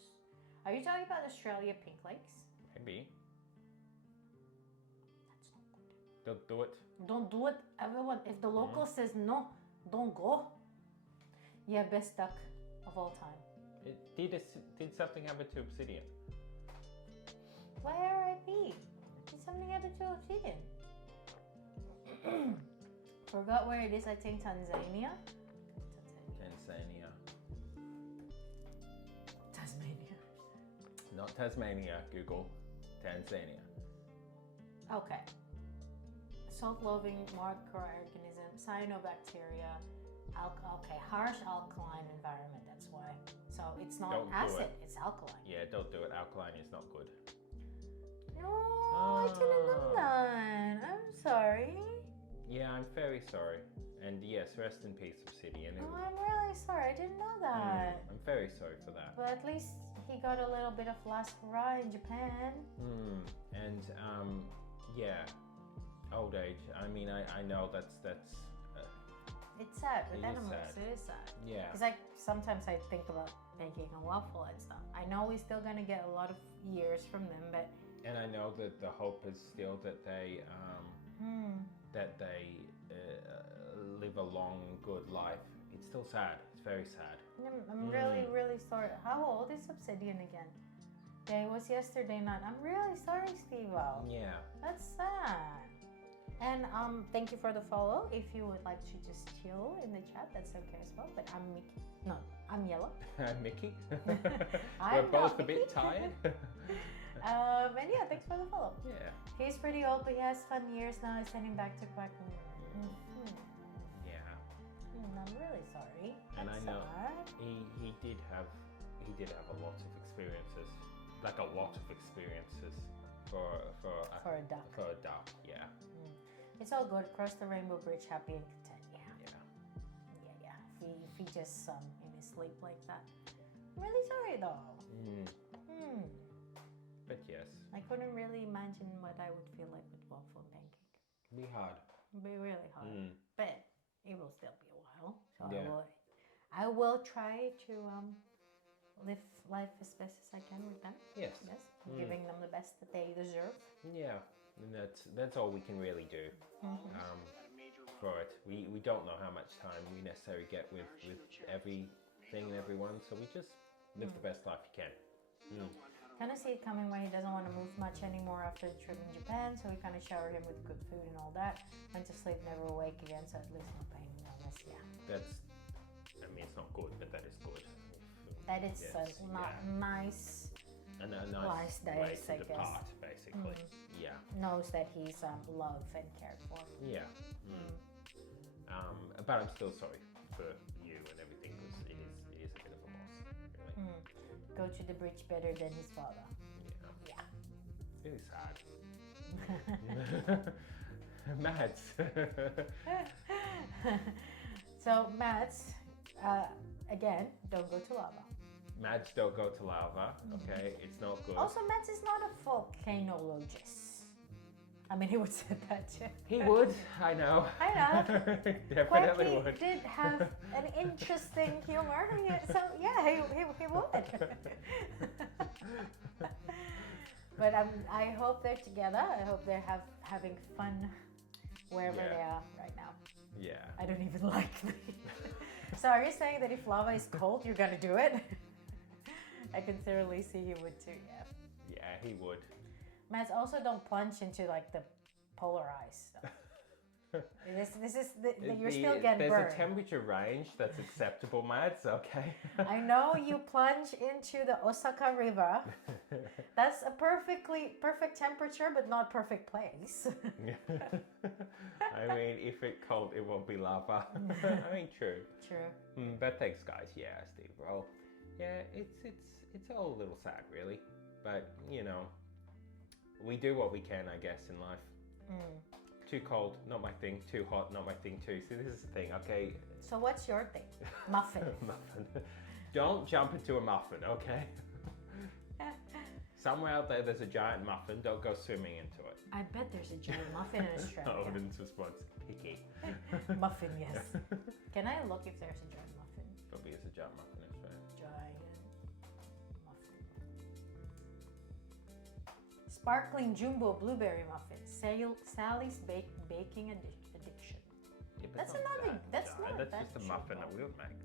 Are you talking about Australia Pink Lakes? Maybe. That's not good. Don't do it. Don't do it, everyone. If the local says no, don't go. Yeah, best duck of all time. Did something happen to Obsidian? Why R.I.P.? Did something happen to obsidian? Forgot where it is. I think Tanzania. Tanzania. Tasmania. Not Tasmania, Google. Tanzania. Okay. Salt-loving microorganism, cyanobacteria. Okay, harsh alkaline environment. That's why. So it's not Don't do acid. it. It's alkaline. Yeah, don't do it. Alkaline is not good. No, I didn't know that. I'm sorry. Yeah, I'm very sorry. And yes, rest in peace, Obsidian. No, I'm really sorry. I didn't know that. I'm very sorry for that. But at least he got a little bit of last hurrah in Japan. And yeah, old age. I mean, I know that's It's sad with It is animals. sad. It is sad. yeah. It's like sometimes I think about making a waffle and stuff. I know we're still gonna get a lot of years from them, but And I know that the hope is still that they live a long, good life. It's still sad. It's very sad. I'm really, really sorry. How old is Obsidian again? Yeah, it was yesterday night. I'm really sorry, Steve-O. Yeah. That's sad. And thank you for the follow. If you would like to just chill in the chat, that's okay as well. But I'm Mickey. No, I'm Yellow. Mickey. I'm We're both not a bit Mickey. tired. And yeah, thanks for the follow. Yeah. He's pretty old, but he has fun years now. He's heading back to Quack. Yeah. I'm really sorry. And That's I know sad. he did have a lot of experiences, like a lot of experiences for For a duck. For a duck, yeah. It's all good. Cross the rainbow bridge, happy and content. Yeah. Yeah. Yeah. If he just in his sleep like that. I'm really sorry though. But yes, I couldn't really imagine what I would feel like with waffle and pancake. be hard. It'd be really hard. But it will still be a while. So Yeah. I will try to live life as best as I can with them. Yes. Yes. Giving them the best that they deserve. Yeah, and that's all we can really do for it. We don't know how much time we necessarily get with everything and everyone, so we just live the best life you can. Kind of see it coming when he doesn't want to move much anymore after the trip in Japan, so we kind of shower him with good food and all that. Went to sleep, never awake again, so at least no pain, no illness. Yeah. That's, I mean, it's not good, but that is good. That is Yes, not yeah. nice. A nice Wise days, way I to guess. depart, basically. Yeah. Knows that he's loved and cared for. Yeah. But I'm still sorry for you and everything because it is a bit of a loss, really. Go to the bridge better than his father. Yeah. Yeah. Really sad. Mads. So Mads, again, don't go to lava. Mads don't go to lava, okay? It's not good. Also, Mads is not a volcanologist. I mean, he would say that too. He would, I know. I know. Definitely Quacky would. did have an interesting humor, so yeah, he would. But I hope they're together. I hope they're having fun wherever Yeah. they are right now. Yeah. I don't even like them. So are you saying that if lava is cold, you're gonna do it? I can thoroughly see he would too, yeah. Yeah, he would. Mads, also don't plunge into like the polar ice stuff. This is you're still getting There's burned. a temperature range that's acceptable, Mads. Okay. I know you plunge into the Osaka River. That's a perfect temperature, but not perfect place. I mean, if it's cold, it won't be lava. I mean, true. True. But thanks, guys. Yeah, Steve. Well, yeah, it's all a little sad, really. But you know, we do what we can, I guess, in life. Too cold, not my thing. Too hot, not my thing too. See, this is the thing, okay? So what's your thing? Muffin. Muffin. Don't jump into a muffin, okay? Somewhere out there's a giant muffin. Don't go swimming into it. I bet there's a giant muffin in Australia. Odin's response: picky. Muffin, yes. Can I look if there's a giant muffin? Probably is a giant muffin in Australia. Giant muffin. Sparkling jumbo blueberry muffin. Sally's baking addiction. Yeah, but That's it's not another- that that's giant. not That's that just a muffin jumbo. that we would make.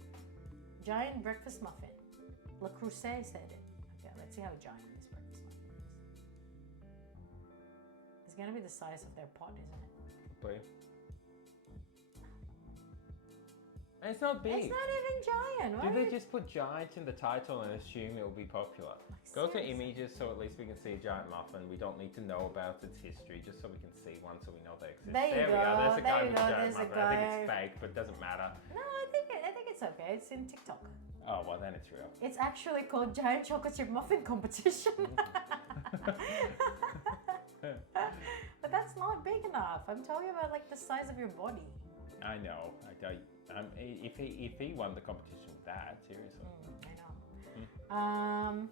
Giant breakfast muffin. Le Creuset said it. Okay, let's see how giant this breakfast muffin is. It's gonna be the size of their pot, isn't it? But and it's not big. It's not even giant. Do Why they are you- just put giant in the title and assume it will be popular? Go to seriously? images so at least we can see a giant muffin. We don't need to know about its history, just so we can see one so we know they exist. There you we go, go. There's a there guy you with a go, giant there's a muffin. I think guy. it's fake, but it doesn't matter. No, I think it's okay. It's in TikTok. Oh, well, then it's real. It's actually called Giant Chocolate Chip Muffin Competition. But that's not big enough. I'm talking about like the size of your body. I know. If he won the competition with that, seriously. I know.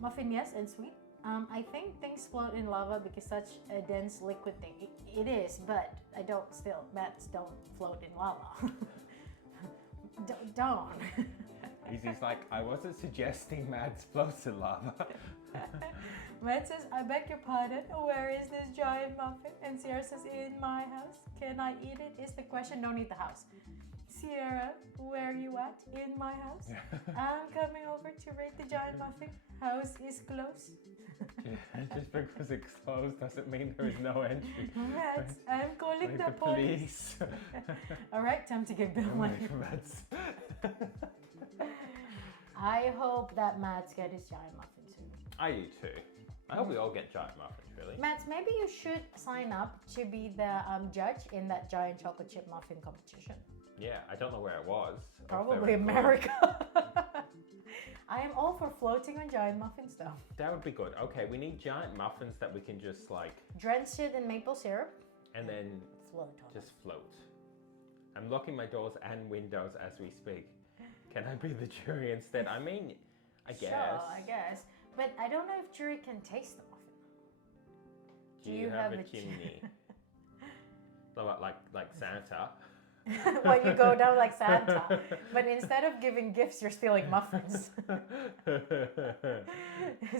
Muffin, yes, and sweet. I think things float in lava because such a dense liquid thing. It is, but I don't still. Mats don't float in lava. Don't. He's like, I wasn't suggesting Mads floats in lava. Matt says, I beg your pardon, where is this giant muffin? And Sierra says, in my house. Can I eat it? Is the question. Don't eat the house. Sierra, where are you at? In my house. I'm coming over to rate the giant muffin. House is closed. Just because it's closed doesn't mean there is no entry. Matt, I'm calling Like the police. All right, time to get Bill money. Mads. I hope that Matt's get his giant muffin soon. I do too. I hope we all get giant muffins, really. Matt, maybe you should sign up to be the judge in that giant chocolate chip muffin competition. Yeah, I don't know where it was. Probably America. I am all for floating on giant muffins though. That would be good. Okay, we need giant muffins that we can just like, Drench it in maple syrup. and then Float on it. just float. I'm locking my doors and windows as we speak. Can I be the jury instead? I mean, I guess. Sure, I guess. But I don't know if jury can taste the muffin. Do you have a chimney? like Santa. When you go down like Santa, but instead of giving gifts, you're stealing muffins.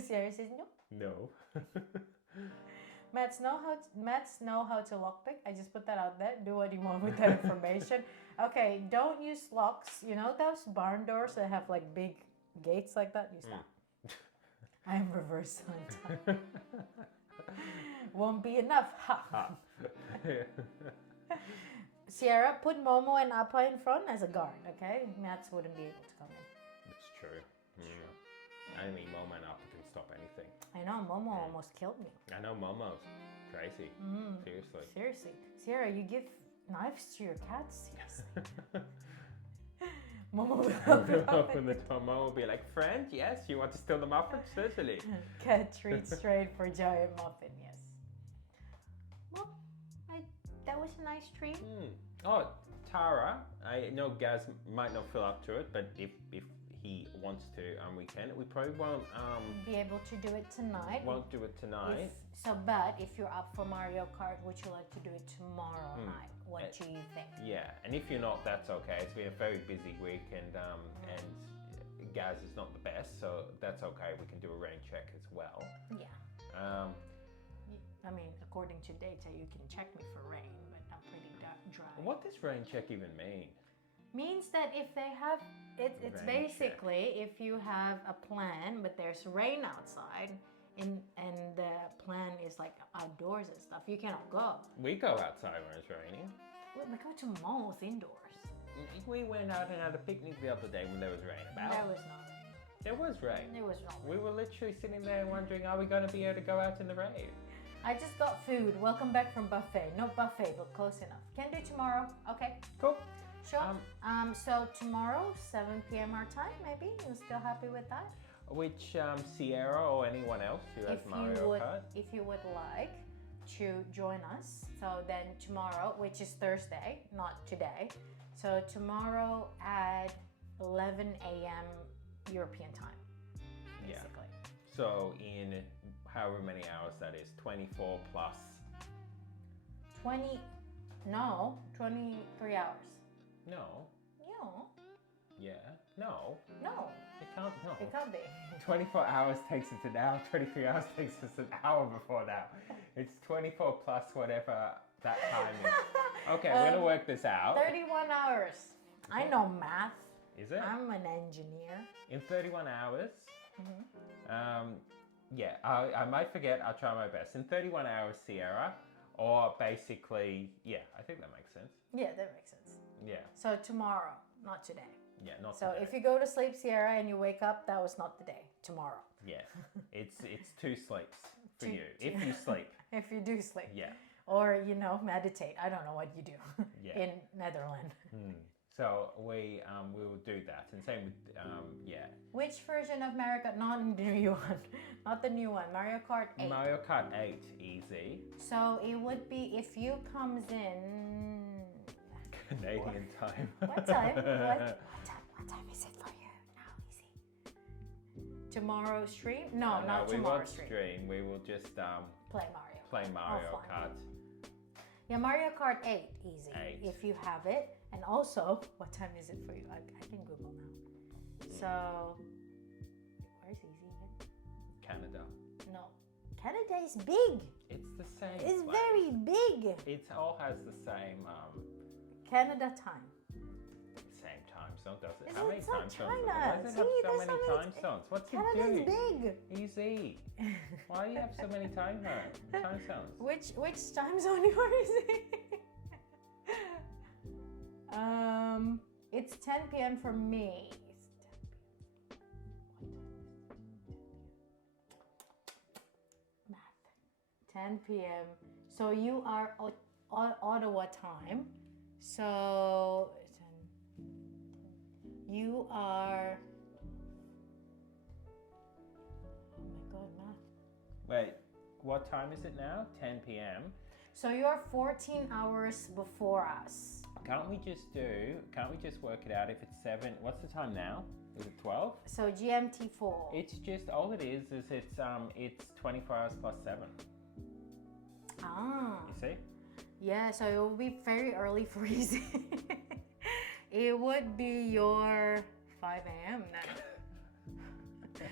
Sierra says no. No. Mats know how to lockpick. I just put that out there. Do what you want with that information. Okay, don't use locks. You know those barn doors that have like big gates like that? Use that. I am reverse Santa. Won't be enough. Ha. Sierra, put Momo and Appa in front as a guard, okay? Mats wouldn't be able to come in. It's true. Yeah. I mean, Momo and Appa can stop anything. I know, Momo almost killed me. I know Momo's crazy. Seriously. Seriously. Sierra, you give knives to your cats? Seriously. Momo will Open the door. Momo will be like, friend, yes, you want to steal the muffin? Certainly. Cat treat straight for giant muffin, yes. Well, that was a nice treat. Oh, Tara, I know Gaz might not feel up to it, but if he wants to, we can. We probably won't Be able to do it tonight. won't do it tonight. But if you're up for Mario Kart, would you like to do it tomorrow night? What do you think? Yeah, and if you're not, that's okay. It's been a very busy week, and Gaz is not the best, so that's okay. We can do a rain check as well. Yeah. I mean, according to data, you can check me for rain, but I'm pretty dry. What does rain check even mean? Means that if they have, it's Rain basically if you have a plan, but there's rain outside, and the plan is like outdoor. outdoors and stuff. You cannot go. We go outside when it's raining. We go to malls indoors. We went out and had a picnic the other day when there was rain about. There was no rain. There was rain. There was no We rain. were literally sitting there wondering, are we going to be able to go out in the rain? I just got food. Welcome back from buffet. No buffet, but close enough. Can do tomorrow. Okay. Cool. Sure. So tomorrow, 7 p.m. our time, maybe? You're still happy with that? Which Sierra or anyone else who has Mario Kart? If you would like to join us, so then tomorrow, which is Thursday, not today. So tomorrow at 11 a.m. European time, Yeah. basically. So in however many hours that is, 24 plus. 23 hours. No. No, Yeah. No. no, It can't. No. it can't be. 24 hours takes us an hour. 23 hours takes us an hour before now. It's 24 plus whatever that time is. Okay, we're gonna work this out. 31 hours. I know math. Is it? I'm an engineer. In 31 hours. Mm-hmm. Yeah, I might forget. I'll try my best. In 31 hours, Sierra, or basically, yeah, I think that makes sense. Yeah, that makes sense. Yeah, So tomorrow, not today. yeah, not So today. if you go to sleep, Sierra, and you wake up, that was not the day. Tomorrow. Yeah, it's 2 sleeps for Two- you if you sleep. If you do sleep. Yeah. Or, meditate. I don't know what you do Yeah. in Netherlands. So we will do that, and same with yeah. Which version of Mario Kart? Not the new one. Not the new one. Mario Kart 8. Mario Kart 8 easy. So it would be if you comes in. Canadian time. What time? What time is it for you now, Easy? Tomorrow stream? No, not we tomorrow won't stream. stream. We will just Play Mario. play Mario Offline. Kart. Yeah, Mario Kart 8, easy. 8. If you have it. And also, what time is it for you? I can Google now. So, where's Easy again? Canada. No. Canada is big. It's the same. It's place. very big. It all has the same Canada time. same time zone, does it? It's How many not time zones? China. Why does it See, have so there's many so many- time zones? What's it Canada's do? big. Easy. Why do you have so many time zones? Which time zone you are using? It's 10 p.m. for me. Math. 10 p.m. So you are Ottawa time. So you are. Oh my God, math. Wait, what time is it now? 10 p.m. So you are 14 hours before us. Can't we just work it out if it's 7? What's the time now? Is it 12? So GMT 4. It's just, all it is it's 24 hours plus 7. Ah. You see? Yeah, so it will be very early for Easy. It would be your 5 a.m. now.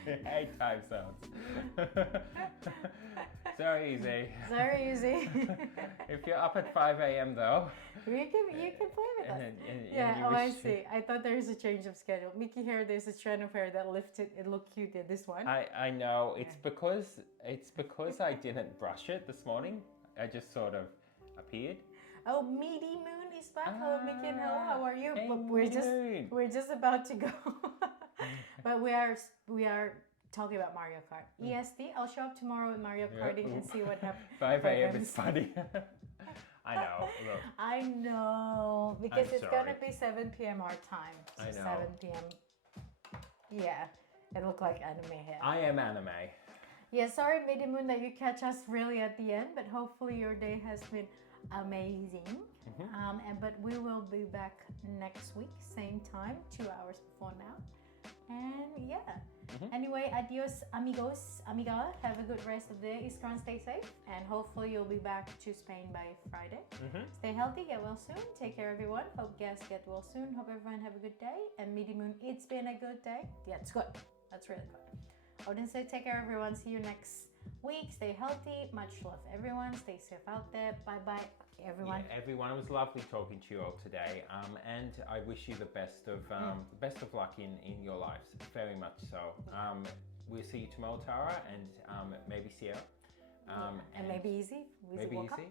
8 time zones. So easy. Very easy. If you're up at 5 a.m. though, you can play with us. and Yeah, you oh, I wish to- see. I thought there is a change of schedule. Mickey hair, there's a strand of hair that lifted. It looked cute. Yeah, this one. I know it's because I didn't brush it this morning. I just sort of appeared. Oh, Meaty Moon is back. Hello, Mickey, and hello. How are you? Hey, But Moon. we're just about to go. But we are talking about Mario Kart. EST. I'll show up tomorrow with Mario Yeah. Karting and see what happens. 5 a.m. is funny. I know. Look, I know because I'm it's gonna sorry. be 7 p.m. our time. So I know. 7 p.m. Yeah, it looked like anime hair. I am anime. Yeah, sorry, Midi Moon, that you catch us really at the end, but hopefully your day has been amazing. But we will be back next week, same time, 2 hours before now. And yeah. Anyway, adios, amigos, amiga. Have a good rest of the day. Iskran, stay safe, and hopefully you'll be back to Spain by Friday. Stay healthy, get well soon. Take care, everyone. Hope guests get well soon. Hope everyone have a good day. And Midi Moon, it's been a good day. Yeah, it's good. That's really good. Odin say take care, everyone. See you next week. Stay healthy. Much love, everyone. Stay safe out there. Bye bye, everyone. Yeah, everyone, it was lovely talking to you all today, and I wish you the best of luck in your lives, very much so. We'll see you tomorrow, Tara, and maybe Sierra. And maybe easy. maybe World Cup. easy.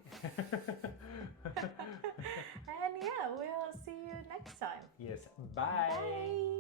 And yeah, we'll see you next time. Yes. Bye. Bye.